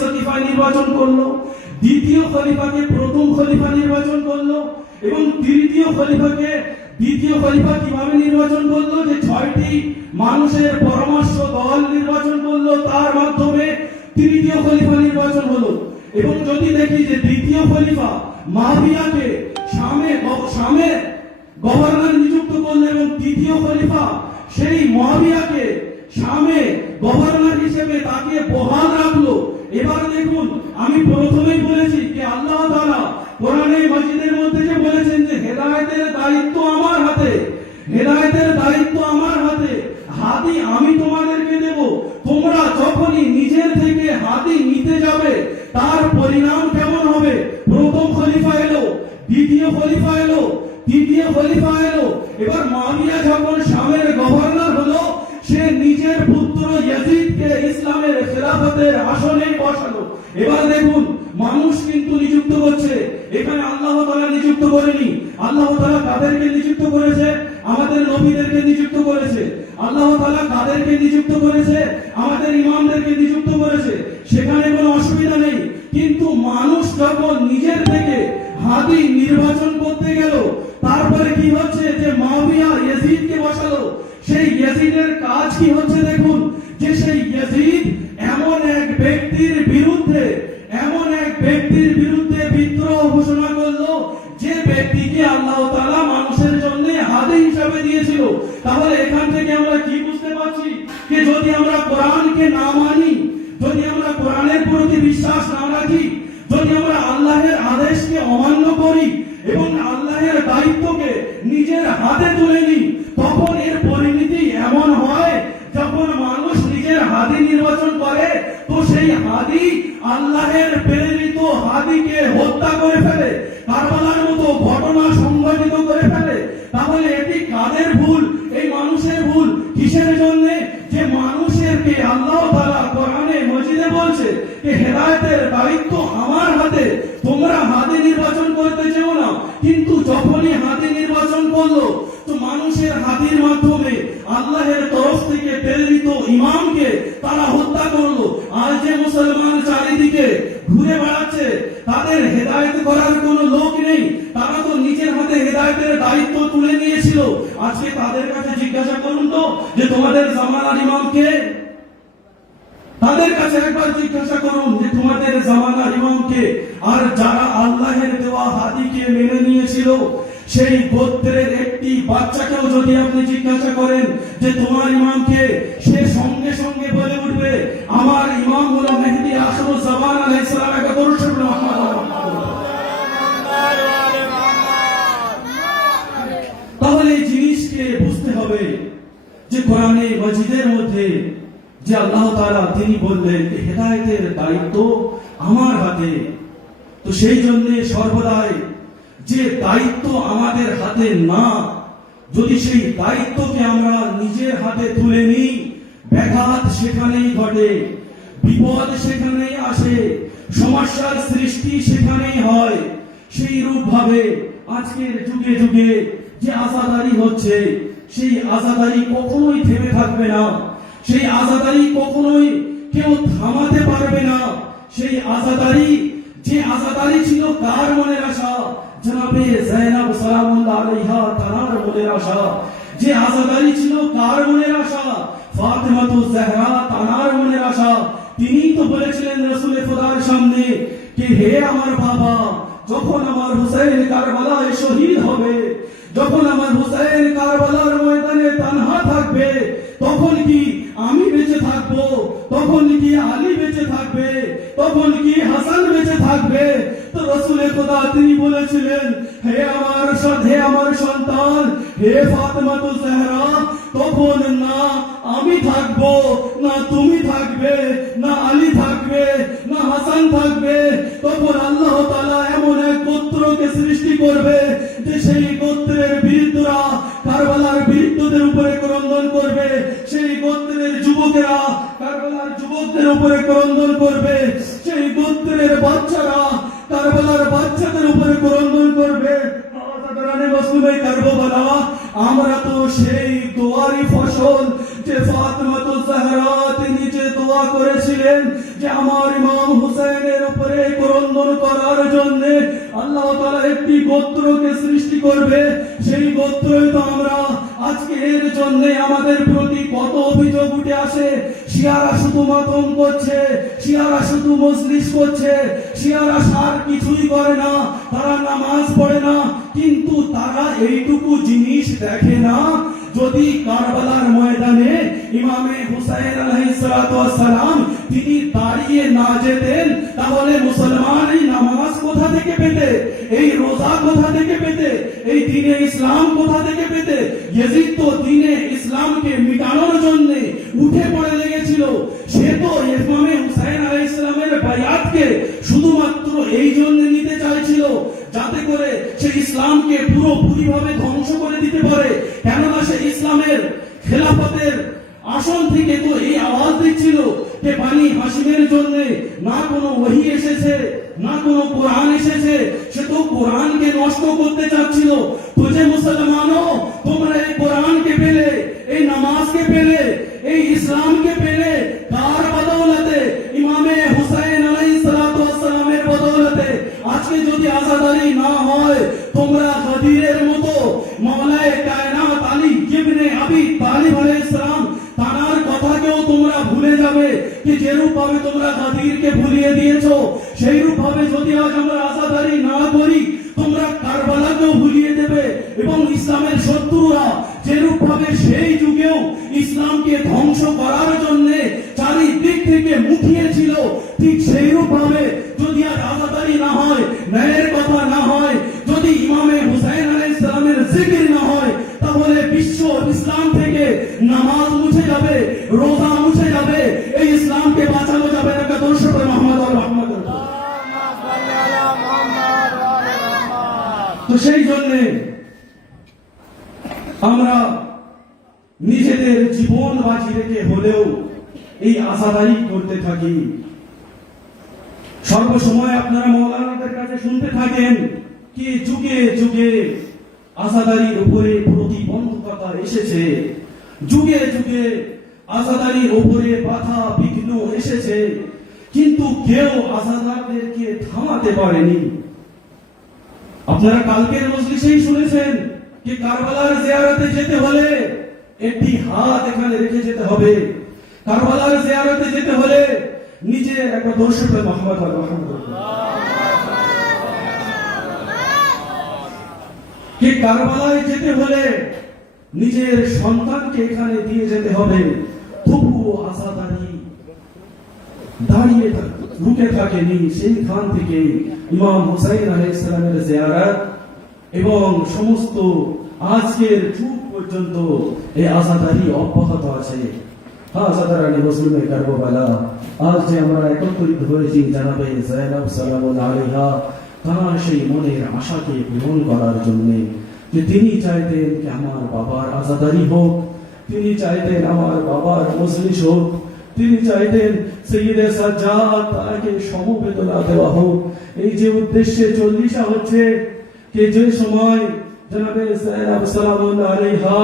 খলিফা নির্বাচন করলো, দ্বিতীয় খলিফাকে প্রথম খলিফা নির্বাচন করলো, এবং তৃতীয় খলিফাকে দ্বিতীয় খলিফা কিভাবে নির্বাচন করলো, যে 6টি মানুষের পরামর্শ দল নির্বাচন করলো, তার মাধ্যমে তৃতীয় খলিফা নির্বাচন হলো। এবং যদি দেখি যে দ্বিতীয় খলিফা মুআবিয়াকে শামে গভর্নর নিযুক্ত করলো, এবং তৃতীয় খলিফা সেই মুআবিয়াকে শামে গভর্নর হিসেবে তাকে বহাল রাখলো। এবার দেখুন, আমি প্রথমেই বলেছি যে আল্লাহ তাআলা কোরআনে মাজিদের মধ্যে যে বলেছেন যে হেদায়েতের দায়িত্ব আমার হাতে, হেদায়েতের দায়িত্ব আমার হাতে, হাদি আমি তোমাদেরকে দেব। তোমরা যখনই নিজের থেকে হাদি নিতে যাবে তার পরিণাম কেমন হবে? প্রথম খলিফা এলো, দ্বিতীয় খলিফা এলো, তৃতীয় খলিফা এলো। এবার মুআবিয়া যখন শামের গভর্নর হলো, সে নিজের পুত্র ইয়াজিদকে ইসলামের খেলাফতের আসনে বসালো। এবার দেখুন, মানুষ কিন্তু নিযুক্ত করছে, এখানে আল্লাহ তাআলা নিযুক্ত করেনি। আল্লাহ তাআলা কাদেরকে নিযুক্ত করেছে? আমাদের নবীদেরকে নিযুক্ত করেছে। আল্লাহ তাআলা কাদেরকে নিযুক্ত করেছে? আমাদের ইমামদেরকে নিযুক্ত করেছে। সেখানে কোনো অসুবিধা নেই। কিন্তু মানুষ যখন নিজের থেকে হাদি নির্বাচন করতে গেল, তারপরে কি হচ্ছে যে মুআবিয়া ইয়াজিদকে বসালো। সেই ইয়াজিদের কাজ কি হচ্ছে দেখুন, যে সেই ইয়াজিদ এমন এক ব্যক্তির বিরুদ্ধে বিদ্রোহ ঘোষণা করলো, যে ব্যক্তিকে আল্লাহ তাআলা মানুষের জন্য হাদি হিসাবে দিয়েছিল। তাহলে এখান থেকে আমরা কি বুঝতে পারছি, যে যদি আমরা কোরআনকে না মানি, যদি আমরা কোরআনের প্রতি বিশ্বাস না রাখি, যদি আমরা আল্লাহের আদেশকে অমান্য করি এবং আল্লাহের দায়িত্বকে নিজের হাতে তুলে নিই, তখন এর পরিণতি এমন হয়, যখন মানুষ নিজের হাদি নির্বাচন করে, তো সেই হাদি আল্লাহের প্রেরিত হাদিকে হত্যা করে ফেলে, কারবালার মতো ঘটনা সংঘটিত করে ফেলে। তাহলে এটি কাদের ভুল? এই মানুষের ভুল। কিসের জন্য? যে মানুষেরকে আল্লাহ তাআলা কোরআনে মাজিদে বলছে যে হেদায়েতের দায়িত্ব আমার হাতে, তোমরা হাদি নির্বাচন করতে চেও না। কিন্তু যখনই হাদি নির্বাচন করলো, তো মানুষের হাদির মাধ্যমে আল্লাহের তরফ থেকে প্রেরিত ইমামকে তারা হত্যা করলো। আর যে মুসলমান চারিদিকে ঘুরে বেড়াচ্ছে, তাদের হেদায়েত করার কোনো লোক নেই, তারা তো নিজের হাতে হেদায়েতের দায়িত্ব তুলে নিয়েছিল। আজকে তাদের কাছে জিজ্ঞাসা করুন তো, যে তোমাদের জামানার ইমাম কে? তাদের কাছে একবার জিজ্ঞাসা করুন যে তোমাদের জামানার ইমাম কে? আর যারা আল্লাহের দেওয়া হাদিকে মেনে নিয়েছিল, সেই গোত্রের একটি বাচ্চাকেও যদি আপনি জিজ্ঞাসা করেন যে তোমার ইমাম কে, সে সঙ্গে সঙ্গে বলে উঠবে আমার ইমাম হলো মেহেদী আখিরুজ্জামান আলাইহিস সালাম। একটা দরুদ শরীফ তাহলে এই জিনিসকে বুঝতে হবে যে কোরআনে মাজিদের মধ্যে যে আল্লাহ তাআলা তিনি বললেন যে হেদায়েতের দায়িত্ব আমার হাতে। তো সেই জন্য সর্বদাই যে দায়িত্ব আমাদের হাতে না, যদি সেই দায়িত্বকে আমরা নিজের হাতে তুলে নিই, ব্যাঘাত সেখানেই ঘটে, বিপদ সেখানেই আসে, সমস্যার সৃষ্টি সেখানেই হয়। সেই রূপ ভাবে আজকের যুগে যুগে যে আজাদারি হচ্ছে, সেই আজাদারি কখনোই থেমে থাকবে না, সেই আজাদারি কখনোই কেউ থামাতে পারবে না। সেই আজাদারি, যে আজাদারি ছিল কার মনের আশা? জনাবে যায়েনব সালামুল্লাহ আলাইহা তার মনের আশা। যে আজাদারি ছিল কার মনের আশা? ফাতেমাতুজ জাহরা তার মনের আশা। তিনি তো বলেছিলেন রাসূলে খোদার সামনে যে হে আমার বাবা, যখন আমার হুসাইন কারবালায় শহীদ হবে, যখন আমার হুসাইন কারবালার ময়দানে তানহা থাকবে, তখন কি আমি বেঁচে থাকবো? তখন কি আলী বেঁচে থাকবে? তখন কি হাসান বেঁচে থাকবে? তো রাসূলে খোদা তিনি বলেছিলেন হে আমার সন্তান, হে ফাতেমাতুজ জাহরা, তখন না আমি থাকবো, না তুমি থাকবে, না আলী থাকবে, না হাসান থাকবে। তখন আল্লাহ তাআলা এমন এক গোত্রকে সৃষ্টি করবে যে সেই গোত্রের বীররা কারবালার বীরদের উপরে ক্রন্দন করবে, সেই গোত্রের যুবকেরা কারবালার যুবকদের উপরে ক্রন্দন করবে, সেই গোত্রের বাচ্চারা কারবালার বাচ্চাদের উপরে ক্রন্দন করবে। আমরা তো সেই দোয়ারই ফসল, যে ফাতেমাতুজ জাহরা তিনি যে দোয়া করেছিলেন যে আমার আমার ইমাম হুসাইনের উপরে ক্রন্দন করার জন্য আল্লাহ তাআলা একটি গোত্রকে সৃষ্টি করবে। সেই গোত্রই তো আমরা। আজকে এর জন্য আমাদের প্রতি কত অভিযোগ উঠে আসে। শিয়ারা শুধু মাতম করছে, শিয়ারা শুধু মজলিস করছে, শিয়ারা সার কিছুই করে না, তারা নামাজ পড়ে না, কিন্তু তারা এইটুকু জিনিস দেখে না, যদি কারবালার ময়দানে ইমামে হুসাইন আলাইহিস সালাতু ওয়াস সালাম তিনি দাঁড়িয়ে না যেতেন, তাহলে মুসলমান এই নামাজ কোথা থেকে পেতে, এই রোজা কোথা থেকে পেতে, এই দ্বীনে ইসলাম কোথা থেকে পেতে? ইয়াজিদ তো দ্বীনে ইসলামকে মিটানোর জন্য উঠে পড়ে লেগেছিল। সে তো ইমামে হুসাইন আলাইহিস সালামের বায়াতকে শুধুমাত্র এই জন্য নিতে চাইছিল যাতে করে সে ইসলামকে পুরোপুরি ভাবে ধ্বংস করে দিতে পারে। কেননা সে ইসলামের খেলাফতের আসন থেকে তো এই আওয়াজ দিচ্ছিল যে বানি হাশিমের জন্য না কোনো ওহী এসেছে, না কোনো কোরআন এসেছে, সে তো কোরআনকে নষ্ট করতে চাচ্ছিল। তো যে মুসলমানও তোমরা এই কোরআনকে পেলে, এই নামাজকে পেলে, এই ইসলামকে পেলে কার বদৌলতে? ইমামে হুসাইন আলাইহিস সালাতু ওয়াস সালামের বদৌলতে। আজকে যদি আযাদারি না হয়, তোমরা গদিরের মতো মাওলায়ে কায়নাত আলী ইবনে আবি তালিব আলাইহিস সালাম তার কথাকেও তোমরা ভুলে যাবে, যে যেরূপ ভাবে তোমরা গাদিরকে ভুলিয়ে দিয়েছো, সেই রূপ ভাবে যদি আজ আমরা আযাদারি না করি, তোমরা কারবালাকেও ভুলিয়ে দেবে। এবং ইসলামের শত্রুরা যেরূপ ভাবে সেই যুগেও ইসলামকে ধ্বংস করার জন্য চারিদিক থেকে মুখিয়েছিল, ঠিক সেই রূপ ভাবে যদি আর আযাদারি না হয়, ন্যায়ের কথা না হয়, যদি ইমামে হুসাইন আলাইহিস সালামের জিকির না হয়, তাহলে বিশ্ব ইসলাম থেকে নামাজ মুছে যাবে, রোজা মুছে যাবে, এই ইসলামকে বাঁচানো যাবে না। দর্শক মুহাম্মদ আর মুহাম্মদ। তো সেই জন্য আমরা নিজেদের জীবন বাজি রেখে হলেও এই আযাদারি করতে থাকি। সর্বসময় আপনারা মাওলানাদের কাছে শুনতে থাকেন কি যুগে যুগে আযাদারির উপরে প্রতিবন্ধকতা এসেছে, যুগে যুগে আযাদারির উপরে বাধা বিঘ্ন এসেছে, কিন্তু কেউ আযাদারদেরকে থামাতে পারেনি। আপনারা কালকের মজলিসেই শুনেছেন যে কারবালার জিয়ারতে যেতে হলে একটি হাত এখানে রেখে যেতে হবে। কারবালার জিয়ারতে যেতে হলে নিজে একটা দর্শক মুহাম্মদ আর মুহাম্মদ কে কারবালায় যেতে হলে নিজের সন্তানকে এখানে দিয়ে যেতে হবে। তবুও আযাদারি দাঁড়িয়ে রুকে থাকেনি। সেইখান থেকে ইমাম হুসাইন আলাইহিস সালামের জিয়ারত এবং সমস্ত আজকের যুগ পর্যন্ত এই আযাদারি অব্যাহত আছে। আযাদারানি মুসলিমে কারবালা, আজ যে আমরা একত্রিত হয়েছি জানাবে যায়েনব সালামুল্লাহ আলাইহা, তার সেই মনের আশাকে পূরণ করার জন্য, যে তিনি চাইতেন যে আমার বাবার আযাদারি হোক, তিনি চাইতেন আমার বাবার মজলিস হোক, তিনি চাইতেন সৈয়দে সাজ্জাদ তাকে সমবেদনা দেওয়া হোক। এই যে উদ্দেশ্যে চল্লিশা হচ্ছে, যে যে সময় জনাবে যায়েনব সালামুল্লাহ আলাইহা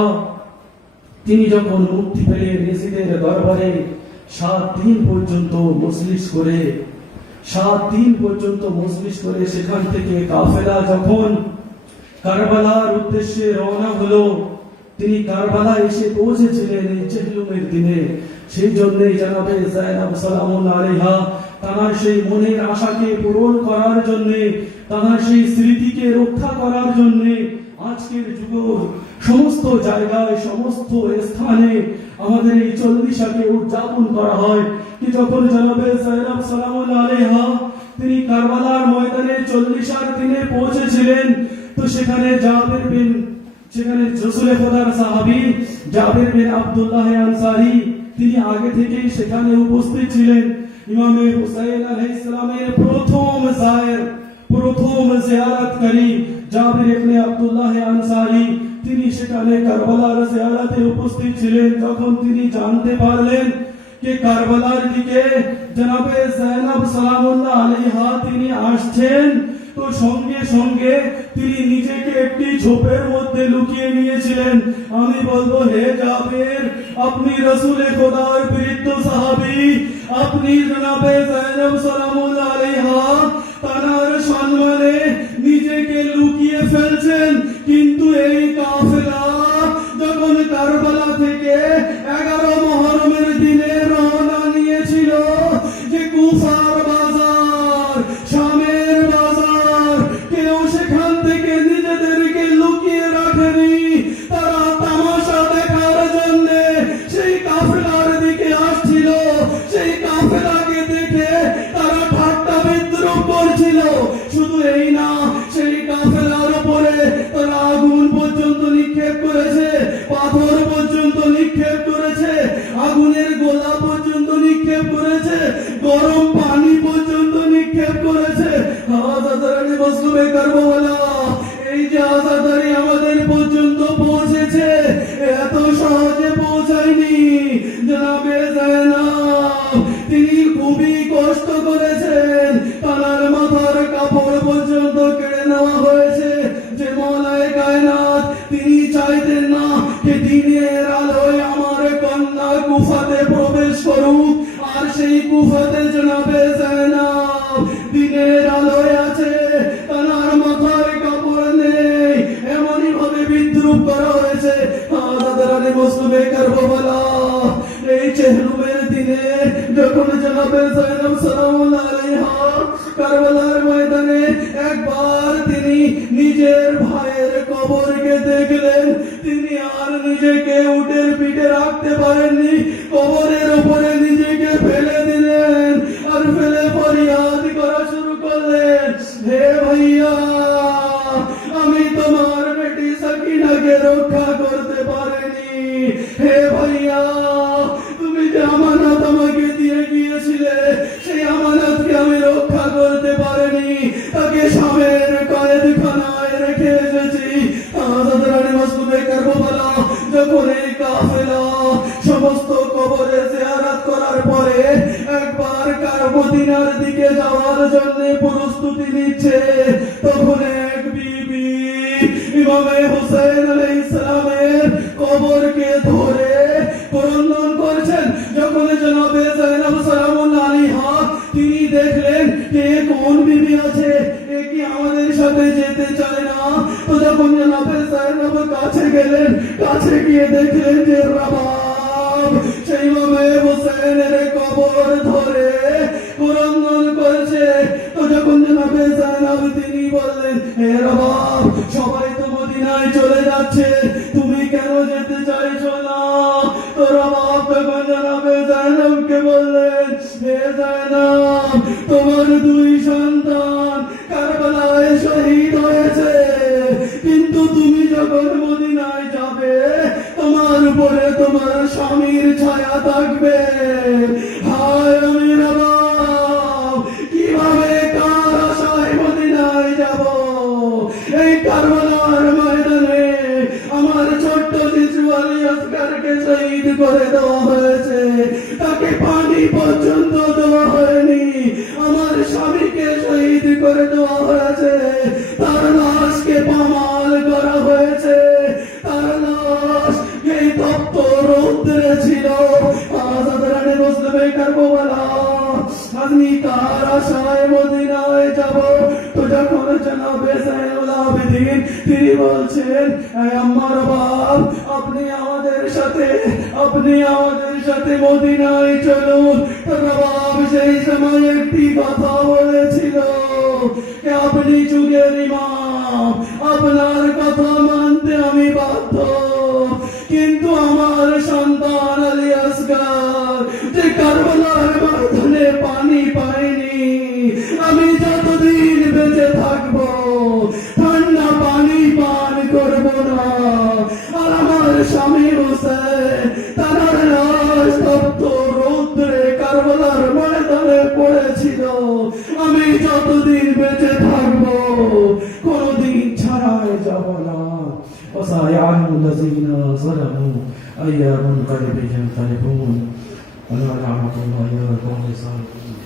তিনি যখন মুক্তি পেলেন ইয়াজিদের দরবারে 7 দিন পর্যন্ত মজলিস করে, 7 দিন পর্যন্ত মজলিস করে সেখান থেকে কাফেলা যখন কারবালার উদ্দেশ্যে রওনা হলো, তিনি কারবালা এসে পৌঁছেছিলেন এই চেহলুমের দিনে। সেই জন্যই জানাবে যায়েনব সালামুল্লাহ আলাইহা তার সেই মনের আশাকে পূরণ করার জন্য, তার সেই স্মৃতিকে রক্ষা করার জন্য আজকের যুগে সমস্ত জায়গায় সমস্ত স্থানে আমাদের এই চল্লিশাকে উদযাপন করা হয়। কি যখন জানাবে যায়েনব সালামুল্লাহ আলাইহা তিনি কারবালার ময়দানে চল্লিশার দিনে পৌঁছেছিলেন, তো সেখানে সেখানে রাসূলের খোদার সাহাবী জাবির বিন আব্দুল্লাহ আনসারী তিনি আগে থেকেই সেখানে উপস্থিত ছিলেন। ইমামে হুসাইন আলাইহিস সালামের প্রথম জিয়ারতকারী জাবির ইবনে আব্দুল্লাহ আনসারী তিনি সেখানে কারবালার জিয়ারতে উপস্থিত ছিলেন। যখন তিনি জানতে পারলেন যে কারবালার দিকে জনাবে যায়েনব সালামুল্লাহ আলাইহা তিনি আসছেন, তো সঙ্গে সঙ্গে তিনি নিজেকে একটি ঝোপের মধ্যে লুকিয়ে নিয়েছিলেন। আমি বলবো হে জাবির, আপনি রাসূলে খোদার প্রিয় সাহাবী, আপনি জনাবে যায়েনব সালামুল্লাহ আলাইহা তার সম্মানে নিজেকে লুকিয়ে ফেলছেন। কিন্তু এই কাফেলা যখন কারবালা থেকে 11 মুহররমের দিনে রওনা নিয়েছিল, যে কুফার বাজার, শামের বাজার, কেউ সেখান থেকে নিজেদেরকে লুকিয়ে রাখেনি। তারা তামাশা দেখার জন্য সেই কাফেলার দিকে আসছিল। সেই কাফেলাকে দেখে তারা ঠাট্টা বিদ্রুপ করছিল। শুধু এই না, সেই কাফেলার উপরে তারা আগুন পর্যন্ত নিক্ষেপ করেছে, পাথর পর্যন্ত নিক্ষেপ করেছে, আগুনের গোলা পর্যন্ত নিক্ষেপ করেছে, গরম পানি পর্যন্ত নিক্ষেপ করেছে। আজাদারি মজলুমে কারবালা, এই যে আজাদারি আমাদের পর্যন্ত পৌঁছেছে, এত সহজে পৌঁছায়নি। জনাবে যায়েনব তিনি খুবই কষ্ট করেছেন। তার মাথার কাপড় পর্যন্ত কেড়ে নেওয়া হয়েছে। যে মওলায়ে কায়নাত তিনি চাইতেন না যে দিনের আলোয় আমার কন্যা কুফাতে প্রবেশ করুক, আর সেই কুফাতে জনাবে যায়েনব দিনের আলোয় আছে, তার মাথার কাপড় নেই, এমনই ভাবে বিদ্রুপ করা হয়েছে। আজাদারি মজলুমে কারবালা, এই চেহলুমের দিনে যখন জনাবে যায়েনব সালামুল্লাহ আলাইহা কারবালার ময়দানে একবার তিনি নিজের ভাইয়ের কবরকে দেখলেন, তিনি আর নিজেকে উটের পিঠে রাখতে পারেননি, কবরের উপরে নিজেকে ফেলে দিলেন, আর ফেলে ফরিয়াদ করা শুরু করলেন, হে ভাইয়া, আমি তোমার বেটি সাকিনাকে রক্ষা করতে পারিনি। হে ভাইয়া, তুমি যে আমানত আমাকে দিয়ে গিয়েছিলে, সেই আমানতকে আমি রক্ষা করতে পারিনি, তাকে শামের কয়েদখানায় রেখে এসেছি। আজাদারি মজলুমে কারবালা, যখন এই কাফেলা সমস্ত কবরে জিয়ারত করার পরে একবার মদিনার দিকে যাওয়ার জন্য প্রস্তুতি নিচ্ছে, তখন এক বিবি ইমামে হুসাইন আলাইহিস সালামের কবরকে ধরে ক্রন্দন করছেন। যখন জনাবে যায়েনব সালামুল্লাহ আলাইহা তিনি দেখলেন কে কোন বিবি আছে, এ কি আমাদের সাথে যেতে চায় না। তো যখন জনাবে যায়েনব কাছে গেলেন, কাছে গিয়ে দেখলেন যে রাবাব সেই ইমামে হুসাইনের কবর ধরে ক্রন্দন করছে। তো যখন জনাবে যায়েনব তিনি বললেন, হে রাবাব, সবাই তো মদিনায় চলে যাচ্ছে, তুমি কেন যেতে চাইছো না? তো রাবাব তখন জনাবে যায়েনবকে বললেন, হে যায়েনব, তোমার 2 সন্তান কারবালায় শহীদ হয়েছে, কিন্তু তুমি যখন মদিনায় যাবে, তোমার উপরে তোমার স্বামীর ছায়া থাকবে। হায় আমি রাবাব, কিভাবে কার আশায় মদিনায় যাব? এই কারবালার ময়দানে আমার ছোট্ট শিশু আলী আসগরকে শহীদ করে দেওয়া হয়েছে, তাকে পানি পর্যন্ত দেওয়া হয়নি। আমার স্বামীকে শহীদ করে দেওয়া হয়েছে, তার লাশকে পামাল করা হয়েছে, তার লাশ এই তপ্ত রৌদ্রে ছিল। আজাদারি মজলুমে কারবালা, আমি কার আশায় মদিনায় যাব? তো যখন জনাবে যায়েনুল আবেদিন তিনি বলছেন, আমার বাপ, আপনি আমাদের সাথে মদিনায় চলুন। তো বাপ সেই সময় একটি কথা বলেছিল, আপনি যুগের ইমাম, আপনার কথা মানতে আমি বাধ্য, কিন্তু আমার সন্তান আলী আসগর যে কারবালার ময়দানে পানি পায়নি, আমি যতদিন বেঁচে থাকবো ঠান্ডা পানি পান করব না। আর আমার স্বামী হোসেন, তার লাশ তপ্ত রৌদ্রে কারবালার ময়দানে পড়েছিল, আমি যতদিন বেঁচে থাকবো কোনদিন ছাড়াই যাব না। وسيعلم الذين ظلموا أي منقلب ينقلبون ولعنة الله على القوم الظالمين.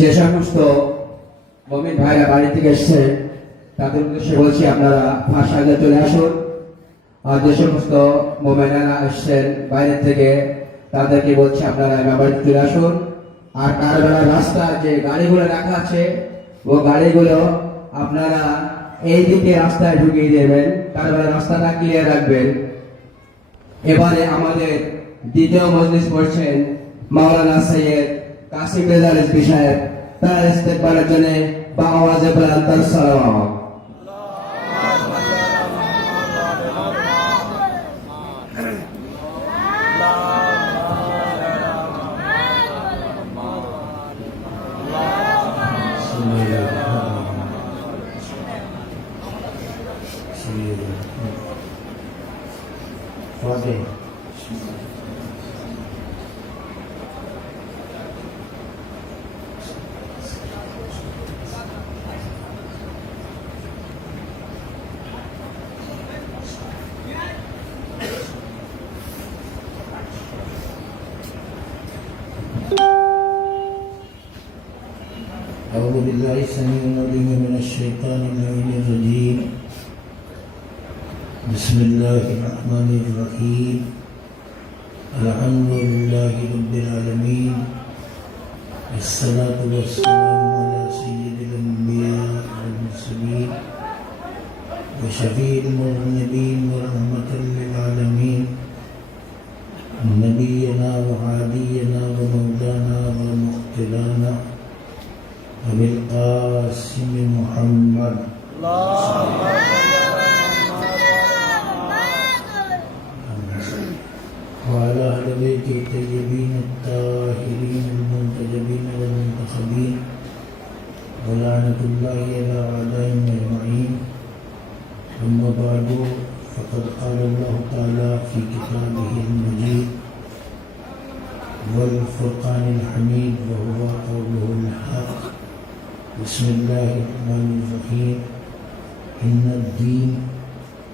যে সমস্ত মুমিন ভাইরা বাড়ি থেকে এসছে তাদের উদ্দেশ্যে বলছি আপনারা ফাঁস আগে চলে আসুন। আর যে সমস্ত মুমিনেরা এসছেন বাইরে থেকে তাদেরকে বলছি আপনারা বাড়িতে চলে আসুন। আর কারবালার রাস্তা যে গাড়িগুলো রাখা আছে ও গাড়িগুলো আপনারা এই দিকে রাস্তায় ঢুকিয়ে দেবেন, কারবালার রাস্তাটা ক্লিয়ার রাখবেন। এবারে আমাদের দ্বিতীয় মজলিস পড়ছেন মাওলানা সৈয়দ কাসিম রেজা রিজভী সাহেব। তার ইস্তেকবালের জন্য বা আওয়াজে বলেন তার সালাম। أعوذ بالله السميع العليم من الشيطان اللعين الرجيم. بسم الله الرحمن الرحيم. الحمد لله رب العالمين. الصلاة والسلام على سيد الأنبياء والمرسلين وشفيع المذنبين ورحمة للعالمين نبينا وهادينا ومولانا ومقتدانا أبي القاسم محمد وعلى أهل بيته الطيبين الطاهرين المنتجبين والمنتخبين ولعنة الله على أعدائهم أجمعين. أما بعد فقد قال الله تعالى في كتابه المجيد والفرقان الحميد وهو قوله الحق. بسم الله الرحمن الرحيم. إن الدين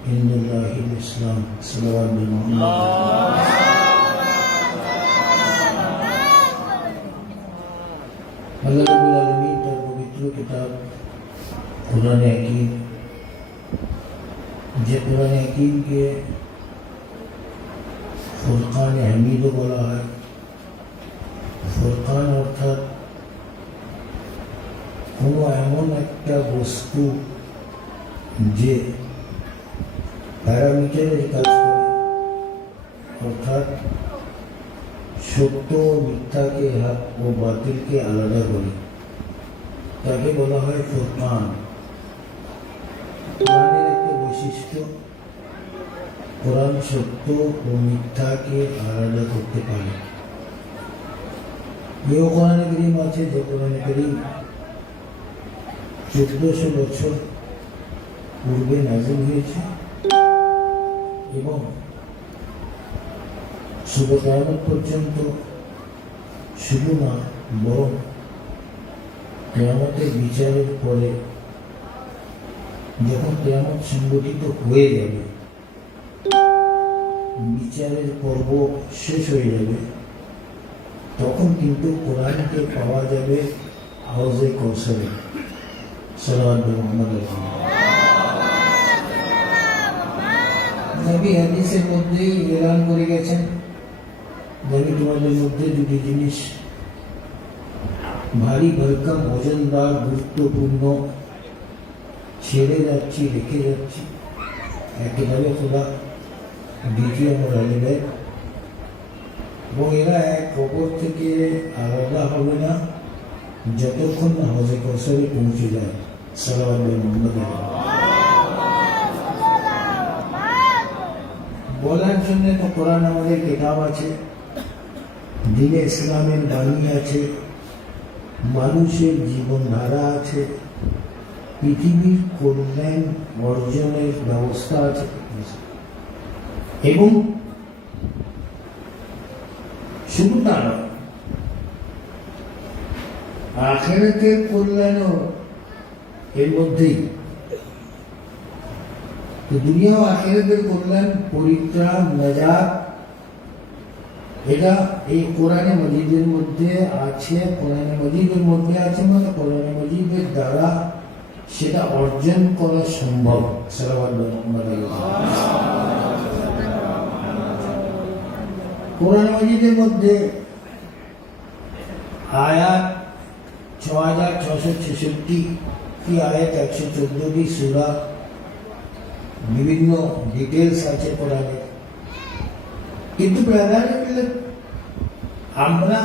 عند الله الإسلام. صلوات محمد. আল্লাহ রাব্বুল আলামিন তার পবিত্র কিতাব কুরআনে হাকীম, যে কুরআনে হাকীমকে ফুরকান হামিদও বলা হয়। ফুরকান অর্থাৎ কোনো এমন একটা বস্তু যে প্যারামিটারের কাজ করে, অর্থাৎ সত্য মিথ্যাকে হক ও বাতিলকে আলাদা করে, তাকে বলা হয় ফুরকান। কোরআনের একটা বৈশিষ্ট্য, কোরআন সত্য ও মিথ্যাকে আলাদা করতে পারে। যে কোরআনে কারীম আছে, যে কোরআনে কারীম 1400 বছর পূর্বে নাযিল হয়েছে এবং শুভ কিয়ামত পর্যন্ত, শুধু না বরং কিয়ামতের বিচারের পরে যখন কিয়ামত সংগঠিত হয়ে যাবে, বিচারের পর্ব শেষ হয়ে যাবে, তখন কিন্তু কোরআনকে পাওয়া যাবে হাউজে কৌশলে। সাল্লাল্লাহু আলাইহি ওয়াসাল্লাম নবী হাদিসের মধ্যেই এলান করে গেছেন, নবী তোমাদের মধ্যে দুটি জিনিস ভারী ভরকম ওজনদার গুরুত্বপূর্ণ ছেড়ে যাচ্ছি, রেখে যাচ্ছি। একেবারে খোদা, দ্বিতীয় মোরালিবের, এবং এরা এক অপর থেকে আলাদা হবে না যতক্ষণ না হাউজে কৌশলে পৌঁছে যায়। সাল্লাল্লাহু আলাইহি ওয়াসাল্লাম বলার জন্য তো কোরআন আমাদের কিতাব আছে, দ্বীনে ইসলামের বাণী আছে, মানুষের জীবনধারা আছে, পৃথিবীর কল্যাণ অর্জনের ব্যবস্থা আছে, এবং শুধু তা নয়, আখিরাতের কল্যাণও এর মধ্যেই। দুনিয়া ও আখিরাতের কল্যাণ, পরিত্রাণ, নাজাত এটা এই কোরআনে মজিদের মধ্যে আছে। কোরআনে মজিদের মধ্যে আছে মানে কোরআনে মজিদের দ্বারা সেটা অর্জন করা সম্ভব। কোরআন মজিদের মধ্যে আয়াত 6666 কি আয়াত, 114টি সূরা, বিভিন্ন ডিটেলস আছে কোরআনে। কিন্তু ব্রাদার আমরা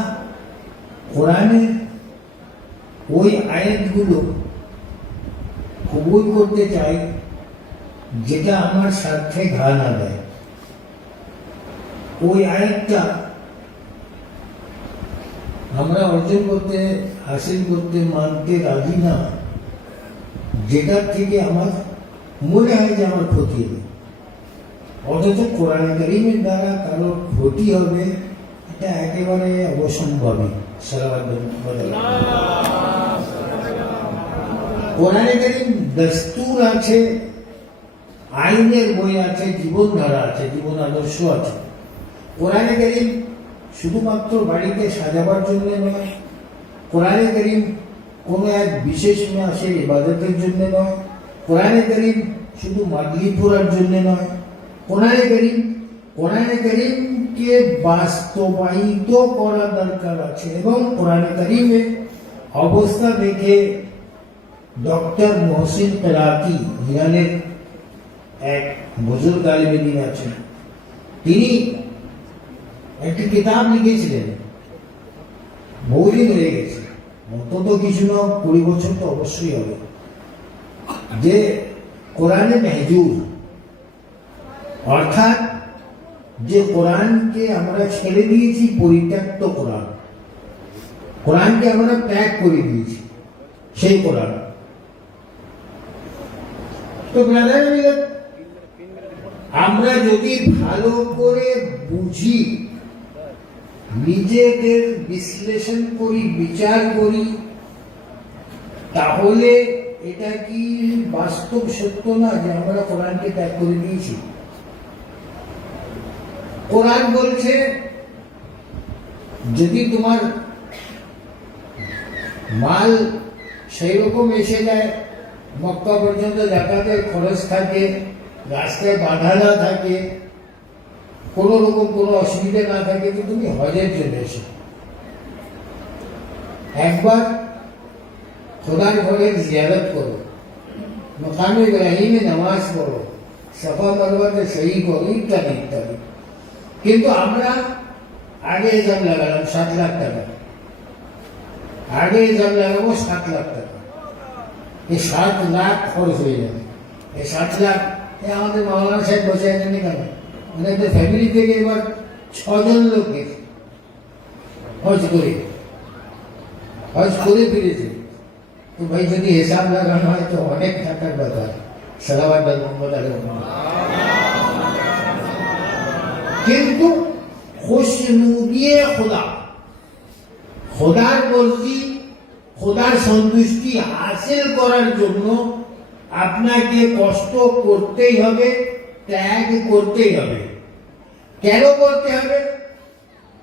কোরআনের ওই আয়াতগুলো কবুল করতে চাই যেটা আমার স্বার্থে ঘা না দেয়। ওই আয়াতটা আমরা অর্জন করতে, হাসিল করতে, মানতে রাজি না যেটার থেকে আমার মনে হয় যে আমার ক্ষতি হবে। অথচ কোরআন কারীমের দ্বারা কারোর ক্ষতি হবে এটা একেবারে অবসম্ভাবী। কোরআনে কারীম দস্তুর আছে, আইনের বই আছে, জীবনধারা আছে, জীবন আদর্শ আছে। কোরআনে কারীম শুধুমাত্র বাড়িতে সাজাবার জন্য নয়, কোরআনে কারীম কোনো এক বিশেষ মাসে ইবাদতের জন্য নয়, কোরআনে কারীম শুধু মাদলি পড়ার জন্য নয়, কোরআনে কারীমকে বাস্তবায়িত করা দরকার আছে। এবং কোরআনে কারীমের অবস্থা দেখে ডক্টর মহসিন কেরাকি, ইরানের এক বুজুর্গ আলেম দ্বীন আছেন, তিনি একটি কিতাব লিখেছিলেন, বহুদিন হয়ে গেছে, অন্তত কিছু না 20 বছর তো অবশ্যই হবে, যে কোরআনে মেহজুর, অর্থাৎ যে কোরআনকে আমরা ছেড়ে দিয়েছি, পরিত্যক্ত কোরআন, কোরআনকে আমরা ত্যাগ করে দিয়েছি, সেই কোরআন। তো আমরা যদি ভালো করে বুঝি, নিজেদের বিশ্লেষণ করি, বিচার করি, তাহলে এটা কি বাস্তব সত্য না যে আমরা কোরআনকে ত্যাগ করে দিয়েছি? কোরআন বলছে যদি তোমার মাল সেই রকম এসে যায়, মক্কা পর্যন্ত যাতায়াতের খরচ থাকে, রাস্তায় বাধা না থাকে, কোন রকম কোনো অসুবিধা না থাকে, তো তুমি হজের জন্য এসো, একবার খোদার ঘরের জিয়ারত করো, মকামে ইব্রাহিমে নামাজ পড়ো, সাফা মারওয়াতে সই করো, ইত্যাদি ইত্যাদি। কিন্তু আমরা আগে এজাম লাগালাম 7 লাখ টাকা, আগে এজাম লাগাবো 7 লাখ টাকা, এই 7 লাখ খরচ হয়ে যাবে। এই 7 লাখ আমাদের মাওলানা সাহেব বসে আছেন কেন, ওনাদের ফ্যামিলি থেকে এবার 6 জন লোক গেছে হজ করে ফিরেছে। তো ভাই যদি হিসাব লাগানো হয় তো অনেক টাকার ব্যাপার। সালাওয়াত মোহাম্মদ আলাইহি। কিন্তু খুশনুদিয়ে খোদা, খোদার মর্জি, খোদার সন্তুষ্টি হাসিল করার জন্য আপনাকে কষ্ট করতেই হবে, ত্যাগ করতেই হবে। কেন করতে হবে?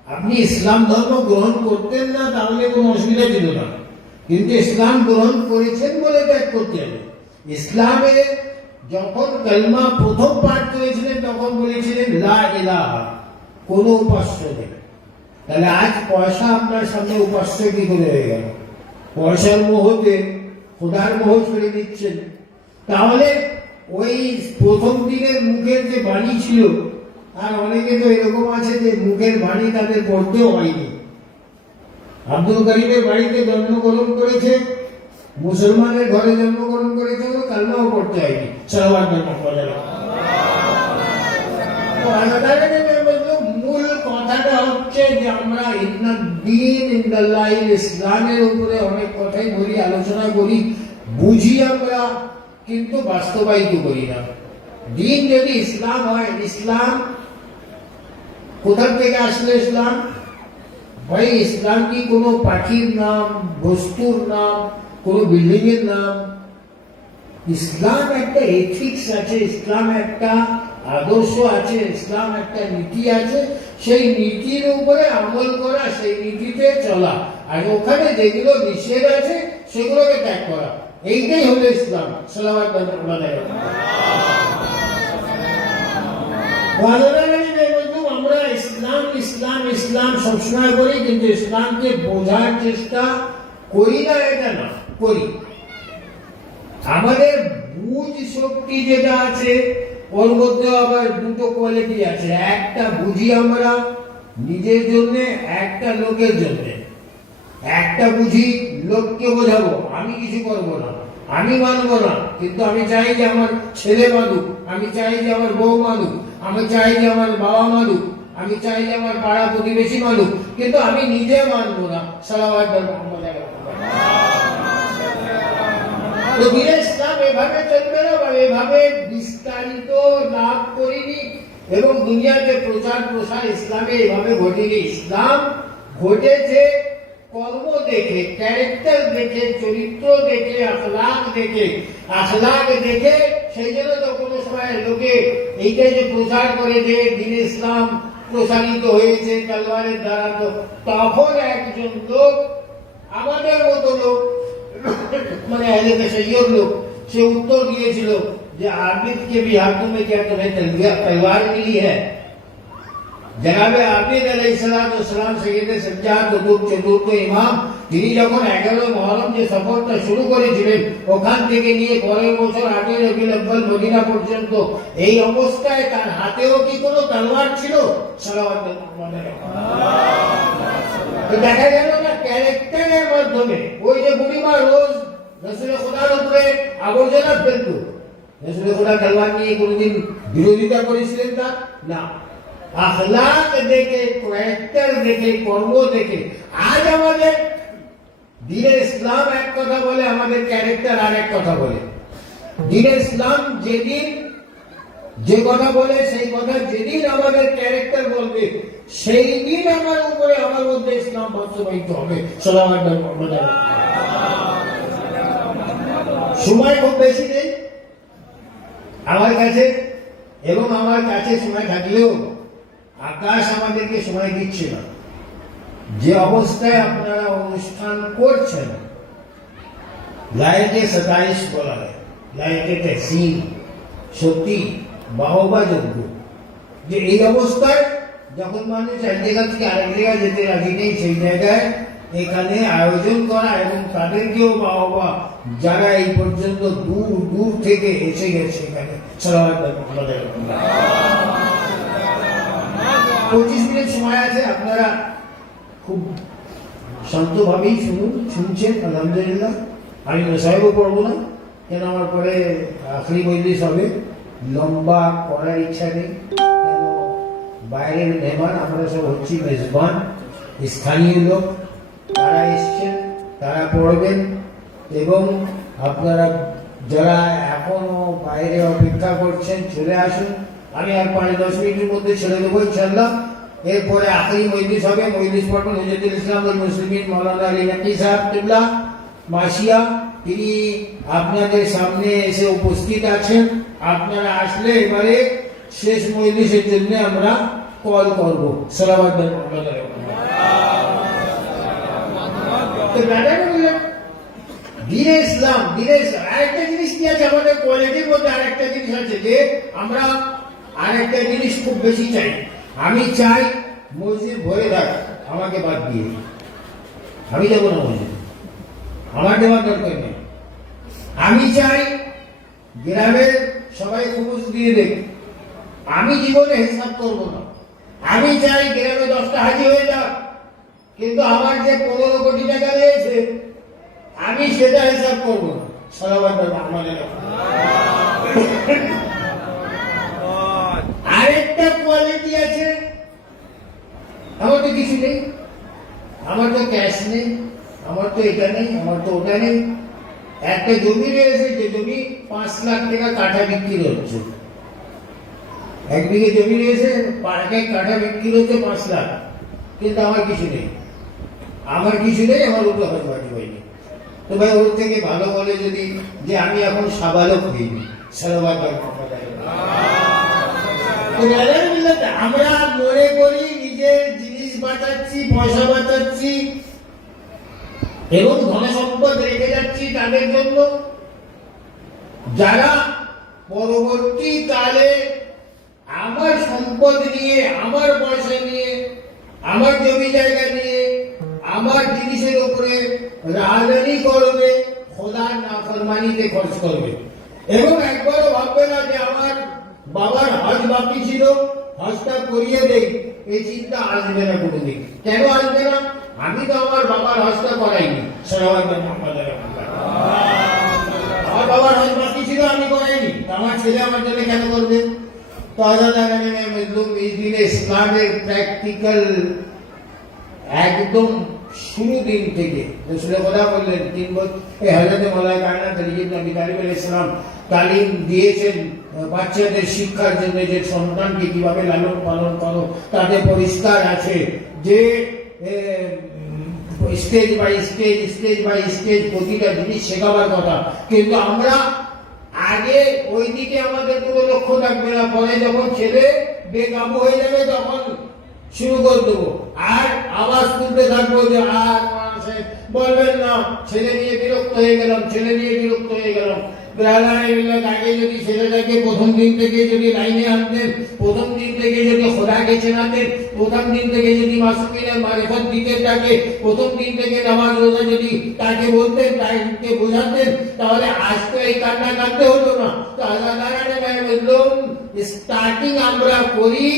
আপনি ইসলাম ধর্ম গ্রহণ করতেন না তাহলে কোনো অসুবিধা ছিল না, কিন্তু ইসলাম গ্রহণ করেছেন বলে ত্যাগ করতে হবে। ইসলামে যখন কালমা প্রথম পাঠ করেছিলেন তখন বলেছিলেন লা ইলাহা, কোনো উপাস্য নেই। তাহলে আজ পয়সা আপনার সামনে উপাস্য কি করে হয়ে গেল? পয়সার মোহতে খোদার মোহ ছেড়ে দিচ্ছেন। তাহলে ওই প্রথম দিনের মুখের যে বাণী ছিল, আর অনেকে তো এরকম আছে যে মুখের বাণী তাদের পড়তেও হয়নি। আব্দুল কারিমের বাড়িতে জন্মগ্রহণ করেছে, মুসলমানের ঘরে জন্মগ্রহণ করেছে, ওরা কালমাও পড়তে হয়নি। মূল কথাটা হচ্ছে যে আমরা ইসলামের উপরে অনেক কথাই বলি, আলোচনা করি, বুঝি আমরা, কিন্তু বাস্তবায়িত করি না। দিন যদি ইসলাম হয়, ইসলাম কোথা থেকে আসলে ইসলাম? ভাই ইসলাম কি কোনো পাখির নাম, বস্তুর নাম, কোনো বিল্ডিং এর নাম? ইসলাম একটা এথিক্স আছে, ইসলাম একটা আদর্শ আছে, ইসলাম একটা নীতি আছে, সেই নীতির উপরে আমল করা, সেই নীতিতে চলা, আর ওখানে যেগুলো নিষেধ আছে সেগুলোকে ত্যাগ করা, এইটাই হলো ইসলাম। সালাওয়াত আমরা ইসলাম ইসলাম ইসলাম সবসময় করি, কিন্তু ইসলামকে বোঝার চেষ্টা করি না, এটা না করি। আমাদের বুঝ শক্তি যেটা আছে ওর মধ্যে আবার দুটো কোয়ালিটি আছে, একটা বুঝি আমরা নিজের জন্য, একটা লোকের জন্য। একটা বুঝি লোককে বোঝাবো, আমি কিছু করবো না, আমি মানবো না, কিন্তু আমি চাই যে আমার ছেলে মানুক, আমি চাই যে আমার বউ মানুক, আমি চাই যে আমার বাবা মানুক, আমি চাই যে আমার পাড়া প্রতিবেশী মানুক, কিন্তু আমি নিজে মানবো না। সালাওয়াত তো দিনে ইসলাম এভাবে চলবে না, বা এভাবে বিস্তারিত লাভ করিনি, এবং দুনিয়াতে প্রচার প্রসার ইসলামে এভাবে ঘটেনি। ইসলাম ঘটেছে কর্ম দেখে, ক্যারেক্টার দেখে, চরিত্র দেখে, আখলাক দেখে, আখলাক দেখে। সেই জন্য তো কোনো সময় লোকে এইটাই যে প্রচার করে যে দিনে ইসলাম প্রসারিত হয়েছে তলোয়ারের দ্বারা, তো তখন একজন লোক, আমাদের মতো লোক, মানে আহলে তাশাইয়ুর लोग, से उत्तर दिएছিল যে आबिद के भी हाथों में क्या तुम्हें तलवार मिली है। जनाबे आबिद अलैहिस्सलाम सैयदে সজ্জাদ চতুর্থ ইমাম, তিনি যখন 11 মুহররম যে সফরটা শুরু করেছিলেন, ওখান থেকে নিয়ে পরের বছর 8 রবিউল আউয়াল মদিনা পর্যন্ত, এই অবস্থায় তার হাতেও কি কোনো তলোয়ার ছিল? সালাওয়াত তো দেখা গেল না ক্যারেক্টারের মাধ্যমে। ওই যে বুড়িমা রোজ রসুল খোদার উপরে আবর্জনা ফেলতো, রসুল খোদা তলোয়ার নিয়ে কোনোদিন বিরোধিতা করেছিলেন তা না। আখলাক দেখে, ক্যারেক্টার দেখে, কর্ম দেখে। আজ আমাদের দ্বীনের ইসলাম এক কথা বলে, আমাদের ক্যারেক্টার আর এক কথা বলে। দ্বীনের ইসলাম যেদিন যে কথা বলে, সেই কথা যেদিন আমাদের ক্যারেক্টার বলবে, সেই দিন আমার উপরে, আমার মধ্যে ইসলাম বাস্তবায়িত হবে। সালাওয়াত সময় খুব বেশি নেই আমার কাছে, এবং আমার কাছে সময় থাকলেও আকাশ আমাদেরকে সময় দিচ্ছে না। যে অবস্থায় আপনারা অনুষ্ঠান করছেন, লায়েকে 27 বলা হয়, লায়েকে তাহসিন, সত্যি বাহবাযোগ্য। যে এই অবস্থায় যখন মানুষ এক জায়গা থেকে আরেক জায়গায় যেতে রাজি নেই, সেই জায়গায় এখানে আয়োজন করা এবং তাদেরকেও বাহবা, যারা এই পর্যন্ত দূর দূর থেকে এসে গেছে এখানে। 25 মিনিট সময় আছে, আপনারা খুব শান্তভাবেই শুনছেন। আলহামদুলিল্লাহ। আমি নসাইবও পড়বো না, কেন আমার পরে আখরি মজলিস হবে, লম্বা করার ইচ্ছা নেই। কেন বাইরের মেহমান, আমরা সব হচ্ছি মেজবান, স্থানীয় লোক, তারা এসছেন, তারা পড়বেন। এবং আপনারা যারা এখনো বাইরে অপেক্ষা করছেন, চলে আসুন। আমি আর 5-10 মিনিটের মধ্যে ছেড়ে দেবো ইনশাআল্লাহ। এরপরে আখরি মজলিস হবে, মজলিস পড়বেন হুজুরুল ইসলাম ওয়াল মুসলিমিন মাওলানা আলী নকভী সাহেব কিবলা মাসিয়া, তিনি আপনাদের সামনে এসে উপস্থিত আছেন। আপনারা আসলে এবারে শেষ মজলিসের জন্য আমরা কল করব। সালাওয়াত দ্বীনে ইসলাম, আরেকটা জিনিস কি আছে আমাদের কোয়ালিটির মধ্যে, আরেকটা জিনিস আছে যে আমরা আরেকটা জিনিস খুব বেশি চাই। আমি চাই মসজিদ ভরে থাক, আমাকে বাদ দিয়ে। আমি যাবো না মসজিদ, আমার দেওয়ার দরকার নেই। আমি চাই গ্রামের সবাই খুবুস দিয়ে দেখ, আমি জীবনে হিসাব করবো না। আমি চাই গ্রামে 10টা হাজি হয়ে যাক, কিন্তু আমার যে 15 কোটি টাকা রয়েছে আমি সেটা হিসাব করবো না। সালাওয়াত আরেকটা কোয়ালিটি আছে, আমার তো কিছু নেই, আমার তো ক্যাশ নেই, আমার তো এটা নেই, আমার তো ওটা নেই। একটা জমি রয়েছে, যে জমি 5 লাখ টাকা কাঠা বিক্রি হচ্ছে। 1 বিঘে জমি রয়েছে, কাঠা বিক্রি হচ্ছে 5 লাখ, কিন্তু আমার কিছু নেই। আমার কিছু নেই, আমার উপরে হজ বাকি হয়নি। তো ভাই ওর থেকে ভালো বলে যদি যে আমি এখন সাবালক হইনি। সালাওয়াত আমরা মনে করি নিজের জিনিস বাঁচাচ্ছি, পয়সা বাঁচাচ্ছি এবং ধন সম্পদ রেখে যাচ্ছি তাদের জন্য, যারা পরবর্তীকালে আমার সম্পদ নিয়ে, আমার পয়সা নিয়ে, আমার জমি জায়গা নিয়ে, আমার জিনিসের উপরে রাজধানী করবে, খোদার নাফরমানিতে খরচ করবে এবং একবারও ভাববে না যে আমার বাবার হজ বাকি ছিল, হজটা করিয়ে দেই, এই চিন্তা আসবে না কোনোদিন। কেন আসবে না? আমি তো আমার বাবার হজটা করাইনি। আমার বাবার হজ বাকি ছিল, আমি করাইনি, আমার ছেলে আমার জন্য কেন করবে? তো এই দিনে ইসলামের প্র্যাকটিক্যাল একদম শুরু দিন থেকে রসুলের কথা বললেন, 3 বছর হযরতে মাওলানা কায়নাত তালিব নবী তালিব আলাইহিস সালাম তালিম দিয়েছেন বাচ্চাদের শিক্ষার জন্য, যে সন্তানকে কিভাবে লালন পালন করো, তাতে পরিষ্কার আছে যে স্টেজ বাই স্টেজ প্রতিটা জিনিস শেখাবার কথা। কিন্তু আমরা আগে ওই দিকে আমাদের কোনো লক্ষ্য থাকবে না, পরে যখন ছেলে বেকাবু হয়ে যাবে তখন শুরু করে দেবো, আর আওয়াজ তুলতে থাকবো যে আর বলবেন না, ছেলে নিয়ে বিরক্ত হয়ে গেলাম, ছেলে নিয়ে বিরক্ত হয়ে গেলাম। আগে যদি ছেলেটাকে প্রথম দিন থেকে যদি লাইনে আনতেন, প্রথম দিন থেকে যদি খোদাকে চেনাতেন, প্রথম দিন থেকে যদি মাসুমিনের মারিফত দিতেন তাকে, প্রথম দিন থেকে নামাজ রোজা যদি তাকে বলতেন, তাকে বোঝাতেন, তাহলে আজ তো এই কান্না কাঁদতে হতো না। তো বললাম স্টার্টিং আমরা করি,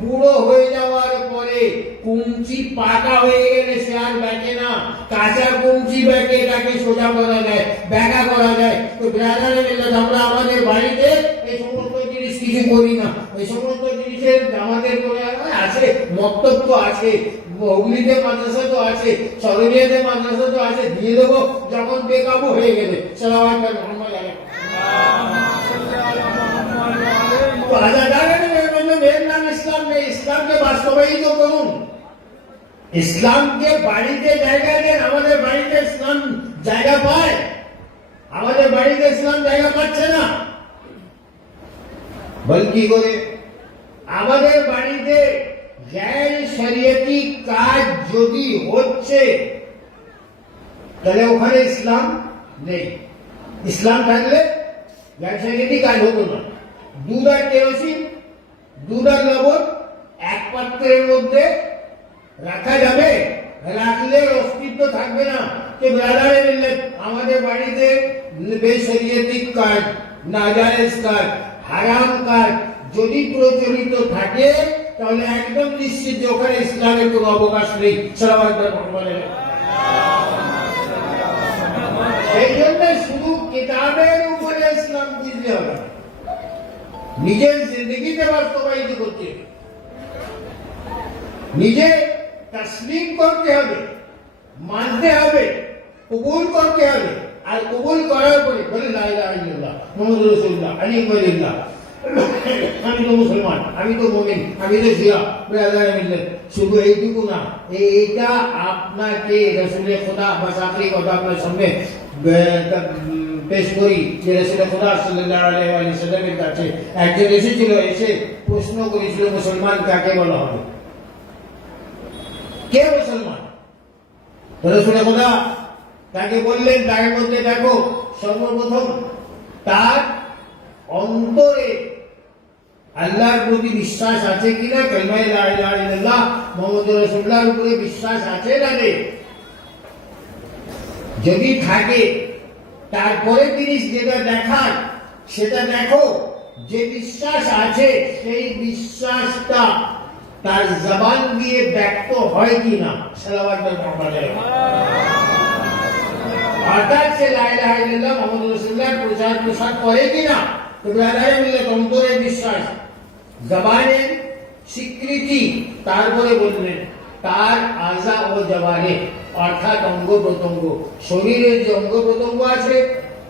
বুড়ো হয়ে যাওয়ার পরে কুঞ্চি পাকা হয়ে গেলে সে আর ব্যাকে না, কাঁচা কুঞ্চি ব্যাকে তাকে সোজা করা যায়, ব্যাকা করা যায়। তো ব্রাদারে মিলে আমরা আমাদের বাড়িতে এই সমস্ত জিনিস কিছু করি না, এই সমস্ত জিনিসের আমাদের আছে, মক্তব তো আছে, হুগলিতে মাদ্রাসা তো আছে, সরনিয়াতে মাদ্রাসা তো আছে, দিয়ে দেবো যখন বেকাবু হয়ে গেলে। সালাওয়াত মোহাম্মদ আলাইহি ইসলামকে বাস্তবায়িত করুন, ইসলামকে বাড়িতে জায়গা দেন। আমাদের বাড়িতে ইসলাম জায়গা পায়? আমাদের বাড়িতে ইসলাম জায়গা পাচ্ছে না। বলকি করে আমাদের বাড়িতে গায়ের শরীয়তি কাজ যদি হচ্ছে তাহলে ওখানে ইসলাম নেই। ইসলাম থাকলে গায়ের শরীয়তি কাজ হতো না। দুধ আর কেরোসিন, দুধ আর লবণ এক পাত্রের মধ্যে রাখা যাবে? রাখলে অস্তিত্ব থাকবে না। যে ব্রাদারে মিললে আমাদের বাড়িতে বেশরিয়তি কাজ, নাজায়েজ কাজ, হারাম কাজ যদি প্রচলিত থাকে তাহলে একদম নিশ্চিত যে ওখানে ইসলামের কোনো অবকাশ নেই। সেই জন্য শুধু কিতাবের উপরে ইসলাম বুঝতে হবে, নিজের জিন্দগিতে বাস্তবায়িত করতে হবে, নিজে তসলিম করতে হবে, মানতে হবে, কবুল করতে হবে। আর কবুল করার পরে বলে লা ইলাহা ইল্লাল্লাহ মুহাম্মাদুর রাসূলুল্লাহ আলী ওয়ালিল্লাহ, আমি তো মুসলমান, আমি তো মুমিন, আমি তো শিয়া। শুধু এইটুকু না, এইটা আপনাকে রাসূলের খোদা বা চাকরি কথা আপনার সামনে পেশ করি যে রাসূলের খোদা সাল্লাল্লাহু আলাইহি ওয়াসাল্লামের কাছে একজন এসেছিল, এসে প্রশ্ন করেছিল মুসলমান কাকে বলা হবে, কে মুসলমান? রাসূলের খোদা তাকে বললেন তার মধ্যে দেখো সর্বপ্রথম তার অন্তরে আল্লাহর প্রতি বিশ্বাস আছে কিনা, কালিমা লা ইলাহা ইল্লাল্লাহ মুহাম্মাদুর রাসূলুল্লাহর উপরে বিশ্বাস আছে না নেই। যদি থাকে তারপরে জিনিস যেটা দেখার সেটা দেখো, যে বিশ্বাস আছে সেই বিশ্বাসটা তার জবান দিয়ে ব্যক্ত হয় কিনা। অর্থাৎ সে লা ইলাহা ইল্লাল্লাহ মুহাম্মাদুর রাসূলুল্লাহর প্রচার প্রসার করে কিনা। তো ব্রাদারে মিলে অন্তরের বিশ্বাস, জবানের স্বীকৃতি, তারপরে বললেন তার আযা ও জবানে অর্থাৎ অঙ্গ প্রত্যঙ্গ, শরীরের যে অঙ্গ প্রত্যঙ্গ আছে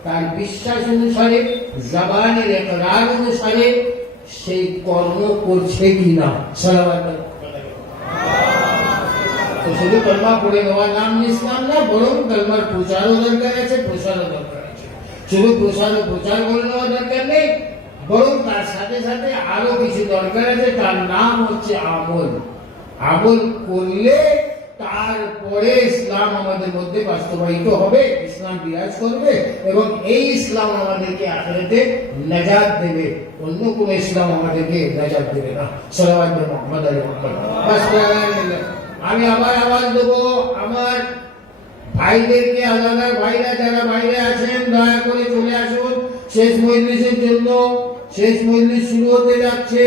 তার বিশ্বাস অনুসারে, জবানের ইকরার অনুসারে সেই কর্ম করছে কিনা। তো শুধু কলমা পড়ে নেওয়ার নাম ইসলাম না, বরং কলমার প্রচারও দরকার আছে, প্রসারও দরকার আছে। শুধু প্রচার করে নেওয়া দরকার নেই, বরং তার সাথে সাথে আরো কিছু দরকার আছে, তার নাম হচ্ছে আমল। আমল করলে তারপরে ইসলাম আমাদের মধ্যে বাস্তবায়িত হবে, ইসলাম বিরাজ করবে এবং এই ইসলাম আমাদেরকে আখিরাতে নাজাত দেবে, অন্য কোন ইসলাম আমাদেরকে নাজাত দেবে না। সাল্লাল্লাহু আলাইহি মুহাম্মদ আলাইহি মুহাম্মদ। আমি আবার আওয়াজ দেবো আমার ভাইদেরকে, আলাদা ভাইরা যারা বাইরে আছেন দয়া করে চলে আসুন শেষ মজলিসের জন্য। শেষ মজলিস শুরু হতে যাচ্ছে।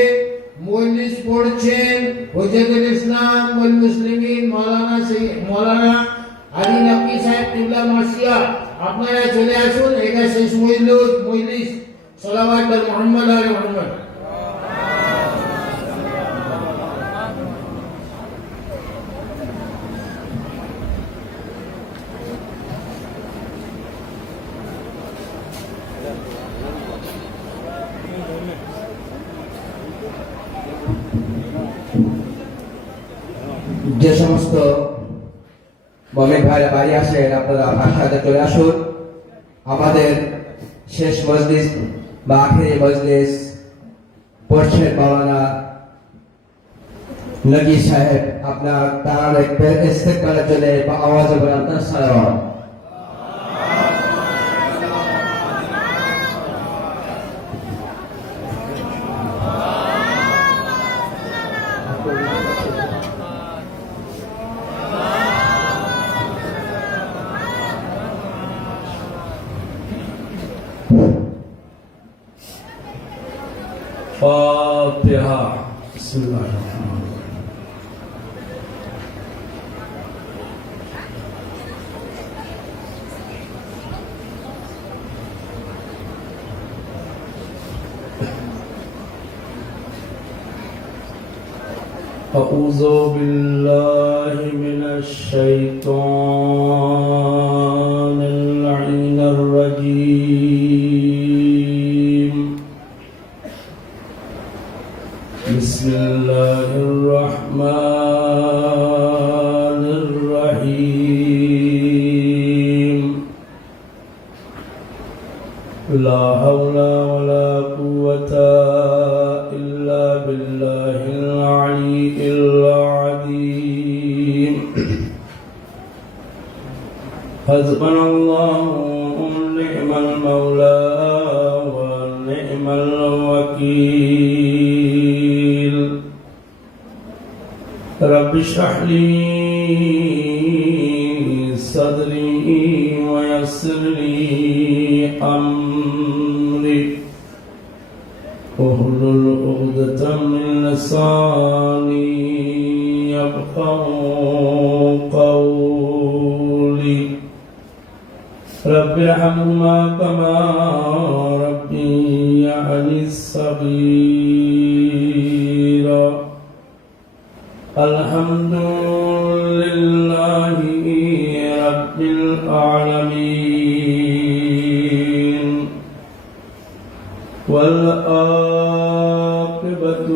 মজলিস পড়ছেন হুজ্জাতুল ইসলাম ওয়াল মুসলিমিন মাওলানা আলী নকভী সাহেব কিবলা মাসিয়া। আপনারা চলে আসুন, এটা শেষ মজলিস। সাল্লাল্লাহু আলাইহি মুহাম্মদ আলাইহি মুহাম্মদ। যে সমস্ত মমিন ভাইরা বাড়ি আসেন আপনারা ভাষাতে চলে আসুন। আমাদের শেষ মজলিস বা আখেরি মজলিস পড়ছেন মাওলানা নকভী সাহেব। আপনার তার ইস্তেকবালের জন্য আওয়াজ বলেন আপনার সালাম। ফাতিহা। বিসমিল্লাহির রহমানির রহিম। أعوذ بالله من الشيطان اللعين الرجيم. بسم الله الرحمن الرحيم. لا حول ولا قوة إلا بالله العلي العظيم. حسبنا الله ونعم المولى ونعم الوكيل. رب اشرح لي صدري ويسر لي أمري واحلل عقدة من لساني يفقهوا قولي. رب ارحمهما كما ربياني صغيرا. الحمد لله رب العالمين والعاقبة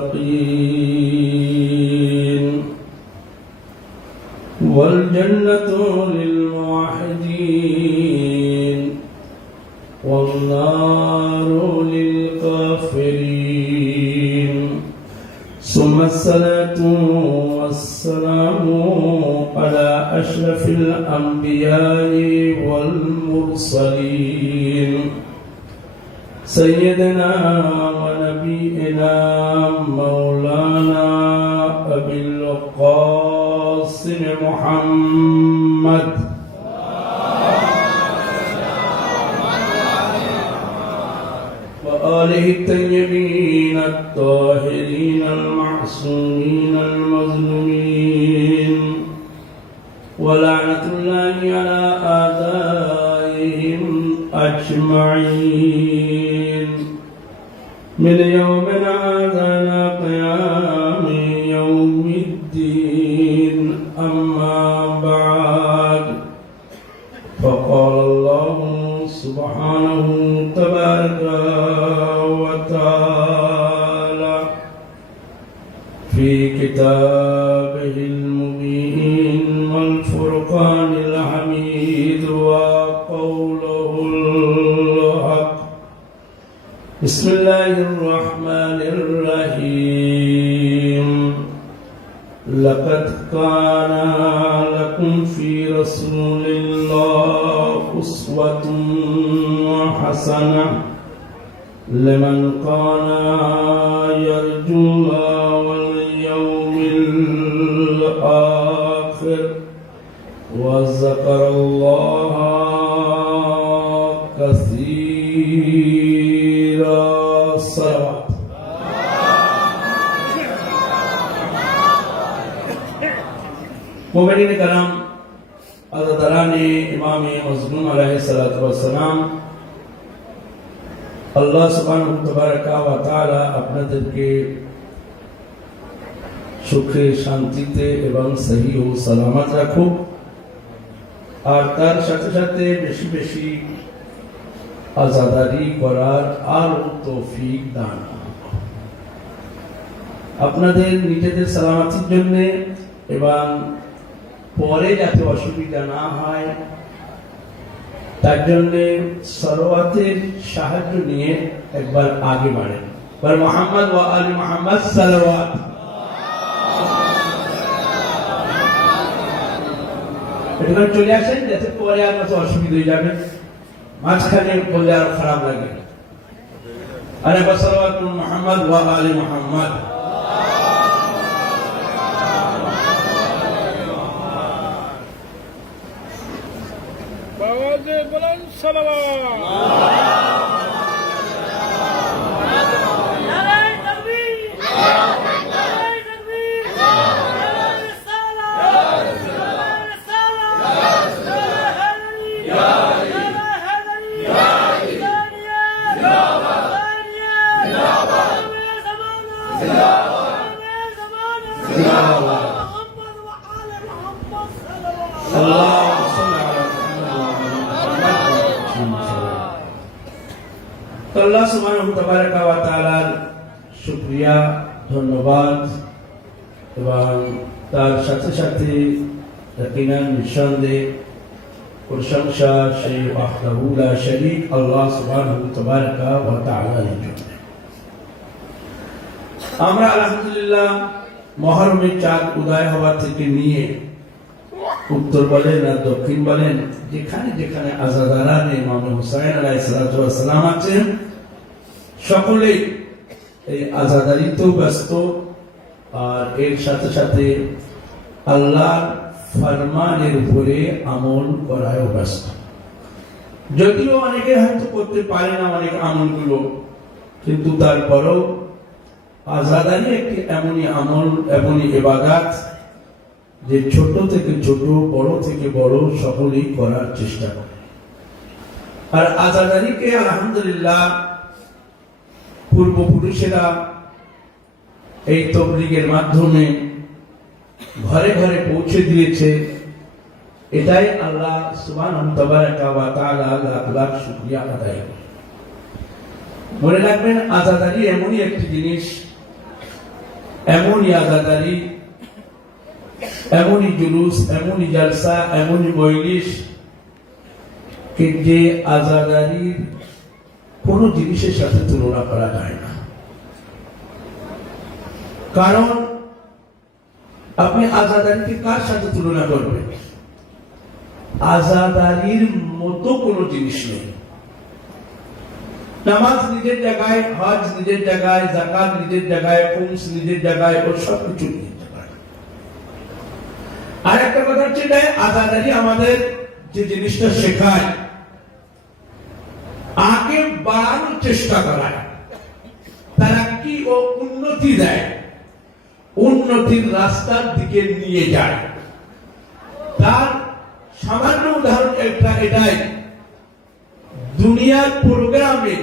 للمتقين والجنة للموحدين والنار للكافرين. ثم الصلاة والسلام على أشرف الأنبياء والمرسلين سيدنا ونبينا مولانا أبي القاسم محمد وآله الطيبين الطاهرين المعصومين المظلومين ولعنة الله على أعدائهم أجمعين من يومنا هذا إلى قيام يوم الدين. أما بعد فقال الله سبحانه تبارك وتعالى في كتابه المبين والفرقان الحميد وقوله الحق. بسم الله الرحمن الرحيم. لقد كان لكم في رسول الله أسوة حسنة لمن كان يرجو الله واليوم الآخر وذكر الله كثيرا. صلوات. मोमिनीन करम अज़दराने इमाम मज़लूम अलैहिस्सलातु वस्सलाम, अल्लाह सुब्हानहु तबारका व तआला আপনাদেরকে সুখে শান্তিতে এবং সহি ও সালামত রাখুক, আর তার সাথে সাথে বেশি বেশি আজাদারি করার আর তৌফিক দান করুক। আপনাদের নিজেদের সালামতির জন্য এবং পরে যাতে অসুবিধা না হয় তার জন্য সলাওয়াতের সাহায্য নিয়ে একবার আগে বাড়েন। বার মুহাম্মদ ওয়া আলি মুহাম্মদ সালাওয়াত। এটা চলে আসেন যাতে পরে আর তো অসুবিধা হয়ে যাবে, মাঝখানে বললে আর খারাপ লাগে। আরে সালাওয়াতু মুহাম্মদ ওয়া আলি মুহাম্মদ। बुलंद सलावत। नारे तकबीर, नारे तकबीर, नारे रिसालत, नारे रिसालत, नारे हैदरी, नारे हैदरी, जिंदाबाद, जिंदाबाद, जिंदाबाद, मोहम्मद व आले मोहम्मद सल्लल्लाहु আল্লাহ সুবহানাহু তাবারাকা ওয়া তাআলার শুকরিয়া, ধন্যবাদ এবং তার সাথে সাথে ইয়াকিনান নিঃসন্দেহে প্রশংসা সেই ওয়াহদাহু লা শারীক আল্লাহ সুবহানাহু তাবারাকা ওয়া তাআলার জন্য। আমরা আলহামদুলিল্লাহ মুহররমের চাঁদ উদয় হওয়া থেকে নিয়ে উত্তর বলেন আর দক্ষিণ বলেন, যেখানে যেখানে আজাদারানে ইমাম হুসাইন আলাইহিস সালাতু ওয়াস সালাম আছেন, সকলেই এই আজাদারিতে ব্যস্ত আর এর সাথে সাথে আল্লাহর ফরমানের উপরে আমল করায় ব্যস্ত। যদিও অনেকে হয়তো করতে পারে না অনেক আমলগুলো, কিন্তু তারপরও আজাদারি একটি এমনই আমল, এমনই ইবাদত যে ছোট থেকে ছোট, বড় থেকে বড় সকলেই করার চেষ্টা করে। আর আজাদারিকে আলহামদুলিল্লাহ পূর্বপুরুষেরা এই তাবলীগের মাধ্যমে ঘরে ঘরে পৌঁছে দিয়েছে। এটাই আল্লাহ সুবহানাহু তাবারাকা ওয়া তাআলা লাখ লাখ শুকরিয়া আদায় করে। মনে রাখবেন, আজাদারি এমনই একটি জিনিস, এমনই আজাদারি, এমনই জুলুস, এমনই জলসা, এমনই মজলিস যে আজাদারির কোন জিনিসের সাথে তুলনা করা যায় না। কারণ আপনি আজাদারিকে কার সাথে তুলনা করবেন? আজাদারির মতো কোনো জিনিস নেই। নামাজ নিজের জায়গায়, হজ নিজের জায়গায়, যাকাত নিজের জায়গায়, খুমস নিজের জায়গায়, ও সবকিছু নিজের জায়গায়। আর একটা কথা হচ্ছে আজাদারি আমাদের যে জিনিসটা শেখায়, আগে বাড়ানোর চেষ্টা করায়, তারাক্কি ও উন্নতি দেয়, উন্নতির রাস্তার দিকে নিয়ে যায়। তার সামান্য উদাহরণ একটা এটাই, দুনিয়ার প্রোগ্রামে,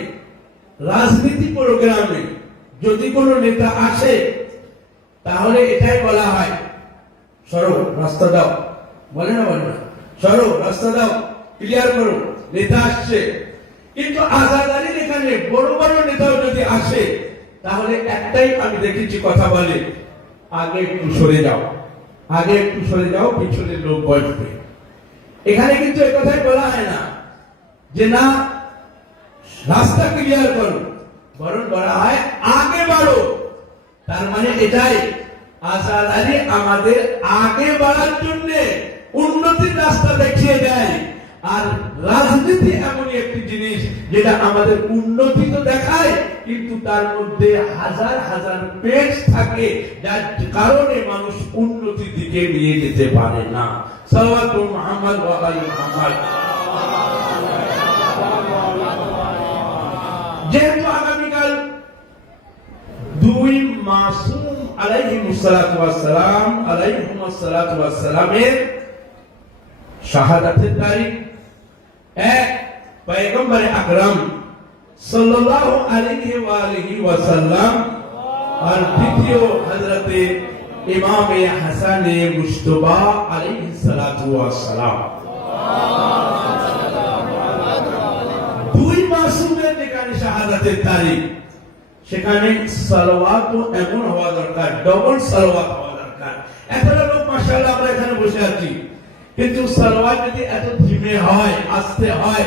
রাজনীতি প্রোগ্রামে যদি কোনো নেতা আসে তাহলে এটাই বলা হয়, সরো রাস্তা দাও, বলে না বলে না, সরো রাস্তা দাও, ক্লিয়ার করো, নেতা আসছে। কিন্তু আজাদারির এখানে বড় বড় নেতাও যদি আসে তাহলে একটাই আমি দেখেছি কথা বলে, আগে একটু সরে যাও, আগে একটু সরে যাও, পিছনে লোক বসবে। এখানে কিন্তু একথাই বলা হয় না যে না রাস্তা ক্লিয়ার করো, বরং বলা হয় আগে বাড়ো। তার মানে এটাই আশার আলী আমাদের আগে বাড়ার জন্য উন্নতির রাস্তা দেখিয়ে দেয়। আর রাজনীতি এমনই একটি জিনিস যেটা আমাদের উন্নতি তো দেখায়, কিন্তু তার মধ্যে হাজার হাজার পেজ থাকে, যার কারণে মানুষ উন্নতির দিকে নিয়ে যেতে পারে না। সাল্লাল্লাহু মুহাম্মদ ওয়া আলি মুহাম্মদ। যেহেতু আগামীকাল দুই মাসুম আলাইহিমুসসালাতু ওয়াসসালামের শাহাদাতের তারিখ, এক পয়গম্বর আকরাম সাল্লাল্লাহু আলাইহি ওয়া আলিহি ওয়াসাল্লাম, আর দ্বিতীয় হযরতে ইমামে হাসানে মুজতবা আলাইহিস সালাতু ওয়াসসালাম। দুই মাসুমের যেখানে শাহাদাতের তারিখ, সেখানে সালাওয়াত এমন হওয়া দরকার, ডবল সালাওয়াত হওয়া দরকার। এখন লোক মাশাআল্লাহ আমরা এখানে বসে আছি, কিন্তু সালাওয়াত যদি এত ধীমে হয়, আস্তে হয়,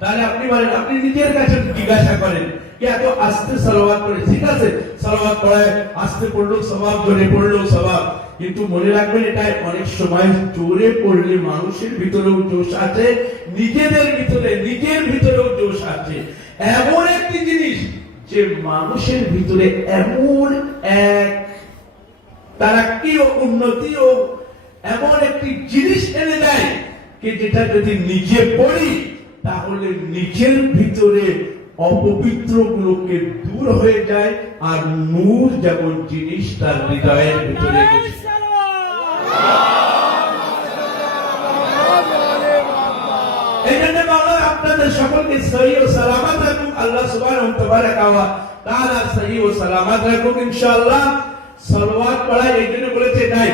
তাহলে আপনি বলেন, আপনি নিজের কাছে জিজ্ঞাসা করেন কি এত আস্তে সালাওয়াত পড়ে, ঠিক আছে সালাওয়াত পড়ে আস্তে পড়লো সওয়াব, জোরে পড়লো সওয়াব, কিন্তু মনে রাখবেন এটা অনেক সময় জোরে পড়লে মানুষের ভিতরেও জোশ আছে, নিজের ভিতরেও জোশ আছে। এমন একটি জিনিস যে মানুষের ভিতরে এমন এক তারাক্কি ও উন্নতি ও এমন একটি জিনিস এনে দেয় কি যেটা যদি নিজে পড়ি তাহলে নিজের ভিতরে অপবিত্র গুলোকে দূর হয়ে যায়, আর নূর যেমন জিনিস তার হৃদয়ের ভিতরে গেছে। এই জন্য বাবা আপনাদের সকলকে সহি ও সালামত রাখুন, আল্লাহ সুবহানাহু ওয়া তাআলা সহি ও সালামত রাখুন ইনশাআল্লাহ। সালাওয়াত পড়াই এই জন্য বলেছে নাই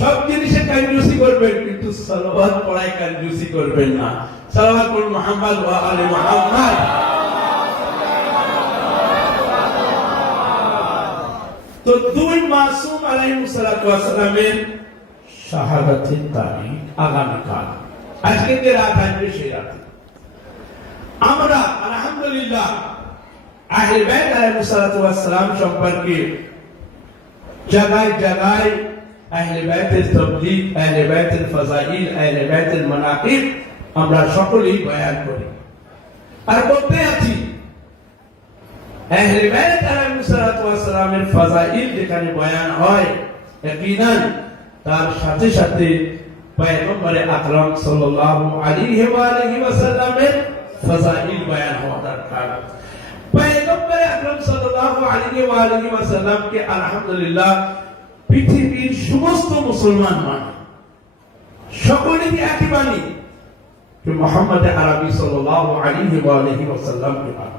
সব জিনিসে কাঞ্জুসি করবেন, কিন্তু সালাওয়াত পড়াই কাঞ্জুসি করবেন না। সালাওয়াত পড়ুন মুহাম্মদ ওয়া আলি মুহাম্মদ। তো দুই মাসুম আলাইহিস সালাতু ওয়াস সালামের শাহাদাতের তারিখ আগামীকাল, আজকে যে রাত আসবে সেই রাতে আমরা আলহামদুলিল্লাহ আহলে বাইত আলাইহিস সালাতু ওয়াস সালাম সম্পর্কে জায়গায় জায়গায় আহলে বাইতের তাবলীগ, আহলে বাইতের ফাজাইল, আহলে বাইতের মানাকিব আমরা সকলেই বয়ান করি আর করতে আছি। আহলে বাইত আলাইহিস সালাতু ওয়াস সালামের ফাজাইল যেখানে বয়ান হয়, ইয়াকিনান তার সাথে সাথে পয়গম্বর আকরাম সাল্লাল্লাহু আলাইহি ওয়া আলিহি ওয়াসাল্লামের ফাজাইল বয়ান হওয়া দরকার। পয়গম্বর আকরাম সাল্লাল্লাহু আলাইহি ওয়া আলিহি ওয়াসাল্লামকে আলহামদুলিল্লাহ পৃথিবীর সমস্ত মুসলমান মানে, সকলেই একই বাণী যে মুহাম্মদ আরবি সাল্লাল্লাহু আলাইহি ওয়া আলিহি ওয়াসাল্লামকে মানে,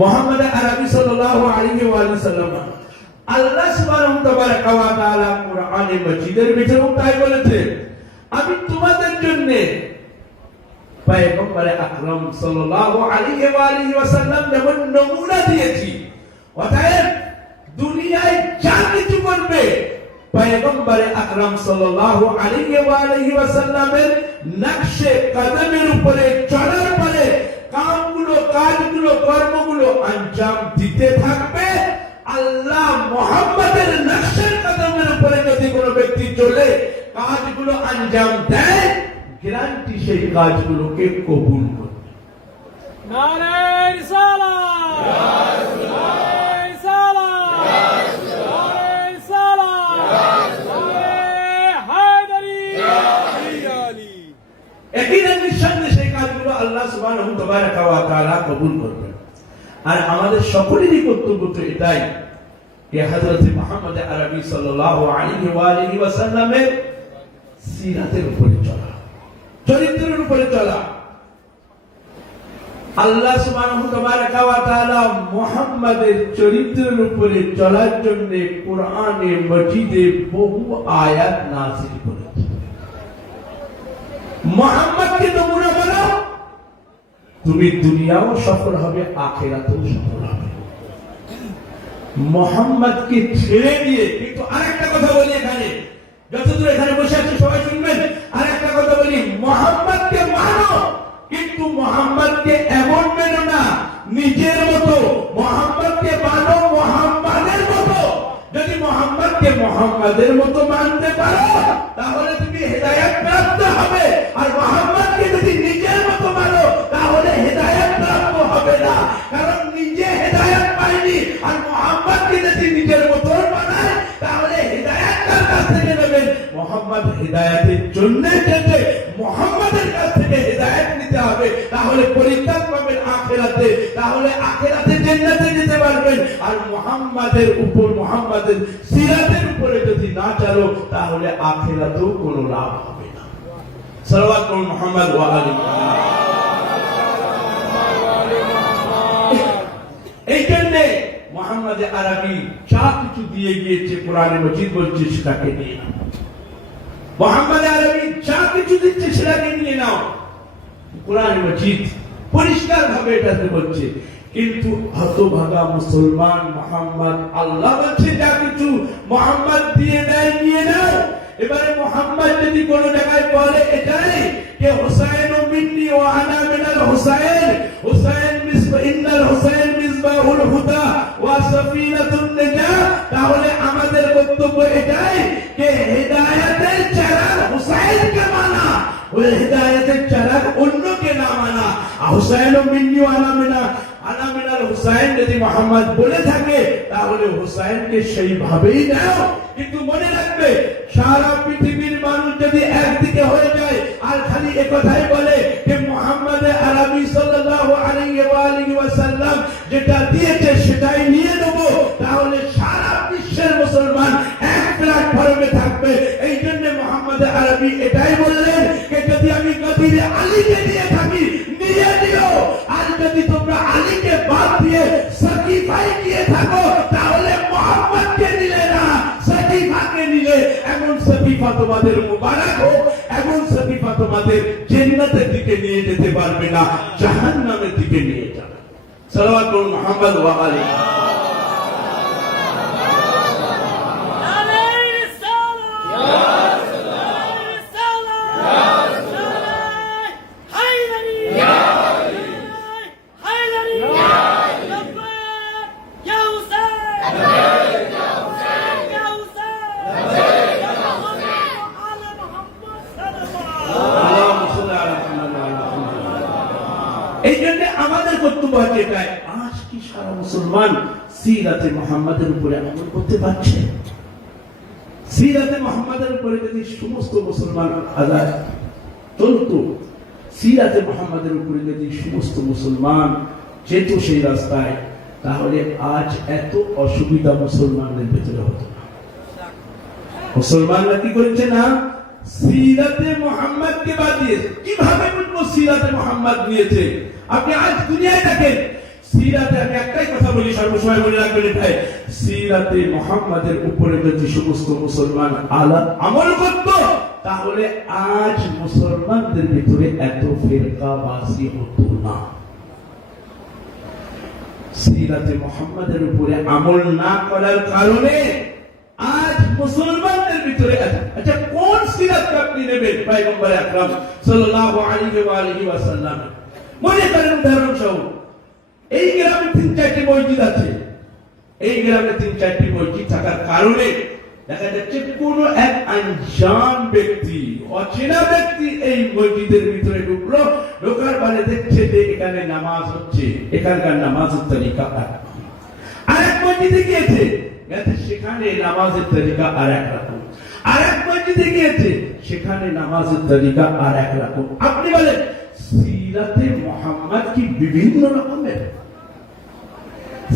মুহাম্মদ আরবি সাল্লাল্লাহু আলাইহি ওয়া আলিহি ওয়াসাল্লাম। আল্লাহ সুবহানাহু ওয়া তাআলা কুরআনে মাজিদের ভিতরে তাই বলেছে, আমি তোমাদের জন্য পয়গম্বর আকরাম সাল্লাল্লাহু আলাইহি ওয়া আলিহি ওয়াসাল্লাম যেমন নমুনা দিয়েছি, অতএব দুনিয়ায় যা কিছু করবে পয়গম্বর আকরাম সাল্লাল্লাহু আলাইহি ওয়া আলিহি ওয়াসাল্লামের নকশে কদমের উপরে চলার পরে কামগুলো, কাজগুলো, কর্মগুলো আঞ্জাম দিতে থাকবে। আল্লাহ মুহাম্মাদের নকশের কদমের উপরে যদি কোনো ব্যক্তি চলে কাজগুলো আঞ্জাম দেয়, গ্যারান্টি সেই কাজগুলোকে কবুল করবে। নারে রিসালাত, নারে রিসালাত, নারে রিসালাত, নারে হায়দারি, আলী। একদিন নিঃসন্দেহে সেই কাজগুলো আল্লাহ সুবহানাহু ওয়া তাআলা কবুল করবেন। আর আমাদের সকলেরই কর্তব্য তো এটাই যে হযরত মুহাম্মদ আরবি সাল্লাল্লাহু আলাইহি ওয়া আলিহি ওয়াসাল্লামের সিরাতের উপরে চলা, চরিত্রের উপরে চলা। আল্লাহ সুবহানাহু ওয়া তাআলা মুহাম্মাদের চরিত্রের উপরে চলার জন্য কোরআনে মাজিদে বহু আয়াত নাযিল করেছেন। মুহাম্মদকে নমুনা বলো, তুমি দুনিয়াও সফল হবে, আখিরাতেও সফল হবে। মুহাম্মদকে ছেড়ে দিয়ে, কিন্তু আরেকটা কথা বলি এখানে, যতদূর এখানে বসে আছে সবাই শুনবেন, আরেকটা কথা বলি, মুহাম্মদকে মানো, কিন্তু মুহাম্মদকে এমন মেনো না নিজের মতো, মুহাম্মদকে মানো মুহাম্মাদের মতো। যদি মুহাম্মদ মোহাম্মদকে মোহাম্মদের মতো মানতে পারো তাহলে তুমি হেদায়েত প্রাপ্ত হবে, আর মোহাম্মদকে যদি নিজের মতো মানো তাহলে হেদায়েত প্রাপ্ত হবে না, কারণ নিজে হেদায়েত পায়নি। আর মোহাম্মদকে যদি নিজের মতো বানায় তাহলে হেদায়েত কার কাছ থেকে নেবেন? মোহাম্মদ হেদায়েতের জন্য এসেছে, মোহাম্মদের কাছ থেকে হেদায়েত নিতে হবে, তাহলে পরিত্রাণ পাবেন আখিরাতে, তাহলে আখিরাতে জান্নাতে যেতে পারবেন। আর মোহাম্মদের উপর, মোহাম্মদের সিরাতের উপরে যদি না চলো তাহলে আখিরাতেও কোনো লাভ হবে না। সালাওয়াত করুন মুহাম্মদ ওয়া আলি মুহাম্মদ। এই জন্য মুহাম্মদ আরবি যা কিছু দিয়ে গিয়েছে কোরআনে মজিদ বলছে সেটাকে নিয়ে নাও। মুহাম্মদ আরবি যা কিছু দিচ্ছে সেটাকে নিয়ে নাও। কোরআন মজিদ পরিষ্কার ভাবে এটাতে বলছে, কিন্তু হতভাগা মুসলমান মুহাম্মদ, আল্লাহ বলছে যা কিছু মুহাম্মদ দিয়ে দেয় নিয়ে নাও। এবারে মুহাম্মদ যদি কোন জায়গায় বলে এটাই যে হুসাইন মিন্নি ওয়া আনা মিনাল হুসাইন, হুসাইন ইন্নাল হুসাইন মিসবাহুল হুদা ওয়া সাফিনাতুন নাজা, তাহলে আমাদের বক্তব্য এটাই যে হেদায়েতের চারাগ হুসাইনকে মানা, ওই হেদায়েতের চারাগ অন্যকে না মানা। হুসাইন মিন্নি ওয়া আনা মিনাল হুসাইন যদি মুহাম্মদ বলে থাকে তাহলে হুসাইনকে সেইভাবেই নাও। কিন্তু মনে রাখবে, সারা পৃথিবীর মানুষ যদি একদিকে হয়ে যায় আর খালি একথাই বলে যে মুহাম্মদ আরবি সাল্লাল্লাহু আলাইহি ওয়া আলিহি ওয়াসাল্লাম যেটা দিয়েছে সেটাই নিয়ে নেব, তাহলে সারা বিশ্বের মুসলমান এক প্ল্যাটফর্মে থাকবে। এই জন্য মুহাম্মদ আরবি এটাই বললেন যে যদি আমি গদিরে আলীকে দিয়ে থাকি নিয়ে নিও, আর যদি তোমরা আলীকে বাদ দিয়ে সাকিফায় দিয়ে থাকো তাহলে মুহাম্মদকে নিলে না, সাকিফাকে নিলে। এমন সাকিফা তোমাদের মুবারক হোক, এমন সাকিফা তোমাদের জান্নাতের দিকে নিয়ে যেতে পারবে না, জাহান্নামের দিকে নিয়ে যাবে। সালাওয়াত করুন মুহাম্মদ ওয়া আলি এই জন্য আমাদের বক্তব্য হচ্ছে এটাই, আজ কি সারা মুসলমান সিরাতে মুহাম্মাদের উপরে আমল করতে পারছে? সিরাতে মুহাম্মাদের উপরে যদি সমস্ত মুসলমান আদায় চলতো, সিরাতে মুহাম্মাদের উপরে যদি সমস্ত মুসলমান যেত সেই রাস্তায়, তাহলে আজ এত অসুবিধা মুসলমানদের ভেতরে হতো না। মুসলমানরা কি করেছে না, সিরাতে মুহাম্মাদকে বাদ দিয়ে কিভাবে বুঝবো সিরাতে মুহাম্মাদ নিয়েছে? আপনি আজ দুনিয়ায় দেখেন সিরাতে, আমি একটাই কথা বলি সর্বসময় মনে রাখবেন, এটাই সিরাতে মুহাম্মাদের উপরে যদি সমস্ত মুসলমান আমল করত তাহলে আজ মুসলমানদের ভিতরে এত ফিরকাবাজি হতো না। সিরাতে মুহাম্মাদের উপরে আমল না করার কারণে আজ মুসলমানদের ভিতরে আচ্ছা কোন সিরাতকে আপনি নেবেন? পয়গম্বর আকরাম সাল্লাল্লাহু আলাইহি ওয়া আলিহি ওয়াসাল্লাম। মনে করেন উদাহরণ সহ এই গ্রামে 3-4টি মসজিদ আছে, এই গ্রামে 3-4টি মসজিদ থাকার কারণে দেখা যাচ্ছে কোন এক আনজান ব্যক্তি, অচেনা ব্যক্তি এই মসজিদের ভিতরে ঢুকলো, ঢোকার পরে দেখছে যে এখানে নামাজ হচ্ছে, এখানকার নামাজের তরিকা আরেক মসজিদে গিয়েছে, সেখানে নামাজের তরিকা আর এক রকম, আর এক মসজিদে গিয়েছে সেখানে নামাজের তরিকা আর এক রকম। আপনি বলেন সিরাতে মুহাম্মদ কি বিভিন্ন রকমের?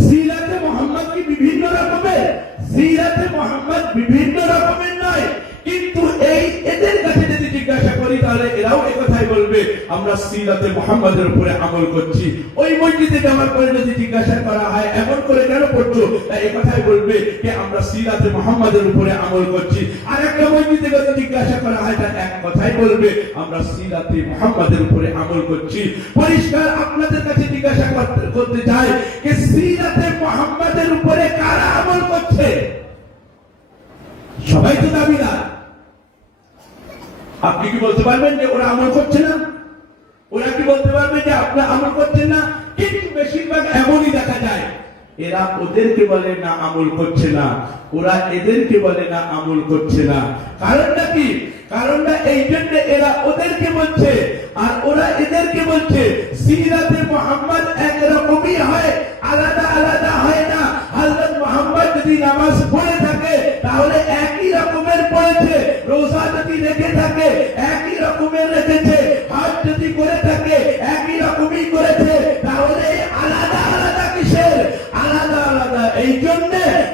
সিরাতে মুহাম্মদ কি বিভিন্ন রকমের? সিরাতে মুহাম্মদ বিভিন্ন রকমের নয়, কিন্তু এই এদের কাছে যদি জিজ্ঞাসা করি তাহলে এরাও একথাই বলবে আমরা সিরাতে মুহাম্মাদের উপরে আমল করছি। ওই মসজিদে যাওয়ার পরে যদি জিজ্ঞাসা করা হয় এমন করে কেন পড়ছো, তাই একথাই বলবে যে আমরা সিরাতে মুহাম্মাদের উপরে আমল করছি। আর একটা মসজিদে যদি জিজ্ঞাসা করা হয় তার এক কথাই বলবে আমরা সিরাতে মুহাম্মাদের উপরে আমল করছি। পরিষ্কার আপনাদের কাছে জিজ্ঞাসা করতে চাই যে সিরাতে মুহাম্মাদের উপরে কারা আমল করছে? সবাই তো দাবিদার। আপনি কি বলতে পারবেন যে ওরা আমল করছে না? ওরা কি বলতে পারবে যে আপনারা আমল করছেন না? কিন্তু বেশিরভাগ এমনই দেখা যায় এরা ওদেরকে বলে না আমল করছে না, ওরা এদেরকে বলে না আমল করছে না। কারণটা কি? কারণটা এই জন্য এরা ওদেরকে বলছে আর ওরা এদেরকে বলছে। সিরাতে মুহাম্মদ একরকমই হয়, আলাদা আলাদা হয় না। হযরত মুহাম্মদ যদি নামাজ পড়ে থাকে তাহলে একই রকমের পড়েছে, রোজা যদি রেখে থাকে একই রকমের রেখেছে, হজ যদি করে থাকে একই রকমই করেছে। তাহলে আলাদা আলাদা কিসের? আলাদা আলাদা। এই জন্য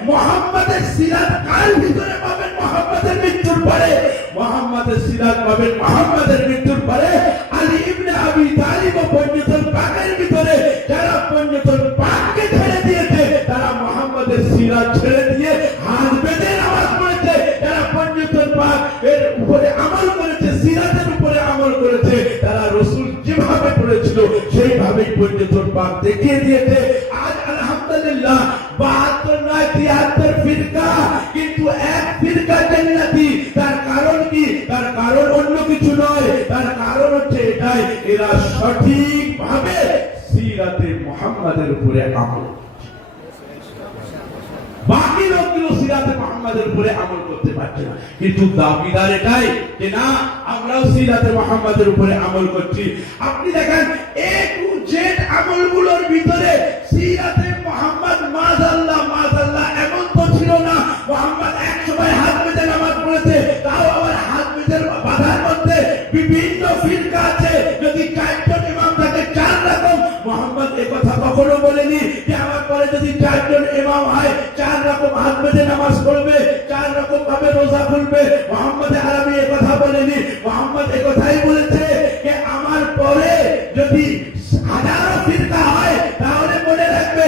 মুহাম্মাদের সিরাত কার ভিতরে পাবেন? মুহাম্মাদের মৃত্যুর পরে। মুহাম্মাদের সিরাত পাবেন মুহাম্মাদের মৃত্যুর পরে। আলী ইবনে আবি তালিব ও পঞ্চতন পাকের ভিতরে যারা পঞ্চতন পাককে ছেড়ে দিয়েছে তারা মুহাম্মাদের সিরাত ছেড়ে দিয়ে হাত বেঁধে নামাজ পড়েছে। যারা পঞ্চতন পাক এর উপরে আমল করেছে, সিরাতের উপরে আমল করেছে, তারা রাসূল যেভাবে পড়েছিল সেইভাবেই পঞ্চতন পাক দেখিয়ে দিয়েছে। আজ আলহামদুলিল্লাহ 72 নয় 73 ফিরকা, কিন্তু এক ফিরকা জান্নাতি। তার কারণ কি? তার কারণ অন্য কিছু নয়, তার কারণ হচ্ছে এটাই, এরা সঠিকভাবে সিরাতে মুহাম্মাদের উপরে আমল। বাকি লোকগুলো সিরাতে মুহাম্মাদের উপরে আমল করতে পারছে না, কিন্তু দাবিদার এটাই যে না আমরাও সিরাতে মুহাম্মাদের উপরে আমল করছি। আপনি দেখেন এ টু জেড আমলগুলোর ভিতরে সিরাতে মুহাম্মদ মাশাআল্লাহ মাশাআল্লাহ এমন তো ছিল না। মুহাম্মদ এক সময় হাত বেঁধে নামাজ পড়েছে, তাও আবার হাত বেঁধে বাধার মধ্যে বিভিন্ন ফিরকা আছে। যদি 4 জন ইমাম থাকে 4 রকম। মুহাম্মদ এই কথা কখনো বলেনি যে আমার পরে যদি 4 জন ইমাম হয় 4 রকম হাত বেঁধে নামাজ পড়বে, 4 রকম ভাবে রোজা খুলবে। মুহাম্মদ আরবি এই কথা বলেনি। মুহাম্মদ এই কথাই বলেছে যে আমার পরে যদি হাজারো ফিরকা হয় তাহলে মনে রাখবে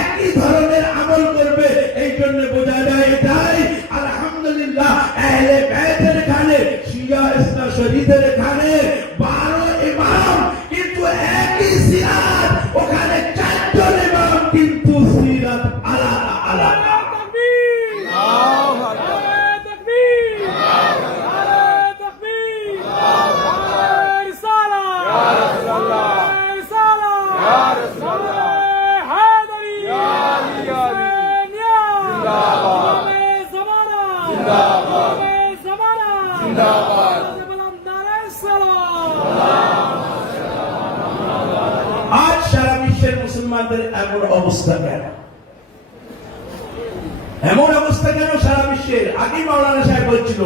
একই ধরনের আমল করবে। এই জন্য বোঝা যায় এটাই আলহামদুলিল্লাহ আহলে বাইতের এখানে শিয়া ইসনা শরীদের এখানে 12 ইমাম, কিন্তু একই সিরাত। ওখানে 4 জন ইমাম, কিন্তু সিরাত আলাদা আলাদা। তাকবীর! নারে তাকবীর! নারে তাকবীর! নারে রিসালাত! ইয়া রাসূলুল্লাহ! নারে রিসালাত! ইয়া রাসূলুল্লাহ! নারে হায়দারি! ইয়া আলী! জিন্দাবাদ! নারে জামানা! জিন্দাবাদ! নারে জামানা! জিন্দাবাদ! নারে রিসালাত! আজ সারা বিশ্বের মুসলমানদের এমন অবস্থা কেন? এমন অবস্থা কেন সারা বিশ্বের? আগে মাওলানা সাহেব বলছিল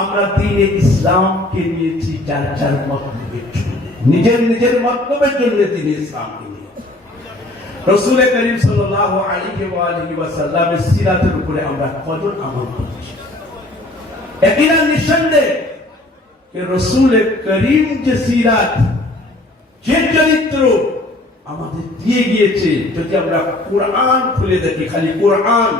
আমরা দ্বীনে ইসলামকে নিয়েছি 4 মতলবের জন্য, নিজের মতলবের জন্য দ্বীনে ইসলামকে নিয়েছি। রাসূল করিম সাল্লাল্লাহু আলাইহি ওয়া আলিহি ওয়াসাল্লামের সিরাতের উপরে আমরা কজন আমল করছি? ইয়াকিনান নিঃসন্দেহে যে রাসূল করিম যে সিরাত, যে চরিত্র আমাদের দিয়ে গিয়েছে, যদি আমরা কোরআন খুলে দেখি, খালি কোরআন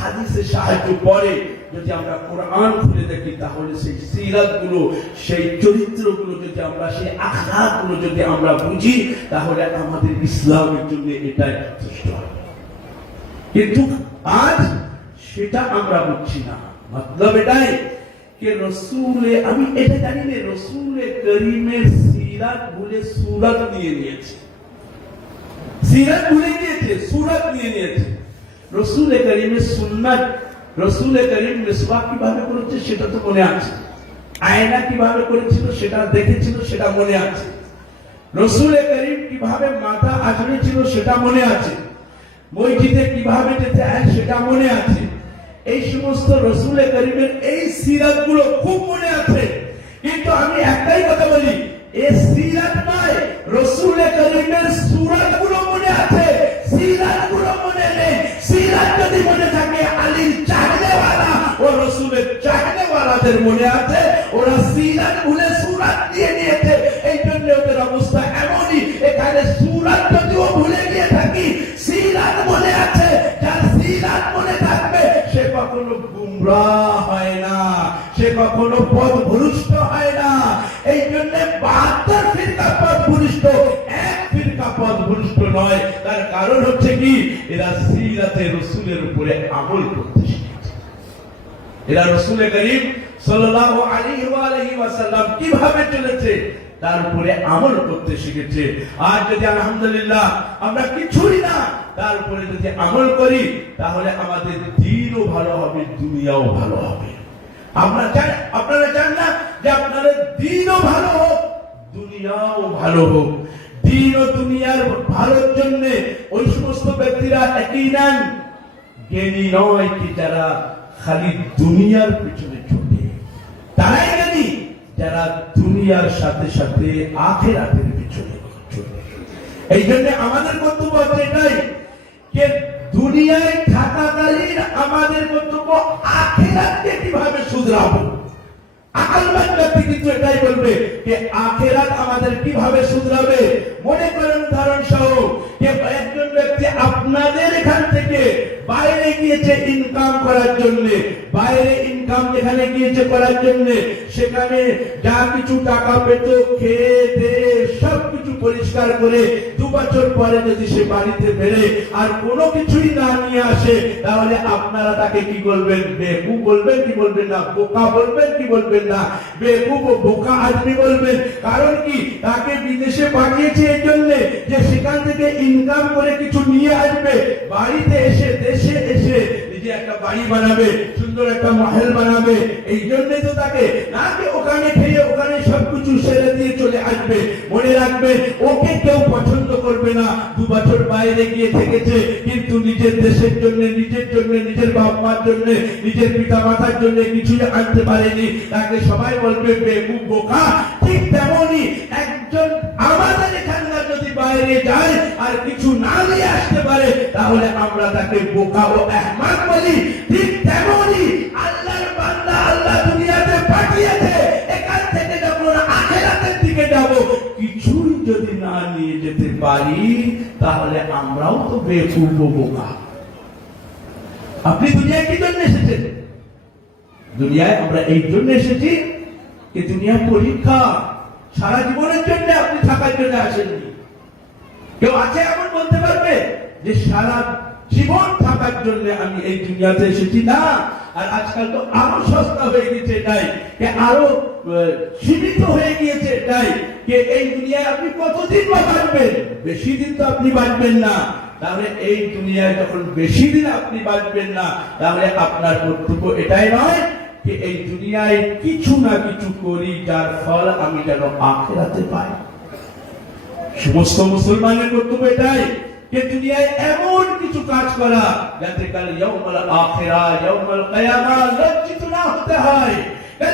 হাদিসের সাহায্য পরে যদি আমরা কোরআন খুলে দেখি, তাহলে সেই সিরাতগুলো, সেই চরিত্রগুলো যদি আমরা, সেই আখলাকগুলো যদি আমরা বুঝি, তাহলে আমাদের ইসলামের জন্য এটাই যথেষ্ট হবে। কিন্তু আজ সেটা আমরা বুঝছি না। মতলব এটাই যে রসুলে, আমি এটা জানি না, রসুলে করিমের সিরাত ভুলে সুরত নিয়ে নিয়েছে, সিরাত ভুলে গিয়েছে, সুরত নিয়ে নিয়েছে। রসুলে করিমের সুন্নাত, রসুলে করিম মিসওয়াক কিভাবে করেছে সেটা তো মনে আছে, আয়না কিভাবে করেছিল সেটা দেখেছিল সেটা মনে আছে, রসুলে করিম কিভাবে মাথা আঁচড়েছিল সেটা মনে আছে, মসজিদে কিভাবে যেতে হয় সেটা মনে আছে। এই সমস্ত রসুলে করিমের এই সিরাত গুলো খুব মনে আছে। কিন্তু আমি একটাই কথা বলি, এই সিরাত নয়, রসুলে করিমের সূরাত গুলো মনে আছে, সিরাত গুলো মনে নেই। সিরাত যদি মনে থাকে আলীর চাহনেওয়ালা ও রসুলের চাহনেওয়ালাদের মনে আছে, ওরা সিরাত ভুলে সূরাত দিয়ে নিয়েছে। এই জন্য ওদের অবস্থা এমনই। এখানে সূরাত যদিও ভুলে গিয়ে থাকি, সিরাত মনে আছে। যার সিরাত মনে থাকবে সে কখনো গুমরাহ হয় না, সে কখনো পথভ্রষ্ট হয় না। এই জন্য 72 ফিরকা পথভ্রষ্ট, এক ফিরকা পথভ্রষ্ট নয়। তার কারণ হচ্ছে কি, এরা সিরাতে রসুলের উপরে আমল করতে শিখেছে। এরা রাসূল করিম সাল্লাল্লাহু আলাইহি ওয়াসাল্লাম কিভাবে চলেছে তার উপরে আমল করতে শিখেছে। আর যদি আলহামদুলিল্লাহ আমরা কিছুই না তারপরে যদি আমল করি তাহলে আমাদের দ্বীনও ভালো হবে, দুনিয়াও ভালো হবে। আপনারা চান না যে আপনাদের দ্বীনও ভালো হোক, দুনিয়াও ভালো হোক? দ্বীন ও দুনিয়ার ভালোর জন্য ওই সমস্ত ব্যক্তিরা ইয়াকিনান জ্ঞানী নয় কি যারা খালি দুনিয়ার পিছনে ছুটে, তারাই জ্ঞানী যারা দুনিয়ার সাথে সাথে আখিরাতের পিছনে ছুটে। এই জন্য আমাদের কর্তব্য হচ্ছে এটাই যে দুনিয়ায় থাকাকালীন আমাদের কর্তব্য আখিরাতকে কিভাবে শুধরাবো। আকলবান ব্যক্তি কিন্তু এটাই বলবে যে আখিরাত আমাদের কিভাবে শুধরাবে। মনে করেন উদাহরণ সহ যে একজন ব্যক্তি আপনাদের এখান থেকে বাইরে গিয়েছে ইনকাম করার জন্য, বাইরে ইনকাম যেখানে গিয়েছে করার জন্য সেখানে যা কিছু টাকা পেত খেয়ে দিয়ে সবকিছু পরিষ্কার করে 2 বছর পরে যদি সে বাড়িতে ফেরে আর কোনো কিছুই না নিয়ে আসে তাহলে আপনারা তাকে কি বলবেন? বেকুব বলবেন কি বলবেন না? বোকা বলবেন কি বলবেন না? বেকুব ও বোকা আদমি বলবেন। কারণ কি? তাকে বিদেশে পাঠিয়েছে এই জন্য যে সেখান থেকে ইনকাম করে কিছু নিয়ে আসবে, বাড়িতে এসে দেশে এসে নিজে একটা বাড়ি বানাবে, সুন্দর একটা মহল বানাবে। এই জন্য তো তাকে নাকি ওখানে খেয়ে ওখানে সবকিছু সেরে দিয়ে চলে আসবে। মনে রাখবে ওকে কেউ পছন্দ করবে না। 2 বছর বাইরে গিয়ে থেকেছে কিন্তু নিজের দেশের জন্য, নিজের জন্য, নিজের বাপ মার জন্য, নিজের পিতা মাতার জন্য কিছুই আনতে পারেনি। তাকে সবাই বলবে বেকুব, বোকা। ঠিক তেমনই একজন আমাদের এখানকার যদি বাইরে যায় আর কিছু না নিয়ে আসতে পারে তাহলে আমরা তাকে বোকা ও আহমাক বলি। ঠিক তেমনই আল্লাহর বান্দা আল্লাহ দুনিয়াতে পাঠিয়েছে, এখান থেকে যখন আখিরাতের দিকে যাব কিছুই যদি না নিয়ে যেতে পারি তাহলে আমরাও তো বেকুব ও বোকা। আপনি দুনিয়ায় কি জন্য এসেছেন? দুনিয়ায় আমরা এই জন্য এসেছি যে দুনিয়া পরীক্ষা, সারা জীবনের জন্য আপনি থাকার জন্য আসেননি। কেউ আছে এমন বলতে পারবে যে সারা জীবন থাকার জন্য আমি এই দুনিয়াতে এসেছি? না। আর আজকাল তো আরো সস্তা হয়ে গেছে এটাই, আরো সীমিত হয়ে গিয়েছে এটাই যে এই দুনিয়ায় আপনি কতদিন বাঁচবেন? বেশি দিন তো আপনি বাঁচবেন না। তাহলে এই দুনিয়ায় যখন বেশি দিন আপনি বাঁচবেন না তাহলে আপনার কর্তব্য এটাই নয় যে এই দুনিয়ায় কিছু না কিছু করি যার ফল আমি যেন আখিরাতে পাই। সমস্ত মুসলমানের কর্তব্য এটাই যে দুনিয়ায় এমন কিছু কাজ করা যাতে কাল ইয়াউমুল আখিরা, ইয়াউমুল কিয়ামা লজ্জিত না হতে হয়।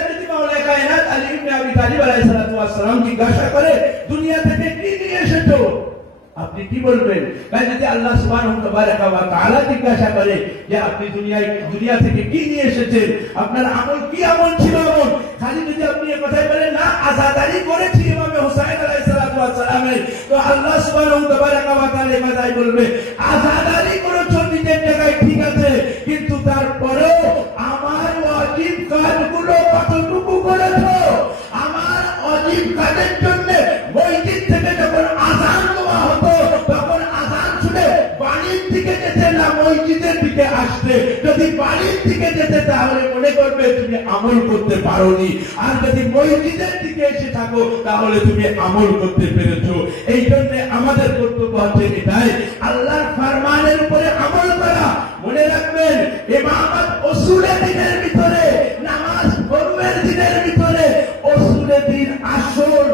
যদি মাওলানা কায়নাত আলী ইবনে আবি তালিব আলাইহিস সালাতু ওয়াস সালাম জিজ্ঞাসা করে দুনিয়া থেকে কি নিয়ে এসেছো, আপনি কি বলবেন? যদি আল্লাহ সুবহানাহু ওয়া তাআলা জিজ্ঞাসা করে যে আপনি দুনিয়া থেকে কি নিয়ে এসেছেন, আপনার আমল কি আমল ছিল এমন, খালি যদি আপনি এই কথাই বলেন না আযাদারি করেছি ইমাম হুসাইন আলাইহিস সালাতু ওয়াস সালামের, তো আল্লাহ সুবহানাহু ওয়া তাআলা এই কথাই বলবে আযাদারি করেছো নিজের জায়গায় ঠিক আছে, কিন্তু তারপরেও আমার ওয়াজিব কাজগুলো কতটুকু করেছো? আমার ওয়াজিব কাজের জন্য মসজিদ থেকে যখন আযান দেওয়া হতো তখন আযান শুনে বাড়ির দিকে যেতে না মসজিদের দিকে আসতে। যদি বাড়ির দিকে যেতে তাহলে মনে করবে তুমি আমল করতে পারোনি, আর যদি মসজিদের দিকে এসে থাকো তাহলে তুমি আমল করতে পেরেছো। এই জন্য আমাদের কর্তব্য হচ্ছে এটাই, আল্লাহর ফরমানের উপরে আমল করা। মনে রাখবেন ইমামত উসুলে দ্বীনের ভিতরে, নামাজ ফরজের দ্বীনের ভিতরে উসুলে দ্বীন আসল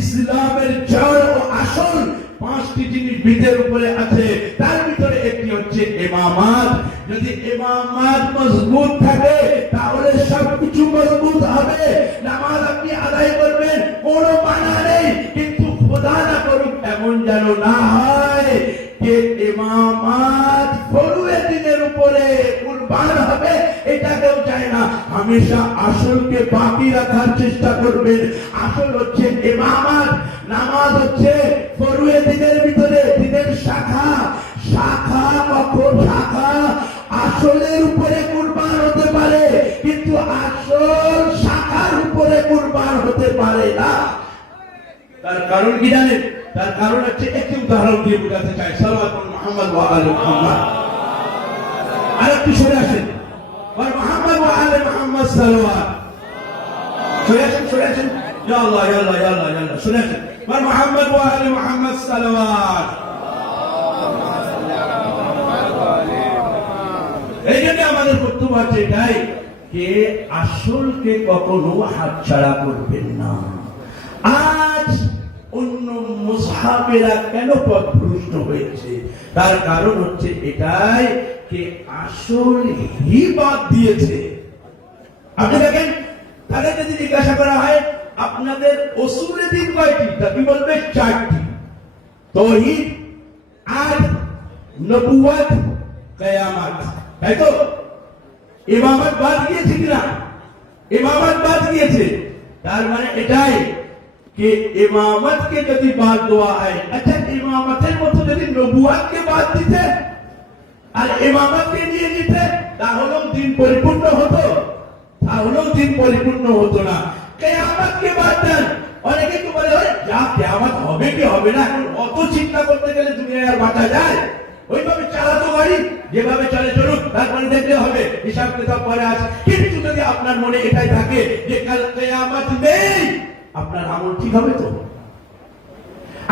ইসলামের জড় ও আসল 5টি জিনিস ভিতের উপরে আছে। তার ভিতরে একটি হচ্ছে ইমামাত। যদি ইমামাত মজবুত থাকে তাহলে সবকিছু মজবুত হবে। নামাজ আপনি আদায় করবেন কোনো মানা নেই, কিন্তু খোদা না করুক এমন যেন না হয় যে ইমামাত ফরজে দ্বীনের উপরে কুরবান হবে, এটা কেউ চায় না। হামেশা আসলকে বাকি রাখার চেষ্টা করবেন। আসল হচ্ছে ইমামাত, নামাজ হচ্ছে ফরজে দ্বীনের ভিতরে দ্বীনের শাখা। শাখা কখন শাখা আসলের উপরে কুরবান হতে পারে, কিন্তু আসল শাখার উপরে কুরবান হতে পারে না। তার কারণ কি জানেন? তার কারণ হচ্ছে একটি উদাহরণ দিয়ে বোঝাতে চাই। সাল্লাল্লাহু মুহাম্মদ ওয়া আলি মুহাম্মদ। আরেকটু সরে আসেন, ওয়াল মুহাম্মদ ওয়া আলি মুহাম্মদ সালাওয়াত। শুনেছেন ইয়া আল্লাহ ইয়া আল্লাহ ইয়া আল্লাহ ইয়া আল্লাহ, শুনেছেন ওয়াল মুহাম্মদ ওয়া আলি মুহাম্মদ সালাওয়াত। এই জন্য আমাদের বক্তব্য আছে এটাই যে আসলকে কখনো হাতছাড়া করবেন না। আজ অন্য মুসহাবেরা কেন পথভ্রষ্ট হয়েছে, তার কারণ হচ্ছে এটাই যে আসল হি বাদ দিয়েছে। আপনি দেখেন, তাদের যদি জিজ্ঞাসা করা হয় আপনাদের অসুলের দিন কয়টি, তা কি বলবে? 4টি। তাওহীদ আর নবুয়ত, কিয়ামত, তাই তো? ইমামত বাদ গিয়েছে কিনা? ইমামত বাদ গিয়েছে। তার মানে এটাই कि इमामत के यदि बात दुआ है, अच्छा इमामतेर মতো যদি নবুয়তকে বাদ দিতে আর ইমামতকে নিয়ে নিতে, তাহলেও দিন পরিপূর্ণ হতো? তাহলেও দিন পরিপূর্ণ হতো না। কিয়ামতকে বাদ দেন। অনেকে তো বলে যা কিয়ামত হবে কি হবে না, এখন অত চিন্তা করতে গেলে দুনিয়ায় আর বাঁচা যায়? ওইভাবে চালাতো গাড়ি, যেভাবে চলে চলুক, তারপরে দেখলে হবে, হিসাব কিতাব পরে আসে। কিন্তু যদি আপনার মনে এটাই থাকে যে কাল কিয়ামত নেই, আপনার আমল ঠিক হবে তো?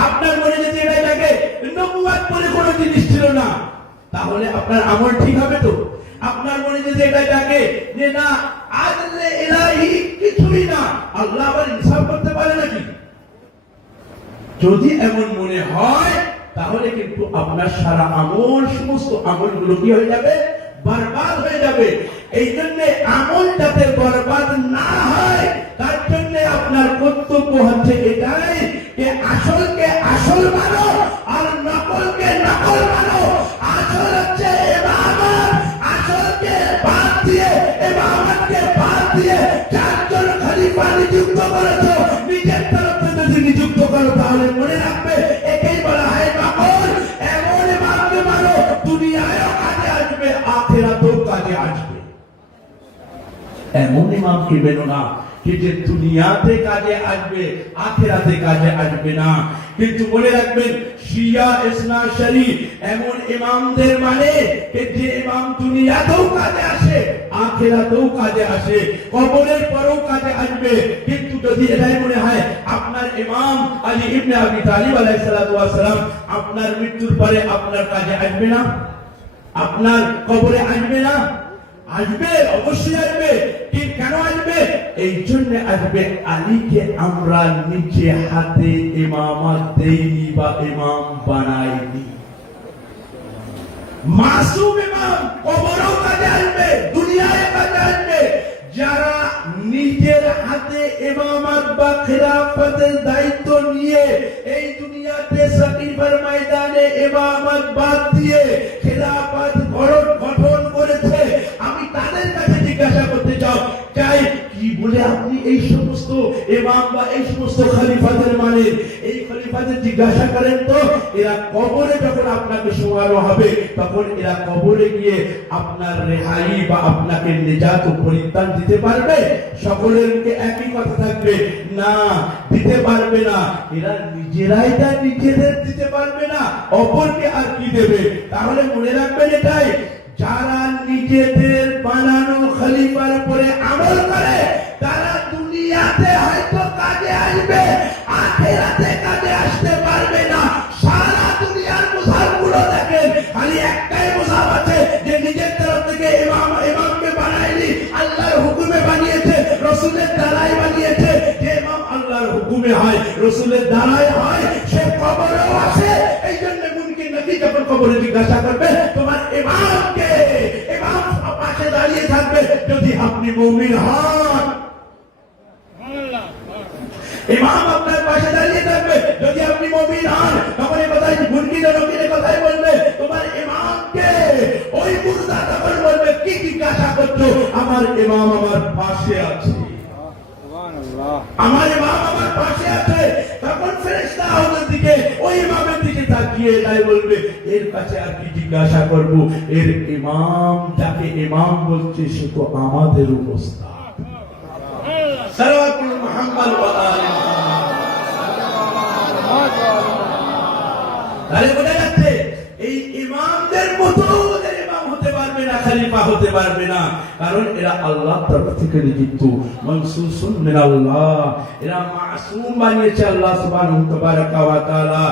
আপনার মনে যদি এটাই থাকে নবুয়ত বলে কোনো জিনিস ছিল না, তাহলে আপনার আমল ঠিক হবে তো? আপনার মনে যদি এটাই থাকে যে না আদলে ইলাহি কিছুই না, আল্লাহ আবার ইনসাফ করতে পারে নাকি, যদি এমন মনে হয় তাহলে কিন্তু আপনার সারা আমল, সমস্ত আমলগুলো কি হয়ে যাবে? বরবাদ হয়ে যাবে। এই জন্য আমল যাতে বরবাদ না হয়, তার জন্য আপনার কর্তব্য হচ্ছে এটাই যে আসলকে আসল মানো আর নকলকে নকল মানো। আসল হচ্ছে ইমামত, আসলকে বাদ দিয়ে, ইমামতকে বাদ দিয়ে 4জন খলিফা নিযুক্ত করেছো, নিজের তরফ থেকে যদি নিযুক্ত করো তাহলে মনে রাখবে একেই বলা হয় নকল। এমন ইমামকে মানো দুনিয়ায়ও কাজে আসবে, আখিরাতেও কাজে আসবে। এমন ইমামকে মেনো না যে দুনিয়াতে কাজে আসবে, আখিরাতে কাজে আসবে না। কিন্তু মনে রাখবেন শিয়া ইসনা শরীফ এমন ইমামদের মানে যে ইমাম দুনিয়াতেও কাজে আসে, আখিরাতেও কাজে আসে, কবরের পরেও কাজে আসবে। কিন্তু যদি এটাই মনে হয় আপনার ইমাম আলী ইবনে আবি তালিব আলাইহিস সালাতু ওয়াস সালাম আপনার মৃত্যুর পরে আপনার কাজে আসবে না, আপনার কবরে আসবে না, আসবে, অবশ্যই আসবে। ঠিক কেন আসবে? এই জন্য আসবে আলীকে আমরা নিচে হাতে ইমামত দেইনি বা ইমাম বানাইনি। মাসুম ইমাম কবরেও কাজে আসবে, দুনিয়ায় কাজে আসবে। যারা নিজের হাতে ইমামত বা খিলাফতের দায়িত্ব নিয়ে এই দুনিয়াতে সাকিফের ময়দানে ইমামত বাদ দিয়ে খিলাফত গঠন করেছে, আমি তাদের কাছে জিজ্ঞাসা করতে চাই কি বলে আপনি এই সমস্ত ইমাম বা এই সমস্ত খলিফাদের মানে এই খলিফাদের জিজ্ঞাসা করেন তো এরা কবরে যখন আপনাকে শোয়ানো হবে তখন এরা কবরে গিয়ে আপনার রেহাই বা আপনাকে নিজাত ও পরিত্রাণ দিতে পারবে? সকলের মুখে একই কথা থাকবে, না দিতে পারবে না। এরা নিজেরাই তা নিজেদের দিতে পারবে না, অপরকে আর কি দেবে? তাহলে মনে রাখবেন এটাই, যারা নিজেদের বানানো খলিফার উপরে আমল করে তারা দুনিয়াতে হয়তো কাজে আসবে, আখিরাতে কাজে আসতে পারবে না। সারা দুনিয়ার মুসাফগুলো দেখেন, খালি একটাই মুসাফ আছে যে নিজের তরফ থেকে ইমামকে বানায়নি, আল্লাহর হুকুমে বানিয়েছে, রাসূলের দ্বারাই বানিয়েছে। যে ইমাম আল্লাহর হুকুমে হয়, রাসূলের দ্বারাই হয়, সে কবরেও আসে। এই জন্য মুনকির নবী যখন কবরে জিজ্ঞাসা করবে তোমার ইমামকে, ইমাম পাশে দাঁড়িয়ে থাকবে যদি আপনি মুমিন হন। ইমাম আপনার পাশে দাঁড়িয়ে থাকবে যদি আপনি মুমিন হন। তখন এই কথাই মুনকির নবীর কথাই বলবে তোমার ইমামকে। ওই মুর্দা তখন বলবে কি জিজ্ঞাসা করছো? আমার ইমাম আমার পাশে আছে, আমার ইমাম আমার পাশে আছে। তখন ফেরেশতা ওদের দিকে, ওই ইমামের দিকে তাকিয়ে তাই বলবে এর কাছে আর কি জিজ্ঞাসা করব? এর ইমাম যাকে ইমাম বলছে সে তো আমাদের উস্তাদ। সালাওয়াতুল মুহাম্মদ ওয়া আলি তাহলে বোঝা যাচ্ছে এই ইমামদের মতো ওদের ইমাম হতে পারবে না। খালিফা হতে পারবে না, কারণ এরা আল্লাহর তরফ থেকে নিযুক্ত, মানসুসুন মিনাল্লাহ, এরা মাসুম বানিয়েছে আল্লাহ সুবহানাহু ওয়া তাআলা।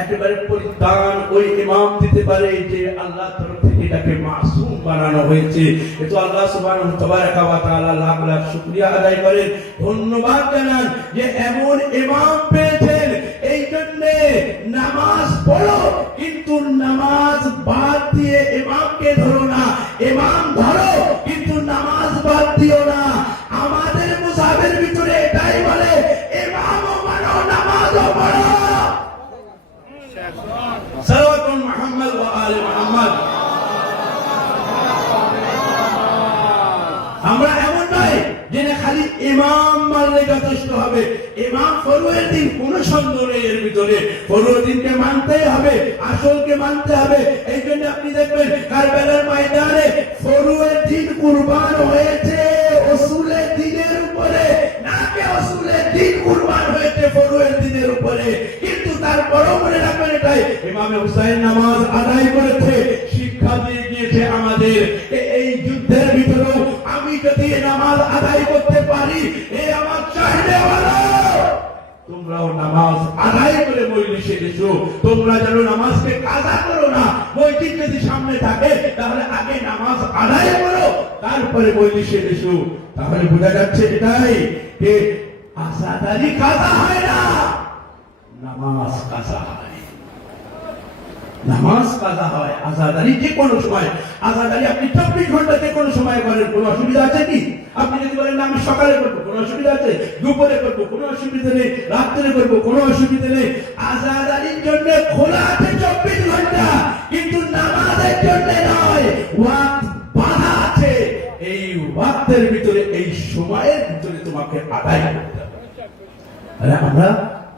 একেবারে পরিত্রাণ ওই ইমাম দিতে পারে যে আল্লাহর তরফ থেকে এটাকে মাসুম বানানো হয়েছে। এতো আল্লাহ সুবহানাহু ওয়া তাআলা লাখ লাখ শুকরিয়া আদায় করেন, ধন্যবাদ জানান যে এমন ইমাম পেয়েছেন। এই জন্য নামাজ পড়ো, কিন্তু নামাজ বাদ দিয়ে ইমামকে ধরো না, ইমাম ধরো কিন্তু নামাজ বাদ দিও না। আমাদের মুসাফের ভিতরে এটাই বলে ইমামও মানো নামাজও পড়ো। সালাওয়াতুন মুহাম্মদ ওয়া আলে মুহাম্মদ। আমরা এমন নয় যে খালি ইমাম মানলে যথেষ্ট হবে। ইমাম ফরুয়ের দিন, কোন সন্দেহ নেই এর ভিতরে, ফরুয়ের দিনকে মানতেই হবে, আসলকে মানতে হবে। এই জন্য আপনি দেখবেন কারবালার ময়দানে ফরুয়ের দিন কুরবান হয়েছে রসুলের দিনের উপরে, নাকি রসুলের দিন কুরবান হয়েছে ফরুয়ের দিনের উপরে। কিন্তু তারপরও মনে রাখবেন এটাই, ইমামে হুসাইন নামাজ আদায় করেছে, শিক্ষা দিয়ে গিয়েছে আমাদের এই যুদ্ধের ভিতরেও আমি যদি নামাজ আদায় করতে পারি, এই আমার চাহিদা হলো তোমরাও নামাজ আদায় করে মজলিসে এসো। তোমরা যেন নামাজকে কাজা করো না। মসজিদ যদি সামনে থাকে তাহলে আগে নামাজ আদায় করো, তারপরে মজলিসে এসো। তাহলে বোঝা যাচ্ছে এটাই যে আজাদারি কাজা হয় না, নামাজ কাজা হয়। নামাজ কাজা হয়, আজাদারি যে কোনো সময়। আজাদারি আপনি 24 ঘন্টা যে কোনো সময় করেন, কোনো অসুবিধা আছে কি? আপনি যদি বলেন না আমি সকালে করবো, কোনো অসুবিধা আছে? দুপুরে করবো, কোনো অসুবিধা নেই। রাত্রে করবো, কোনো অসুবিধা নেই। আজাদারির জন্য খোলা আছে 24 ঘন্টা, কিন্তু নামাজের জন্য নয়। ওয়াক্ত বাধা আছে, এই ওয়াক্তের ভিতরে, এই সময়ের ভিতরে তোমাকে আদায় করতে হবে। আরে আমরা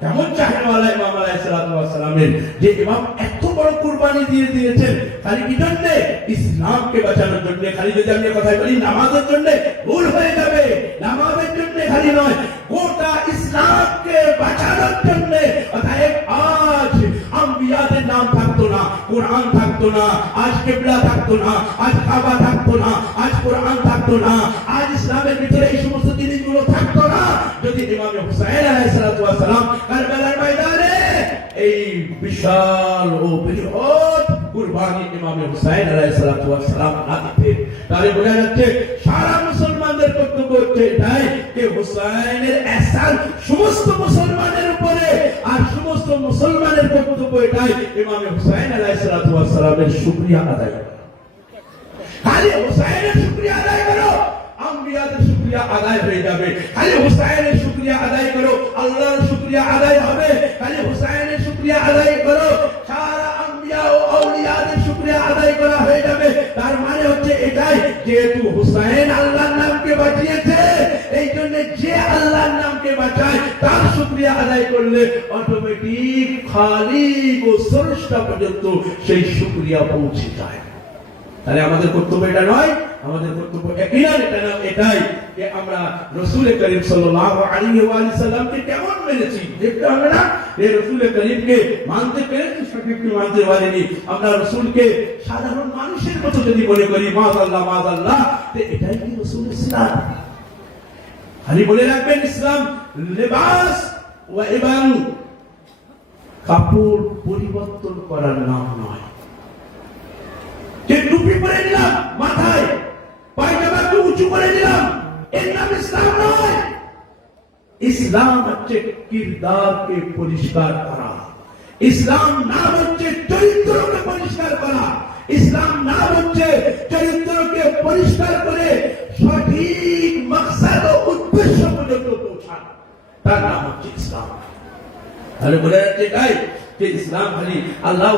কেমন চাহিদাওয়ালা ইমাম আলাইহিস সালাতু ওয়াস সালামের, যে ইমাম এত বড় কুরবানি দিয়ে দিয়েছেন খালি কি জন্য? ইসলামকে বাঁচানোর জন্য। খালি যদি আমি কথা বলি নামাজের জন্য, ভুল হয়ে যাবে। নামাজের জন্য খালি নয়, গোটা ইসলামকে বাঁচানোর জন্য। অতএব আজ আম্বিয়াদের নাম থাকতো না, কোরআন থাকতো না, আজ কিবলা থাকতো না, আজ কাবা থাকতো না, আজ কোরআন থাকতো না, আজ ইসলামের ভিতরে এই সমস্ত জিনিসগুলো থাকতো না, যদি ইমাম হুসাইন আলাইহিস সালাতু ওয়াস সালাম কারবালার ময়দানে এই বিশাল ও বৃহৎ কুরবানি ইমাম হুসাইন আলাইহিস সালাতু ওয়াস সালাম না দিতেন। তাহলে বোঝা যাচ্ছে সারা মুসলমানদের কর্তব্য হচ্ছে এটাই যে হুসাইনের এহসান সমস্ত মুসলমানের উপরে, আর সমস্ত মুসলমানের কর্তব্য এটাই ইমাম হুসাইন আলাইহিস সালাতু ওয়াস সালামের শুকরিয়া আদায় করা। খালি হুসাইনের শুকরিয়া আদায় করো, আম্বিয়াদের শুকরিয়া আদায় হয়ে যাবে। খালি হুসাইনের শুকরিয়া আদায় করো, আল্লাহর শুকরিয়া আদায় হবে। খালি হুসাইনের শুকরিয়া আদায় করো, সারা আম্বিয়া ও আউলিয়াদের শুকরিয়া আদায় করা হয়ে যাবে। তার মানে হচ্ছে এটাই, যেহেতু হুসাইন আল্লাহর নামকে বাঁচিয়েছে, এই জন্য যে আল্লাহর নামকে বাঁচায় তার শুকরিয়া আদায় করলে অটোমেটিক খালিক ও স্রষ্টা পর্যন্ত সেই শুকরিয়া পৌঁছে যায়। তাহলে আমাদের কর্তব্য এটা নয়, আমাদের কর্তব্য এটাই যে আমরা রাসূল করিম সাল্লাল্লাহু আলাইহি ওয়া সাল্লামকে কেমন মেনেছি দেখতে হবে না। এই রাসূল করিমকে মানতে পেরেছি, সঠিকভাবে মানতে পারিনি। আমরা রাসূলকে সাধারণ মানুষের মতো যদি মনে করি মাশাআল্লাহ মাশাআল্লাহ, তো এটাই কি রাসূল ইসলাম? খালি বলে রাখবেন ইসলাম লিবাস এবং কাপড় পরিবর্তন করার নাম নয়। যে টুপি পরে নিলাম মাথায়, পায়জামাকে উঁচু করে দিলাম, এর নাম ইসলাম নয়। ইসলাম হচ্ছে কিরদারকে পরিষ্কার করা। ইসলাম নাম হচ্ছে চরিত্রকে পরিষ্কার করা। ইসলাম নাম হচ্ছে চরিত্রকে পরিষ্কার করে সঠিক মাকসাদ ও উদ্দেশ্য পর্যন্ত পৌঁছানো, তার নাম হচ্ছে ইসলাম। তাহলে বলে যাচ্ছে তাই যে ইসলাম খালি আল্লাহু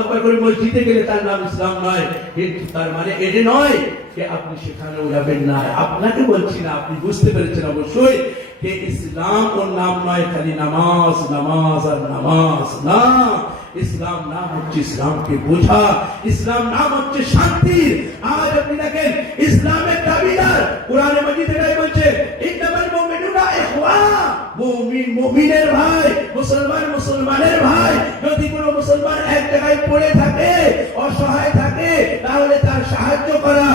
আকবার করে মসজিদে গেলে তার নাম ইসলাম নয়। কিন্তু তার মানে এটা নয় যে আপনি সেখানেও যাবেন না। আপনাকে বলছি না, আপনি বুঝতে পেরেছেন অবশ্যই যে ইসলাম ওর নাম নয় খালি নামাজ নামাজ আর নামাজ না। ইসলাম নাম হচ্ছে ইসলামকে বোঝা, ইসলাম নাম হচ্ছে শান্তির। আজ আপনি দেখেন ইসলামের দাবিদার কোরআনে মাজিদ এটাই বলছে, ইন্নামাল মুমিনুনা ইখওয়া, মুমিন মুমিনের ভাই, মুসলমান মুসলমানের ভাই। যদি কোনো মুসলমান এক জায়গায় পড়ে থাকে, অসহায় থাকে, তাহলে তার সাহায্য করা,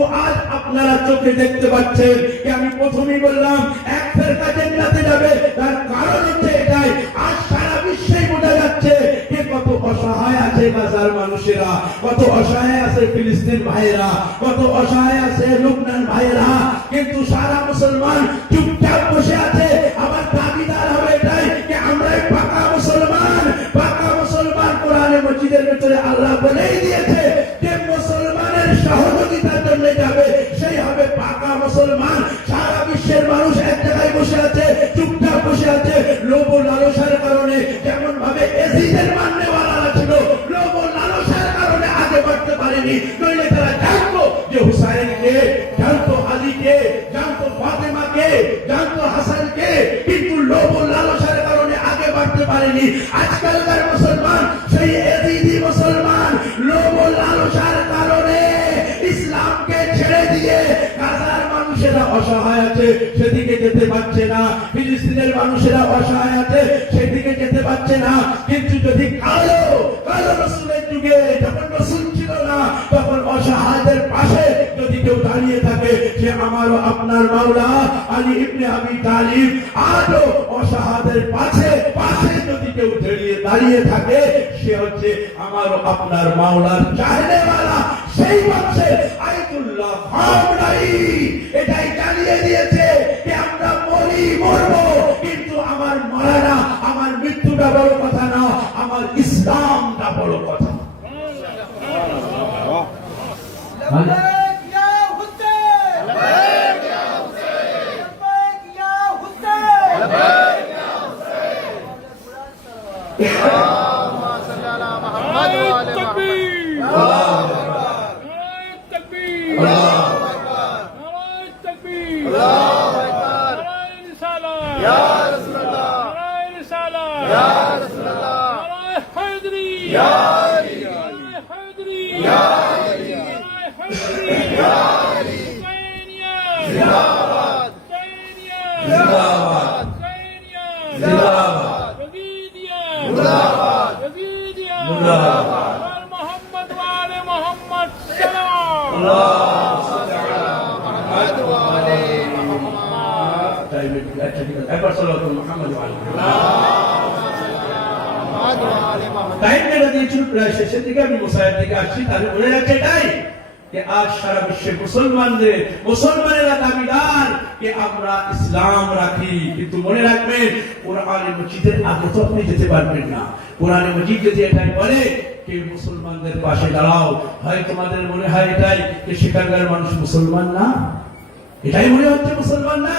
কিন্তু আজ আপনারা চোখে দেখতে পাচ্ছেন যে আমি প্রথমেই বললাম এক ফেরকা জান্নাতে যাবে, তার কারণ হচ্ছে এটাই। আজ সারা বিশ্বেই বোঝা যাচ্ছে যে কত অসহায় আছে গাজার মানুষেরা, কত অসহায় আছে ফিলিস্তিন ভাইয়েরা, কত অসহায় আছে লুবনান ভাইয়েরা, কিন্তু সারা মুসলমান চুপচাপ বসে আছে। আবার দাবিদার হবে এটাই যে আমরাই পাকা মুসলমান। পাকা মুসলমান কোরআনে মসজিদের ভিতরে আল্লাহ বলেই দিয়েছে যে মুসলমানের সহযোগিতার জন্য যাবে সেই হবে পাকা মুসলমান। সারা বিশ্বের মানুষ এক জায়গায় বসে আছে, চুপচাপ বসে আছে লোভ ও লালসার কারণে। যেমন ভাবে এজিদের মাননেওয়ালারা ছিল, লোভ ও লালসার কারণে আগে বাড়তে পারেনি, নইলে তারা জানতো যে হুসাইনকে, জানতো আলীকে, জানতো ফাতেমাকে, জানতো হাসানকে, কিন্তু লোভ ও লালসার কারণে আগে বাড়তে পারেনি। আজকালকার মুসলমান সেই এজিদি মুসলমান লোভ ও লালসার কারণে ইসলামকে ছেড়ে দিয়ে গাজার মানুষেরা অসহায় আছে, সেদিকে যেতে পারছে না। ফিলিস্তিনের মানুষেরা অসহায় আছে, সেদিকে যেতে পারছে না। কিন্তু যদি কালো রাসূলের যুগে যখন রাসূল ছিল না, তখন অসহায়দের পাশে যদি কেউ দাঁড়িয়ে থাকে, সে আমারও আপনার মাওলা আলী ইবনে আবি তালিব। আজও অসহায়দের পাশে যদি কেউ দাঁড়িয়ে থাকে, সে হচ্ছে আমারও আপনার মাওলার চাহনেওয়ালা। সেই বংশে আয়াতুল্লাহ খামনাই এটাই জানিয়ে দিয়েছে যে আমরা মরবো, কিন্তু আমার মরা না, আমার মৃত্যুটা বড় কথা না, আমার ইসলামটা বড় কথা। শেষের দিকে আমি মুসাইয়ের দিকে আসছি, তাহলে বলে যাচ্ছে এটাই যে আজ সারা বিশ্বে মুসলমানেরা দাবিদার যে আমরা ইসলাম রাখি, কিন্তু মনে রাখবেন কোরআনে মজিদের আগে তো আপনি যেতে পারবেন না। কোরআনে মজিদ যদি এটাই বলে যে মুসলমানদের পাশে দাঁড়াও, হয় তোমাদের মনে হয় এটাই যে সেখানকার মানুষ মুসলমান না, এটাই মনে হচ্ছে মুসলমান না,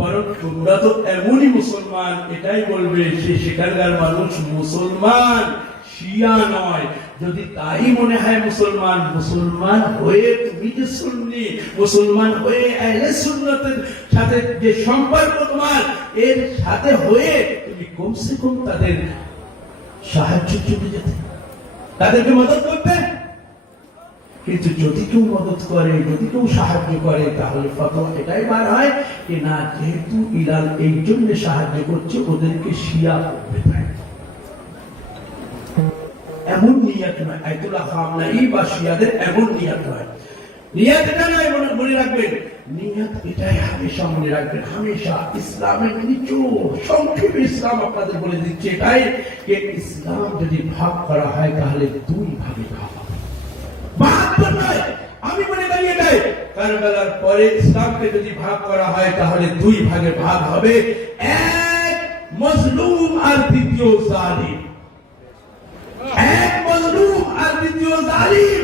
বরং তোমরা তো এমনই মুসলমান, এটাই বলবে সে সেখানকার মানুষ মুসলমান, শিয়া নয়। যদি তাই মনে হয় মুসলমান হয়ে তুমি যে সুন্নি, মুসলমান হয়ে আহলে সুন্নতের সাথে যে সম্পর্ক তোমার, এর সাথে হয়ে তুমি কমসে কম তাদের সাহায্য চলে যেতে, তাদেরকে মদত করতে। কিন্তু যদি কেউ মদত করে, যদি কেউ সাহায্য করে, তাহলে ফতোয়া এটাই বার হয় যে না, যেহেতু ইরান এই জন্য সাহায্য করছে, ওদেরকে শিয়া করবে। এমন নিয়ত নয়, আয়াতুল্লাহ খামনাই বা শিয়াদের এমন নিয়ত নয়। নিয়ত এটা নয়, মনে রাখবেন, নিয়ত এটাই হামেশা মনে রাখবেন, হামেশা ইসলামের নিচুর সংক্ষেপে ইসলাম আপনাদের বলে দিচ্ছে এটাই যে ইসলাম যদি ভাগ করা হয় তাহলে দুই ভাগে ভাগ হবে, বাহাত্তর নয়। আমি মনে করি এটাই, কারবালার পরে ইসলামকে যদি ভাগ করা হয় তাহলে দুই ভাগে ভাগ হবে, এক মজলুম আর দ্বিতীয় জালিম। এক মজলুম আর দ্বিতীয় জালিম।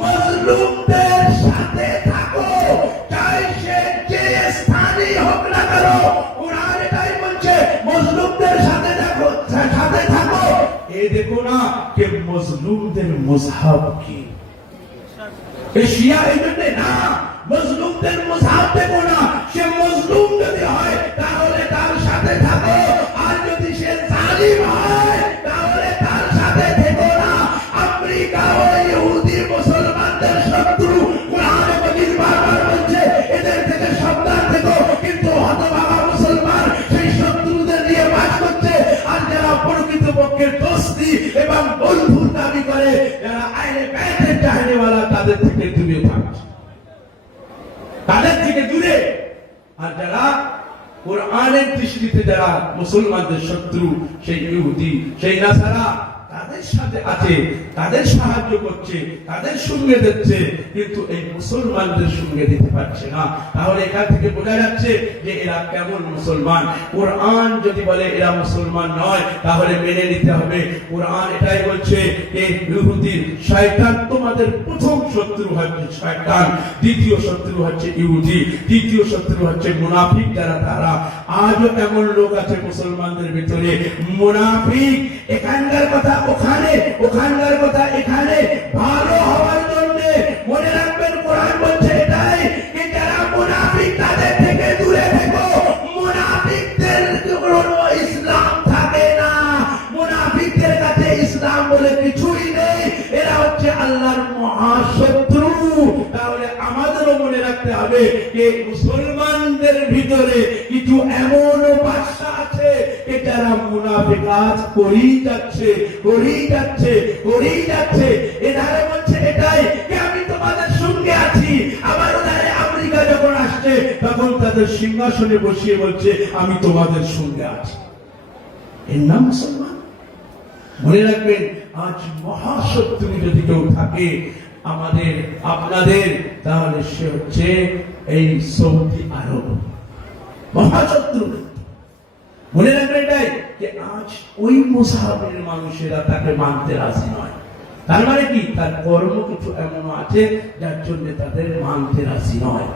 মজলুমদের সাথে থাকো, চাই সে যে স্থানই হোক না কেন। কোরআন এটাই বলছে মজলুমদের সাথে থাকো। এই দেখো না যে মজলুমদের মুজহাব কি, শিয়া এই জন্য না, মজলুমদের মুজহাব দেখো না, সে মজলুম যদি হয় তাহলে তার সাথে থাকো, আর যদি সে জালিম হয় তাহলে তার সাথে থেকো না। আমেরিকা ও ইহুদি মুসলমানদের শত্রু, কোরআনে মাজিদ বারবার বলছে এদের থেকে সাবধান থেকো, কিন্তু হতভাগা মুসলমান সেই শত্রুদের নিয়ে বাস করছে। আর যারা প্রকৃতপক্ষে দোস্তি এবং বন্ধুর দাবি করে, যারা আইনে বাইতের চাহনেওয়ালা, তাদের থেকে দূরে থাকছে। তাদের থেকে দূরে। আর যারা কোরআনের দৃষ্টিতে যারা মুসলমানদের শত্রু, সেই ইহুদি, সেই নাসারা, তাদের সাথে আছে, তাদের সাহায্য করছে, তাদের সঙ্গে দিচ্ছে, কিন্তু এই মুসলমানদের সঙ্গে দিতে পারছে না। তাহলে এখান থেকে বোঝা যাচ্ছে যে এরা কেমন মুসলমান। কোরআন যদি বলে এরা মুসলমান নয়, তাহলে মেনে নিতে হবে। কোরআন এটাই বলছে যে ইহুদি শয়তান তোমাদের প্রথম শত্রু হচ্ছে শয়তান, দ্বিতীয় শত্রু হচ্ছে ইহুদি, তৃতীয় শত্রু হচ্ছে মুনাফিক যারা তারা। আজও এমন লোক আছে মুসলমানদের ভিতরে মুনাফিক, এখানকার কথা ওখানে, ওখানকার কথা এখানে, ভালো হওয়ার জন্য। মনে রাখবেন কোরআন বলছে এটাই যে যারা মুনাফিক তাদের থেকে দূরে থেকো। মুনাফিকদের কোনো ইসলাম থাকে না, মুনাফিকদের কাছে ইসলাম বলে কিছুই নেই, এরা হচ্ছে আল্লাহর মহাশত্রু। তাহলে আমাদেরও মনে রাখতে হবে যে মুসলমানদের ভিতরে কিছু এমন বাদশা আছে যারা মুনাফিকাত করেই যাচ্ছে, করেই যাচ্ছে, করেই যাচ্ছে। এধারে বলছে এটাই যে আমি তোমাদের সঙ্গে আছি, আবার ওধারে আমেরিকা যখন আসছে তখন তাদের সিংহাসনে বসিয়ে বলছে আমি তোমাদের সঙ্গে আছি। এর নাম মুসলমান? মনে রাখবেন, আজ মহাশত্রু যদি কেউ থাকে আমাদের আপনাদের, তাহলে সে হচ্ছে এই সৌদি আরব, মহাশত্রু। মনে রাখবেন এটাই যে আজ ওই মুসাহাবের মানুষেরা তাকে মানতে রাজি নয়। তার মানে কি, তার কর্ম কিছু এমন আছে যার জন্য তাদের মানতে রাজি নয়।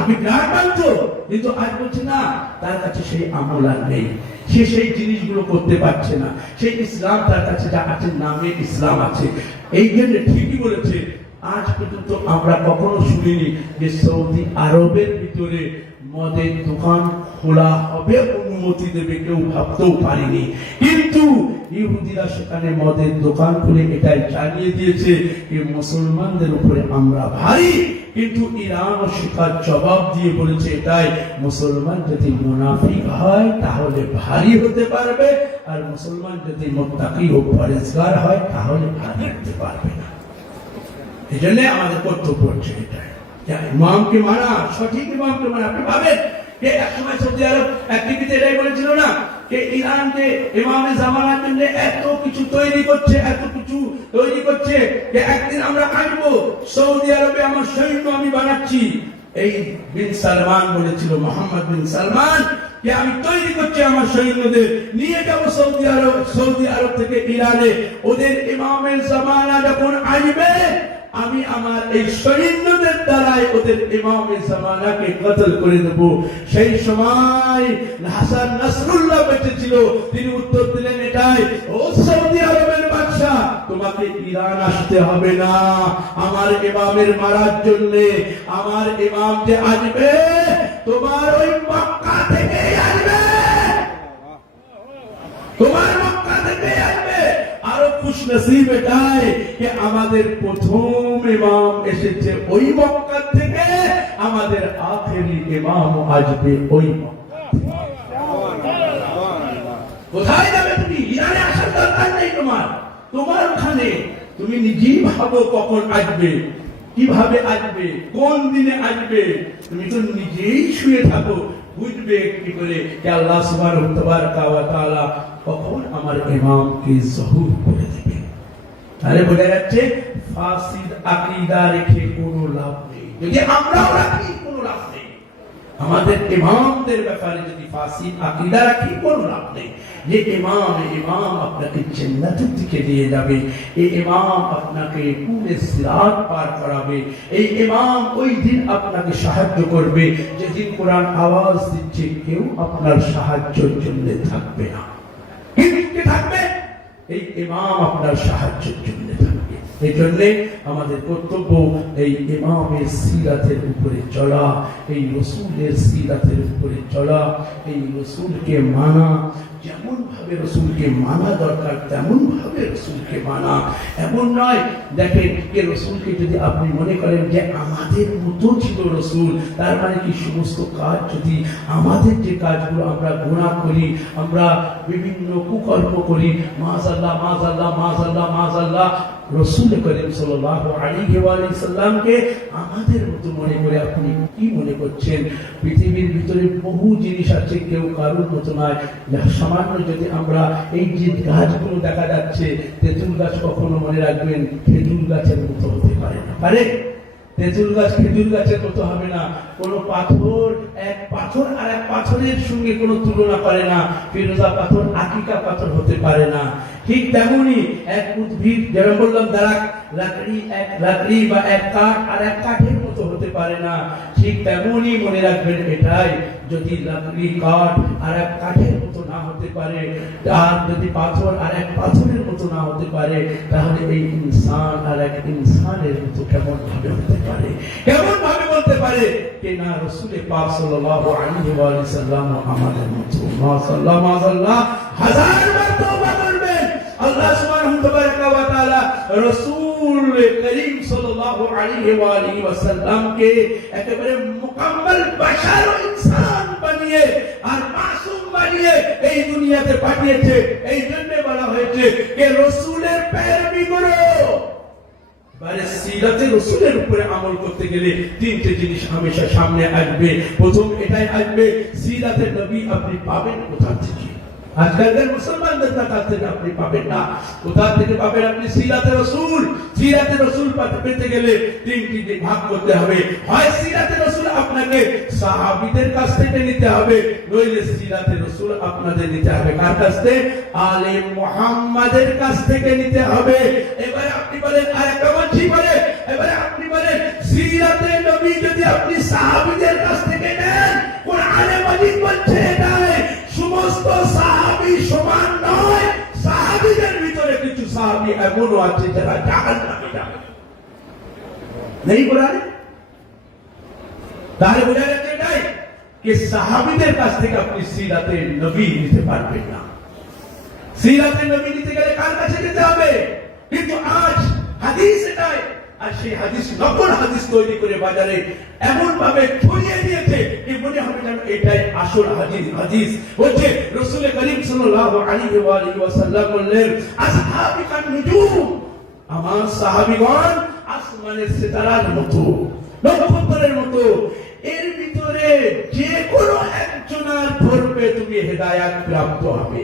আমি বিরাট মানত, কিন্তু আজ বলছে না, তার কাছে সেই আমল আর নেই, সে সেই জিনিসগুলো করতে পারছে না। সেই ইসলাম তার কাছে যা আছে, নামে ইসলাম আছে। এই জন্য ঠিকই বলেছে, আজ পর্যন্ত আমরা কখনো শুনিনি যে সৌদি আরবের ভিতরে মদের দোকান খোলা হবে, অনুমতি দেবে, কেউ ভাবতেও পারিনি। কিন্তু ইহুদিরা সেখানে মদের দোকান খুলে এটাই জানিয়ে দিয়েছে যে মুসলমানদের উপরে আমরা ভারী। কিন্তু ইরান ও শিকার জবাব দিয়ে বলেছে এটাই, মুসলমান যদি মুনাফিক হয় তাহলে ভারী হতে পারবে, আর মুসলমান যদি মুত্তাকি ও পরেজগার হয় তাহলে ভারী হতে পারবে না। এই জন্য আমাদের কর্তব্য হচ্ছে এটাই, ইমামকে মানা, সঠিক ইমামকে মানা। আপনি ভাবেন যে একসময় সৌদি আরব এক টিভিতে এটাই বলেছিল না যে ইরান যে ইমামে জামানার জন্য এত কিছু তৈরি করছে, এত কিছু তৈরি করছে যে একদিন আমরা আসবো সৌদি আরবে, আমার সৈন্য আমি বানাচ্ছি। এই বিন সালমান বলেছিল, মোহাম্মদ বিন সালমান, যে আমি তৈরি করছি আমার সৈন্যদের নিয়ে যাবো সৌদি আরব থেকে ইরানে। ওদের ইমামের জামানা যখন আসবে আমি আমার এই সৈন্যদের দ্বারাই ওদের ইমামে জামানাকে কতল করে দেব। সেই সময় হাসান নাসরুল্লাহ বেঁচে ছিল, তিনি উত্তর দিলেন এটাই, ও সৌদি আরবের বাদশা, তোমাকে ইরান আসতে হবে না আমার ইমামের মারার জন্য। আমার ইমাম যে আসবে তোমার ওই মক্কা থেকে আসবে, তোমার মক্কা থেকে আসবে। আরো খুশনসিব এটাই যে আমাদের প্রথম ইমাম এসেছে ওই মক্কা থেকে, আমাদের আখেরি ইমাম আসবে ওই মক্কা থেকে। কোথায় যাবে তুমি? ইরানে আসার দরকার নেই তোমার, তোমার ওখানে তুমি নিজেই ভাবো কখন আসবে, কিভাবে আসবে, কোন দিনে আসবে। তুমি তো নিজেই শুয়ে থাকো, বুঝবে কি করে যে আল্লাহ সুবহানাহু ওয়া তাআলা কখন আমার ইমামকে জহুর করে দেবে। তাহলে বোঝা যাচ্ছে ফাসিদ আকীদা রেখে কোনো লাভ নেই, যদি আমরাও রাখি কোনো লাভ নেই। আমাদের ইমামদের ব্যাপারে যদি ফাসিদ আকীদা রাখি কোনো লাভ নেই। যে ইমাম আপনাকে জান্নাতের দিকে নিয়ে যাবে, এই ইমাম আপনাকে পুরে সিরাত পার করাবে, এই ইমাম ওই দিন আপনাকে সাহায্য করবে যেদিন কোরআন আওয়াজ দিচ্ছে কেউ আপনার সাহায্যের জন্য থাকবে না। কে থাকবে? এই ইমাম আপনার সাহায্যের জন্য থাকবে। এই জন্যে আমাদের কর্তব্য এই ইমামের সিরাতের উপরে চলা, এই রসুলের সিরাতের উপরে চলা, এই রসুলকে মানা। যেমন ভাবে রসুলকে মানা দরকার তেমন ভাবে রসুলকে মানা। এমন নয়, দেখেন যে রসুলকে যদি আপনি মনে করেন যে আমাদের মতো ছিল রসুল, তার মানে কি সমস্ত কাজ যদি আমাদের যে কাজগুলো আমরা গুনাহ করি, আমরা বিভিন্ন কুকর্ম করি, মাযাল্লাহ মাযাল্লাহ মাযাল্লাহ মাযাল্লাহ, রসুল করিম সাল্লাল্লাহু আলাইহি ওয়া সাল্লামকে আমাদের মতো মনে করে আপনি কি মনে করছেন? পৃথিবীর ভিতরে বহু জিনিস আছে, কেউ কারোর মতো নয়। সামান্য যদি আমরা এই যে গাছগুলো দেখা যাচ্ছে, তেঁতুল গাছ কখনো মনে রাখবেন খেজুর গাছের মতো হতে পারে না, পারে? তেঁতুল গাছ খেজুর গাছের মতো হবে না। কোনো পাথর এক পাথর আর এক পাথরের সঙ্গে কোনো তুলনা করে না। ফিরোজা পাথর আকিকা পাথর হতে পারে না। ঠিক তেমনি এক উদ্ভিদ, যেমন বললাম লাকড়ি বা এক কাঠ আর এক কাঠের মতো হতে পারে না। ঠিক তেমনি মনে রাখবেন এটাই, যদি লাকড়ি কাঠ আর এক কাঠের মতো না হতে পারে, আর যদি পাথর আর এক পাথরের মতো না হতে পারে, তাহলে এই ইনসান আর এক ইনসানের মতো কেমন ভাবে হতে পারে? কেমন ভাবে বলতে পারে যে না রাসূল পাক সাল্লাল্লাহু আলাইহি ওয়া সাল্লাম আমাদের মতো? মাশাআল্লাহ, হাজার বার তওবা করবেন। আল্লাহ সুবহানাহু ওয়া তাআলা রাসূল করিম সাল্লাল্লাহু আলাইহি ওয়া সাল্লামকে একেবারে মুকাম্মাল বাশার ও ইনসান বানিয়ে আর মাসুম বানিয়ে এই দুনিয়াতে পাঠিয়েছে। এই জন্য বলা হয়েছে যে রাসূলের পেরবি করো। বারে সিরাতে রাসূলের উপরে আমল করতে গেলে তিনটে জিনিস হামেশা সামনে আসবে। প্রথম এটাই আসবে, সিরাতে নবী আপনি পাবেন কোথা থেকে? আজকালকার মুসলমানদের কাছ থেকে আপনি পাবেন না। কোথা থেকে পাবেন আপনি? সিরাতে রাসূল। সিরাতে রাসূল পেতে গেলে তিনটি ভাগ করতে হবে। হয় সিরাতে রাসূল আপনাকে সাহাবীদের কাছ থেকে নিতে হবে, নইলে সিরাতে রাসূল আপনাদের নিতে হবে কার কাছ থেকে? আলে মুহাম্মাদের কাছ থেকে নিতে হবে। এবারে আপনি বলেন আর কেমন ঠিক বলে? এবারে আপনি বলেন সিরাতে নবী যদি আপনি সাহাবীদের কাছ থেকে নেন, কোরআনে মাজিদ বলছে এটাই সমস্ত সাহাবী সমান নয়। সাহাবীদের ভিতরে কিছু সাহাবী এমনও আছে যারা জাহান্নামে যাবে, নেই কোরআনে? তাহলে বোঝা যাচ্ছে এটাই যে সাহাবীদের কাছ থেকে আপনি সিরাতে নবী নিতে পারবেন না। সিরাতে নবী নিতে গেলে কার কাছে যেতে হবে? কিন্তু আজ হাদিস এটাই, আর সেই হাদিস নকল হাদিস তৈরি করে বাজারে এমন ভাবে ছড়িয়ে দিয়েছে যে মনে হবে যেন এটাই আসল হাদিস। বলছে রাসূল করিম সাল্লাল্লাহু আলাইহি ওয়া সাল্লাম বললেন, আসহাবি কান নুজুম, আমার সাহাবীগণ আসমানের সিতারার মতো, নক্ষত্রের মতো। এর ভিতরে যে কোনো একজনের ধরবে তুমি হেদায়েত প্রাপ্ত হবে।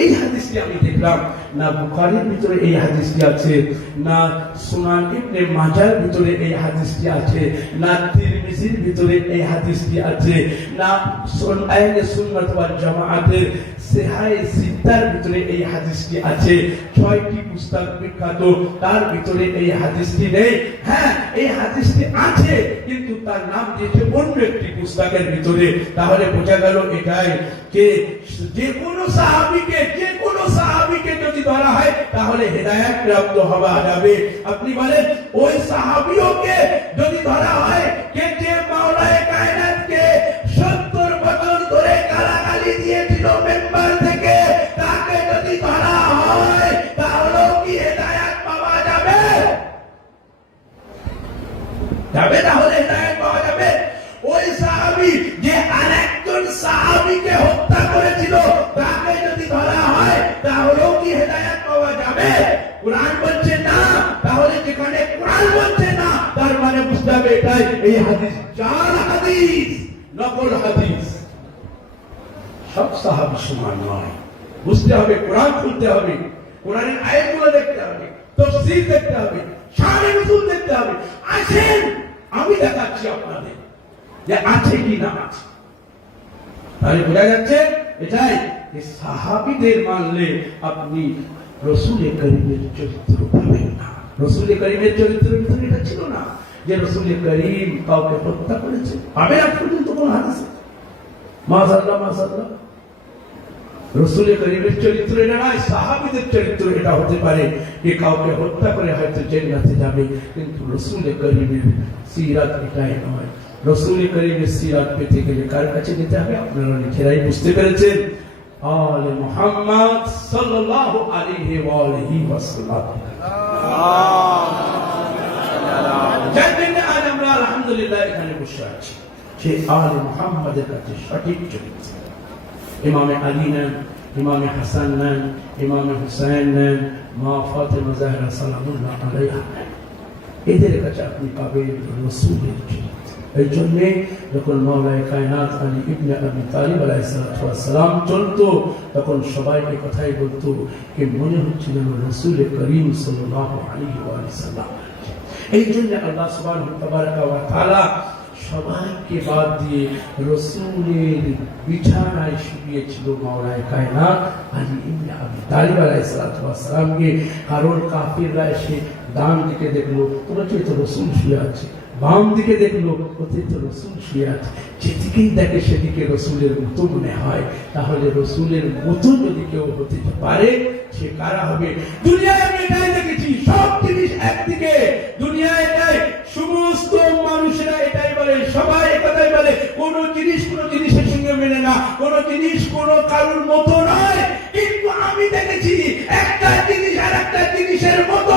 এই হাদিসটি আমি দেখলাম না বুখারীর ভিতরে এই হাদিসটি আছে, না সুনান ইবনে মাজাহর ভিতরে এই হাদিসটি আছে, না তিরমিজির ভিতরে এই হাদিসটি আছে, না আহলে সুন্নাত ওয়াল জামাআতের সহিহ সিত্তার ভিতরে এই হাদিসটি আছে। 6টি পুস্তক বিখ্যাত, তার ভিতরে এই হাদিসটি নেই। হ্যাঁ, এই হাদিসটি আছে, কিন্তু তার নাম দিয়েছে অন্য একটি পুস্তকের ভিতরে। তাহলে বোঝা গেল এটাই যে যে কোনো সাহাবীকে যদি ধরা হয় তাহলে হেদায়েত প্রাপ্ত হওয়া যাবে। আপনি বলেন ওই সাহাবীকে যদি ধরা হয় কে যে মাওলায়ে কায়নাতকে 70 বছর ধরে গালাগালি দিয়েছিল মেম্বার থেকে, তাকে যদি ধরা হয় তাহলে কি হেদায়েত পাওয়া যাবে? যাবে, তাহলে হেদায়েত পাওয়া যাবে। ওই সাহাবী যে আরেকজন সাহাবীকে হত্যা করেছিল, তাকে যদি ধরা হয় তাহলে কি হেদায়েত পাওয়া যাবে? কুরআন বলছে না। তাহলে যেখানে কুরআন বলছে না, তার মানে বুঝতে হবে এটাই এই হাদিস জাল হাদিস, নকল হাদিস। সব সাহাবী সমান নয়, বুঝতে হবে। কোরআন খুলতে হবে, কোরআনের আয়াতগুলো দেখতে হবে, তাফসীর দেখতে হবে, শানে নজুল দেখতে হবে। আসেন আমি দেখাচ্ছি আপনাদের যে আছে কি না আছে। তাহলে বোঝা যাচ্ছে এটাই যে সাহাবীদের মানলে আপনি রাসূল করিমের চরিত্র পাবেন না। রাসূল করিমের চরিত্রের ভিতরে এটা ছিল না যে রাসূল করিম কাউকে হত্যা করেছে। পাবে আজ পর্যন্ত কোন হাদিসে? মাশাআল্লাহ, মাশাআল্লাহ। রাসূল করিমের চরিত্র এটা নয়, সাহাবীদের চরিত্র এটা হতে পারে যে কাউকে হত্যা করে হয়তো জান্নাতে যাবে, কিন্তু রাসূল করিমের সিরাত এটাই নয়। রাসূল করিমের সিরাত পেতে গেলে কার কাছে যেতে হবে? আপনারা নিজেরাই বুঝতে পেরেছেন। আলে মুহাম্মদ সাল্লাল্লাহু আলাইহি ওয়া সাল্লাম। জানেন আজ আমরা আলহামদুলিল্লাহ এখানে বসে আছি, সেই আলে মুহাম্মদের কাছে সঠিক চরিত্র। ইমামে আলী নেন, ইমামে হাসান নেন, ইমামে হুসাইন নেন, মা ফাতেমা জাহরা সালামুল্লাহ আলাইহা নেন। এদের কাছে আপনি পাবেন রসূলের জিনিস। এই জন্যে যখন মাওলায়ে কায়নাত আলী ইবনে আবি তালিব আলাইহিস সালাম চলতো, তখন সবাই এই কথাই বলতো যে মনে হচ্ছিল রসূল করিম সাল্লাল্লাহু আলাইহি ওয়াসাল্লাম। এই জন্য আল্লাহ সুবহানাহু ওয়া তাআলা সবাইকে বাদ দিয়ে রসূলের বিছানায় শুয়েছিল মাওলায়ে কায়নাত আলী ইবনে আবি তালিব আলাইহিস সালামকে। কারণ কাফিররা এসে ডান দিকে দেখলো, তোরা তো রসূল শুয়ে আছে, বাম দিকে দেখলো, ওতে তো রসূল শুয়ে আছে। যেদিকেই দেখে সেদিকে রসূলের মতো মনে হয়। তাহলে রসূলের মতো যদি কেউ হতে পারে, সে কারা হবে? দুনিয়ায় আমি এটাই দেখেছি, সব জিনিস একদিকে। দুনিয়ায় এটাই, সমস্ত মানুষেরা এটাই বলে, সবাই একথাই বলে, কোন জিনিসের সঙ্গে মেনে না, কোন জিনিস কোন কারোর মতো নয়। কিন্তু আমি দেখেছি একটা জিনিস আর একটা জিনিসের মতো।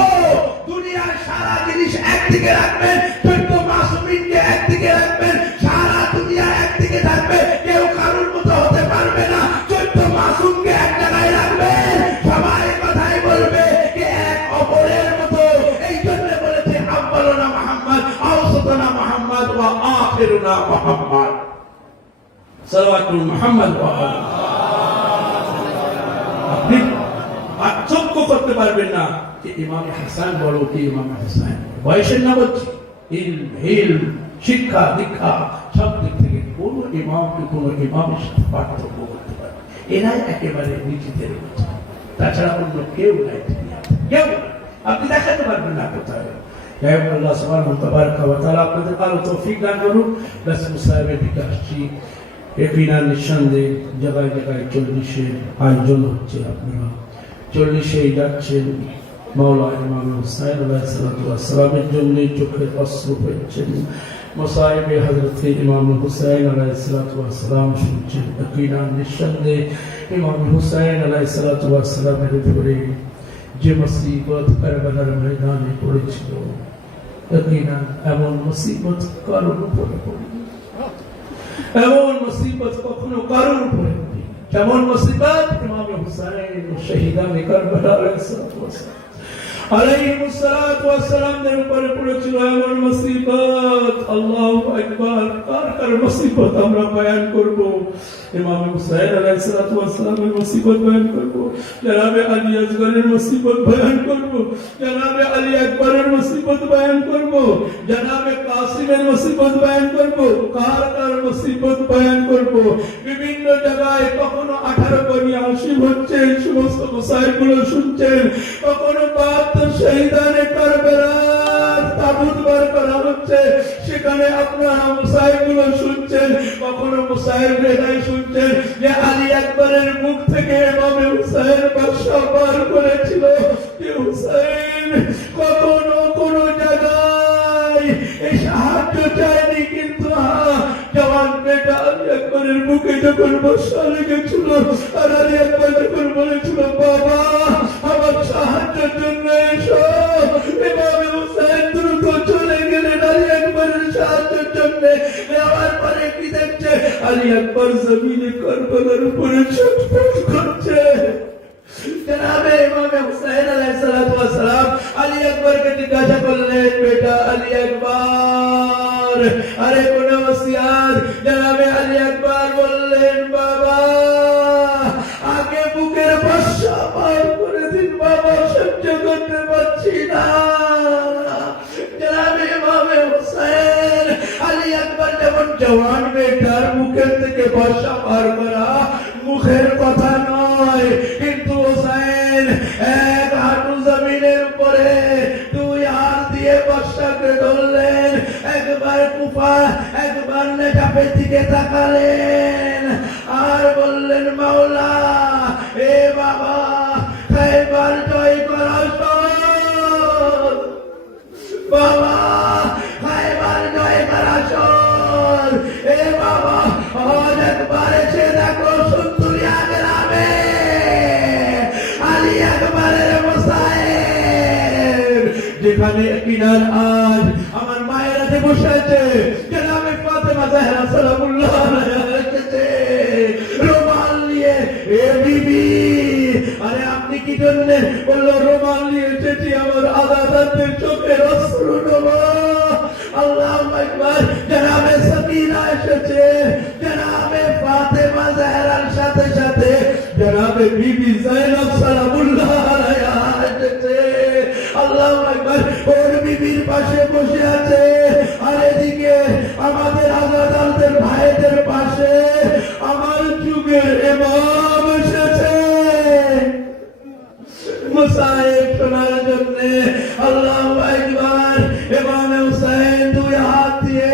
দুনিয়ার সারা জিনিস একদিকে রাখবেন, 14 মাসুমিনকে একদিকে রাখবেন, সারা দুনিয়া একদিকে থাকবে, কেউ কারোর মতো হতে পারবে না। 14 মাসুমকে এক জায়গায় রাখবেন, সবাই কথাই বলবে যে এক অপরের মতো। এই জন্য বলেছে আব্বালুনা মুহাম্মদ, আওসাতুনা মুহাম্মদ ওয়া আখিরুনা মুহাম্মদ। সাল্লাল্লাহু মুহাম্মদ ওয়া আলিহি। আপনি পার্থক্য করতে পারবেন না যে ইমাম হাসান বড় কি ইমাম হুসাইন। বয়সের না বলছি, ইলম, শিক্ষা দীক্ষা সব দিক থেকে কোন ইমামকে কোন ইমামের সাথে পার্থক্য করতে পারে। এরাই একেবারে নিজেদের মতো, তাছাড়া অন্য কেউ নাই, কেউ আপনি দেখাতে পারবেন না কোথায়। যাই হোক, আল্লাহ সুবহানাহু ওয়া তাআলা আপনাদের আরো তৌফিক দান করুন। রাসূল সাহেবের দিকে আসছি, এপিনা নিঃসন্দেহে জায়গায় জায়গায় 40-এর আয়োজন হচ্ছে। আপনারা 40-এ যাচ্ছেন, মাওলা ইমাম হুসাইন আলাইহিস সালামের জন্য চোখের অশ্রু হয়েছেন। মসাইবে হযরত ইমাম হুসাইন আলাইহিস সালাম শুনছেন। এপিনা নিঃসন্দেহে ইমাম হুসাইন আলাইহিস সালামের উপরে যে মুসিবত কারবালার ময়দানে পড়েছিল, এপিনা এমন মুসিবত কারোর উপরে পড়েনি, এমন মুসিবত কখনো কারোর উপরে পড়েনি যেমন মুসিবত ইমাম হুসাইন শহীদানে কারবালা আলাইহিস সালামের উপরে পড়েছিল। এমন মুসিবত, আল্লাহু আকবার, কার মুসিবত আমরা বয়ান করব? ইমাম হুসাইন আলাইহিস সালামের মুসিবত বয়ান করব, জনাবে আলী আসগরের মুসিবত বয়ান করব, জনাবে আলী আকবরের মুসিবত বয়ান করব, জনাবে কাসিমের মুসিবত বয়ান করব, কার মুসিবত বয়ান করব। বিভিন্ন জায়গায় কখনো 18 বনি হাশিম হচ্ছে, সমস্ত মুসাইবগুলো শুনছেন। কখনো 72 শহীদানে কারবালার তাবুত বার করা হচ্ছে, সেখানে আপনারা মুসাইবগুলো শুনছেন। কখনো মুসাইবরাই শুনছেন যে আলী আকবরের মুখ থেকে ইমাম হুসাইন বাদশা বার করেছিল যে হুসাইন কখনো কোন জায়গায় এই সাহায্য চায়নি, কিন্তু জওয়ান বেটা আলী আকবরের মুখে যখন বর্ষা লেগেছিল আর আলী আকবর যখন বলেছিল বাবা আমার সাহায্যের জন্য এসো, ইমাম হুসাইন দ্রুত চলে গেলেন আলী আকবরের সাহায্যের জন্য। নেওয়ার পরে কি দেখছে? আলী আকবর জমিনে কারবালার উপরে ছটফট করছে। জনাবে ইমাম হুসাইন আলাইহিস সালাম আলী আকবরকে জিজ্ঞাসা করলেন, বেটা আলী আকবর, আরে কোন ওসিয়াত? জনাবে আলী আকবর বললেন, বাবা আগে বুকের বর্ষা পার করে দিন বাবা, সহ্য করতে পারছি না। জনাবে ইমাম হুসাইন আলী আকবর যেমন জওয়ান বেটার মুখের থেকে বর্ষা পার করা মুখের কথা নয়, কিন্তু হুসাইন এক হাঁটু জমিনের উপরে 2 হাত দিয়ে বর্ষাকে ধরলেন, একবার কুফা একবার নেজাফের দিকে তাকালেন আর বললেন, মাওলা এ বাবা খায়বার জয় করা শোন, বাবা খায়বার জয় করা শোন, এ বাবা আজ একবার এসে দেখো সুন্দরিয়া গ্রামে আলী আকবরের মুসাইব, যেখানে কিনার আজ আমার মায়ের হাতে বসে আছে, জনাবে ফাতেমা জাহরা সালামুল্লাহ আলাইহা এসেছে রুমাল নিয়ে, এ বিবি জন্য বললো রোমাল নিয়ে এসেছি আমার আদালতের চোখের অশ্রু নেবো। আল্লাহু আকবার। জনাবে সাকিনা এসেছে, জনাবে ফাতেমা জাহরার সাথে সাথে জনাবে বিবি যায়েনব সালামুল্লাহ আলাইহা এসেছে। আল্লাহু আকবার। ওর বিবির পাশে বসে আছে, আর এদিকে আমাদের আদালতের ভাইদের পাশে আমার যুগের ইমাম এসেছে মুসাইব শোনার জন্য। আল্লাহু আকবার। ইমামে হুসাইন দুই হাত দিয়ে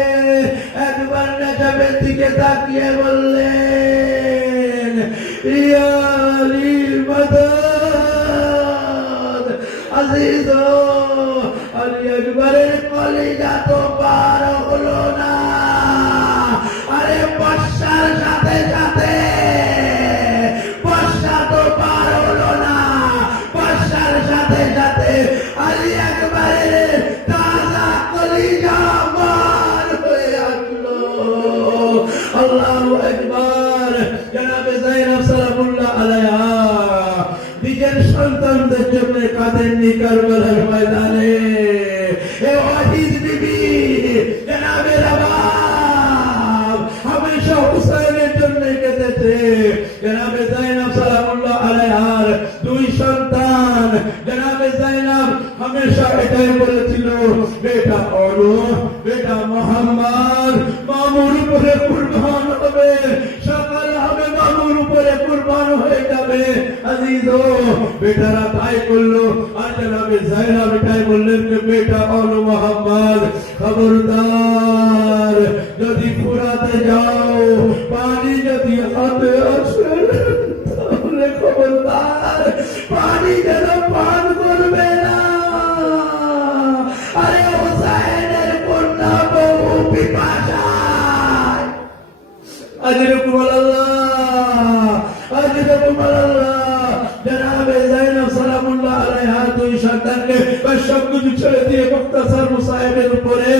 একবার নেজাবের দিকে তাকিয়ে বললেন, ইয়া আলীর মাদাদ আজিজ আলী আকবরের কলিজা তো পার হলো না। আরে বর্ষার সাথে সাথে বর্ষা তো পার হলো না, বর্ষার সাথে সাথে আলী আকবরের তাজা কলিজা পার হয়ে আসলো। আল্লাহু আকবার। জনাবে যায়েনব সালামুল্লাহ আলাইহা নিজের সন্তানদের জন্য কাঁদেননি কারবালার ময়দানে। এ ওয়াহিদ বিবি জনাবে রবাব হামেশা হুসাইনের জন্য কেঁদেছে। জনাবে যায়েনব সালামুল্লাহ আলাইহার দুই সন্তান জনাবে যায়েনব হামেশা এটাই বলেছিল, বেটা অনু বেটা মোহাম্মদ মামুর উপরে কুরবান হবে, সকাল হবে মামুর উপরে কুরবান হয়ে যাবে। আজিজ বেটারা তাই করলো। আর জনাবে যায়েনব এটাই বললেন যে বেটা অনু মোহাম্মদ খবরদার, যদি ফুরাতে যাও পানি যদি হাতে আসে তাহলে খবরদার পানি যেন পান করবে না। আরে হুসাইনের কন্যা বহু পিপাসায়। আজরকুম আল্লাহ, আজরকুম আল্লাহ। জনাবে যায়েনব সালামুল্লাহ আলাইহা দুই সন্তানকে সবকিছু ছেড়ে দিয়ে মুক্তাসার মুসাইবের উপরে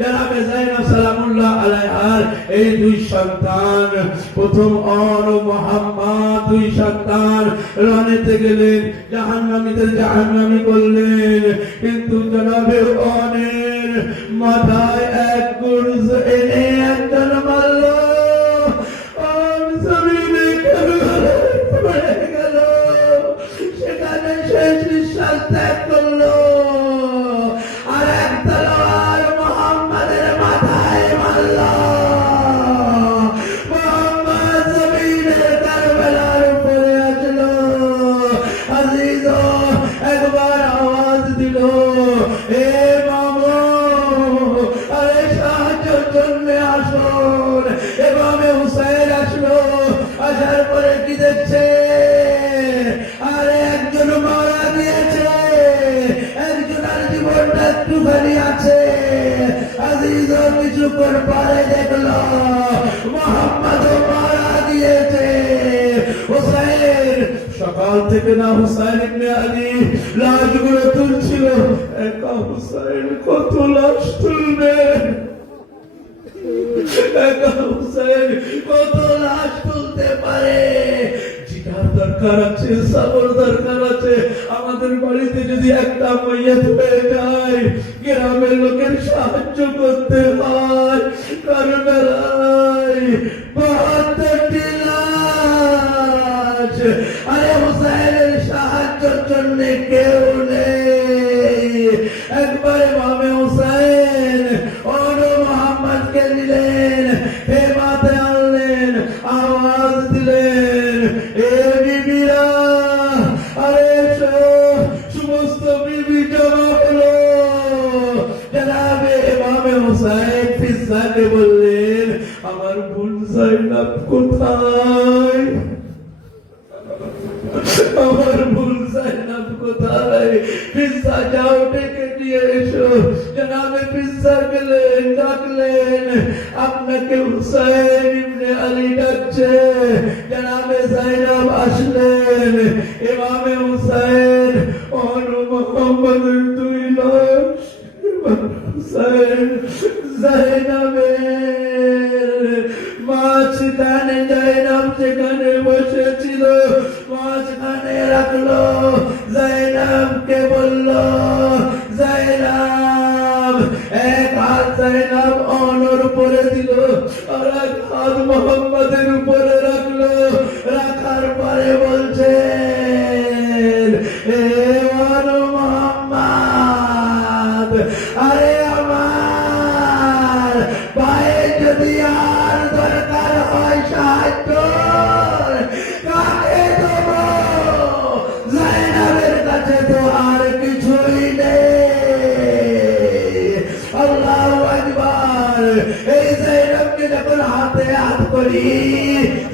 জনাবে যায়েনব সালামুল্লাহ আলাইহার এই দুই সন্তান প্রথম অনু মোহাম্মদ দুই সন্তান রানেতে গেলেন, জাহান্নামীদের জাহান্নামী করলেন। কিন্তু জনাবে অনের মাথায় এক গুরজ এনে একজন মারল, জমিনে পড়ে গেল, সেখানে শেষ নিঃশ্বাস ত্যাগ করলো। আর এক তলোয়ার মোহাম্মদের মাথায় মারল। মোহাম্মদ জমিনের কারবালার উপরে আসলো। আজিজ একবার আওয়াজ দিল, এ মামু আরে সাহায্যের জন্য আসুন। এভাবে হুসাইন আসলো। আসার পরে কি দেখছে, আরে একজন মারা গিয়েছে, একজন আর জীবনটা একটুখানি আছে। আজিজ কিছুক্ষণ পরে দেখলো মোহাম্মদ মারা গিয়েছে। হুসাইন সকাল থেকে না হুসাইন ইবনে আলী লাশগুলো তুলছিল। একা হুসাইন কত লাশ তুলবে, একা হুসাইন কত লাশ তুলতে পারে। জিগার দরকার আছে, সাবর দরকার আছে। আমাদের বাড়িতে যদি একটা মাইয়াত হয়ে যায়, গ্রামের লোকের সাহায্য করতে হয়। কারবালায় ৭২টি লাশ। আরে হুসাইনের সাহায্যের জন্য কেউ নেই। একবার ইমামে হুসাইন অনু মোহাম্মদকে নিলেন, হেমাতে আনলেন, আওয়াজ দিলেন, এ বিবিরা আরে এসো। সমস্ত বিবি জমা হলো। জনাবে ইমামে হুসাইন ফিসাকে বললেন, আমার বোন যায়েনব কোথায়, আমার বোন যায়েনব কোথায়? ফিসা যাও ডেকে নিয়ে এসো। জনাবে ফিসা গেলেন, ডাকলেন, আপনাকে হুসাইন ইবনে আলী ডাকছে। জনাবে যায়েনব আসলেন। ইমামে হুসাইন অনু মোহাম্মদের দুই লাশ। হুসাইন যায়েনবের মাঝখানে যায়েনব যেখানে বসেছিল মাঝখানে রাখলো জাইনাবকে বলল জাইনাব, এক হাত জাইনাব অনর উপরে দিল আর এক হাত মোহাম্মদের উপরে রাখলো, রাখার পরে বলছে এ মোহাম্মদ, আরে আমার ভাইয়ের যদি আর দরকার হয় সাহায্য কাকে দেব? জাইনাবের কাছে তো আর কিছুই নেই। আল্লাহু আকবার। এই জাইনাবকে যখন হাতে হাত করি,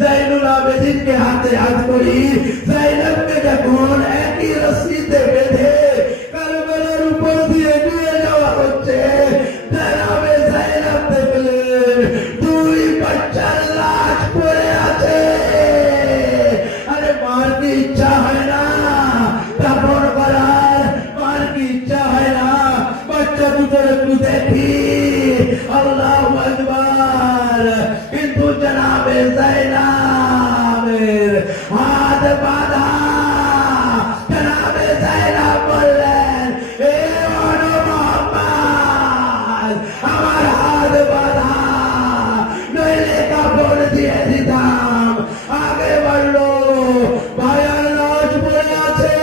জাইনুল আবেদিনকে হাতে হাত করি, জাইনাবকে যখন একই রশ্মিতে বেঁধে কারবালার উপর দিয়ে নিয়ে যাওয়া হচ্ছে, জানাবে জাইনাব দেখলেন দুই বাচ্চার লাশ পড়ে আছে। আরে মার কি ইচ্ছা হয় না দাফন করার? মার কি ইচ্ছা হয় না বাচ্চা দুটোর একটু দেখি? আল্লাহু আকবার। কিন্তু জানাবে জাইনাবের হাত বাঁধা। জানাবে জাইনাব বললেন এ মোহাম্মদ, আমার হাত বাঁধা, নইলে কাপড় দিয়ে দিতাম। আগে বললো ভাইয়ার লাশ পড়ে আছে,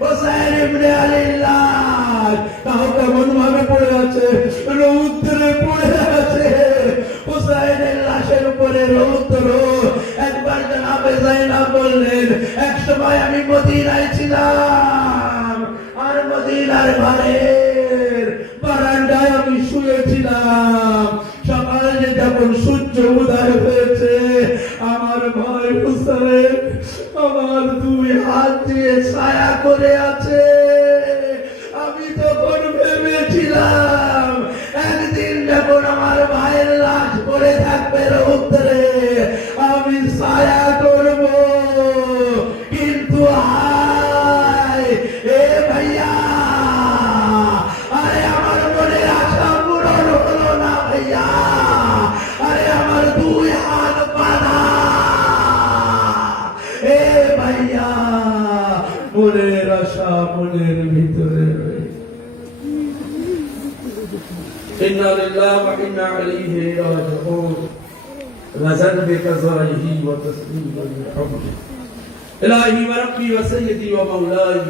হোসেন ইবনে আলীর লাশ, তাও কেমন ভাবে পড়ে আছে, রৌদ্রে পড়ে আছে, হোসেনের লাশের উপরে রৌদ্র। একবার জানাবে জাইনাব বললেন এক সময় আমি মদিনায় ছিলাম, আর মদিনার ঘরের বারান্দায় আমি শুয়েছিলাম। সকালে যখন সূর্য উদয় হয়েছে, আমার ভাই হুসেন আমার দুই হাত দিয়ে ছায়া করে আছে। আমি তখন ভেবেছিলাম একদিন যখন আমার ভাইয়ের লাশ পড়ে থাকবে রৌদ্রে, আমি ছায়া করব। কিন্তু হায় এ ভাইয়া, আরে আমার মনের আশা পূরণ হলো না ভাইয়া। আরে আমার দুই হাত বাঁধা। এ ভাইয়া, মনের আশা মনের ভিতরে রয়েছে। إنا لله وإنا إليه راجعون غزل بقضائه وتسليما لحكمه إلهي وربي وسيدي ومولاي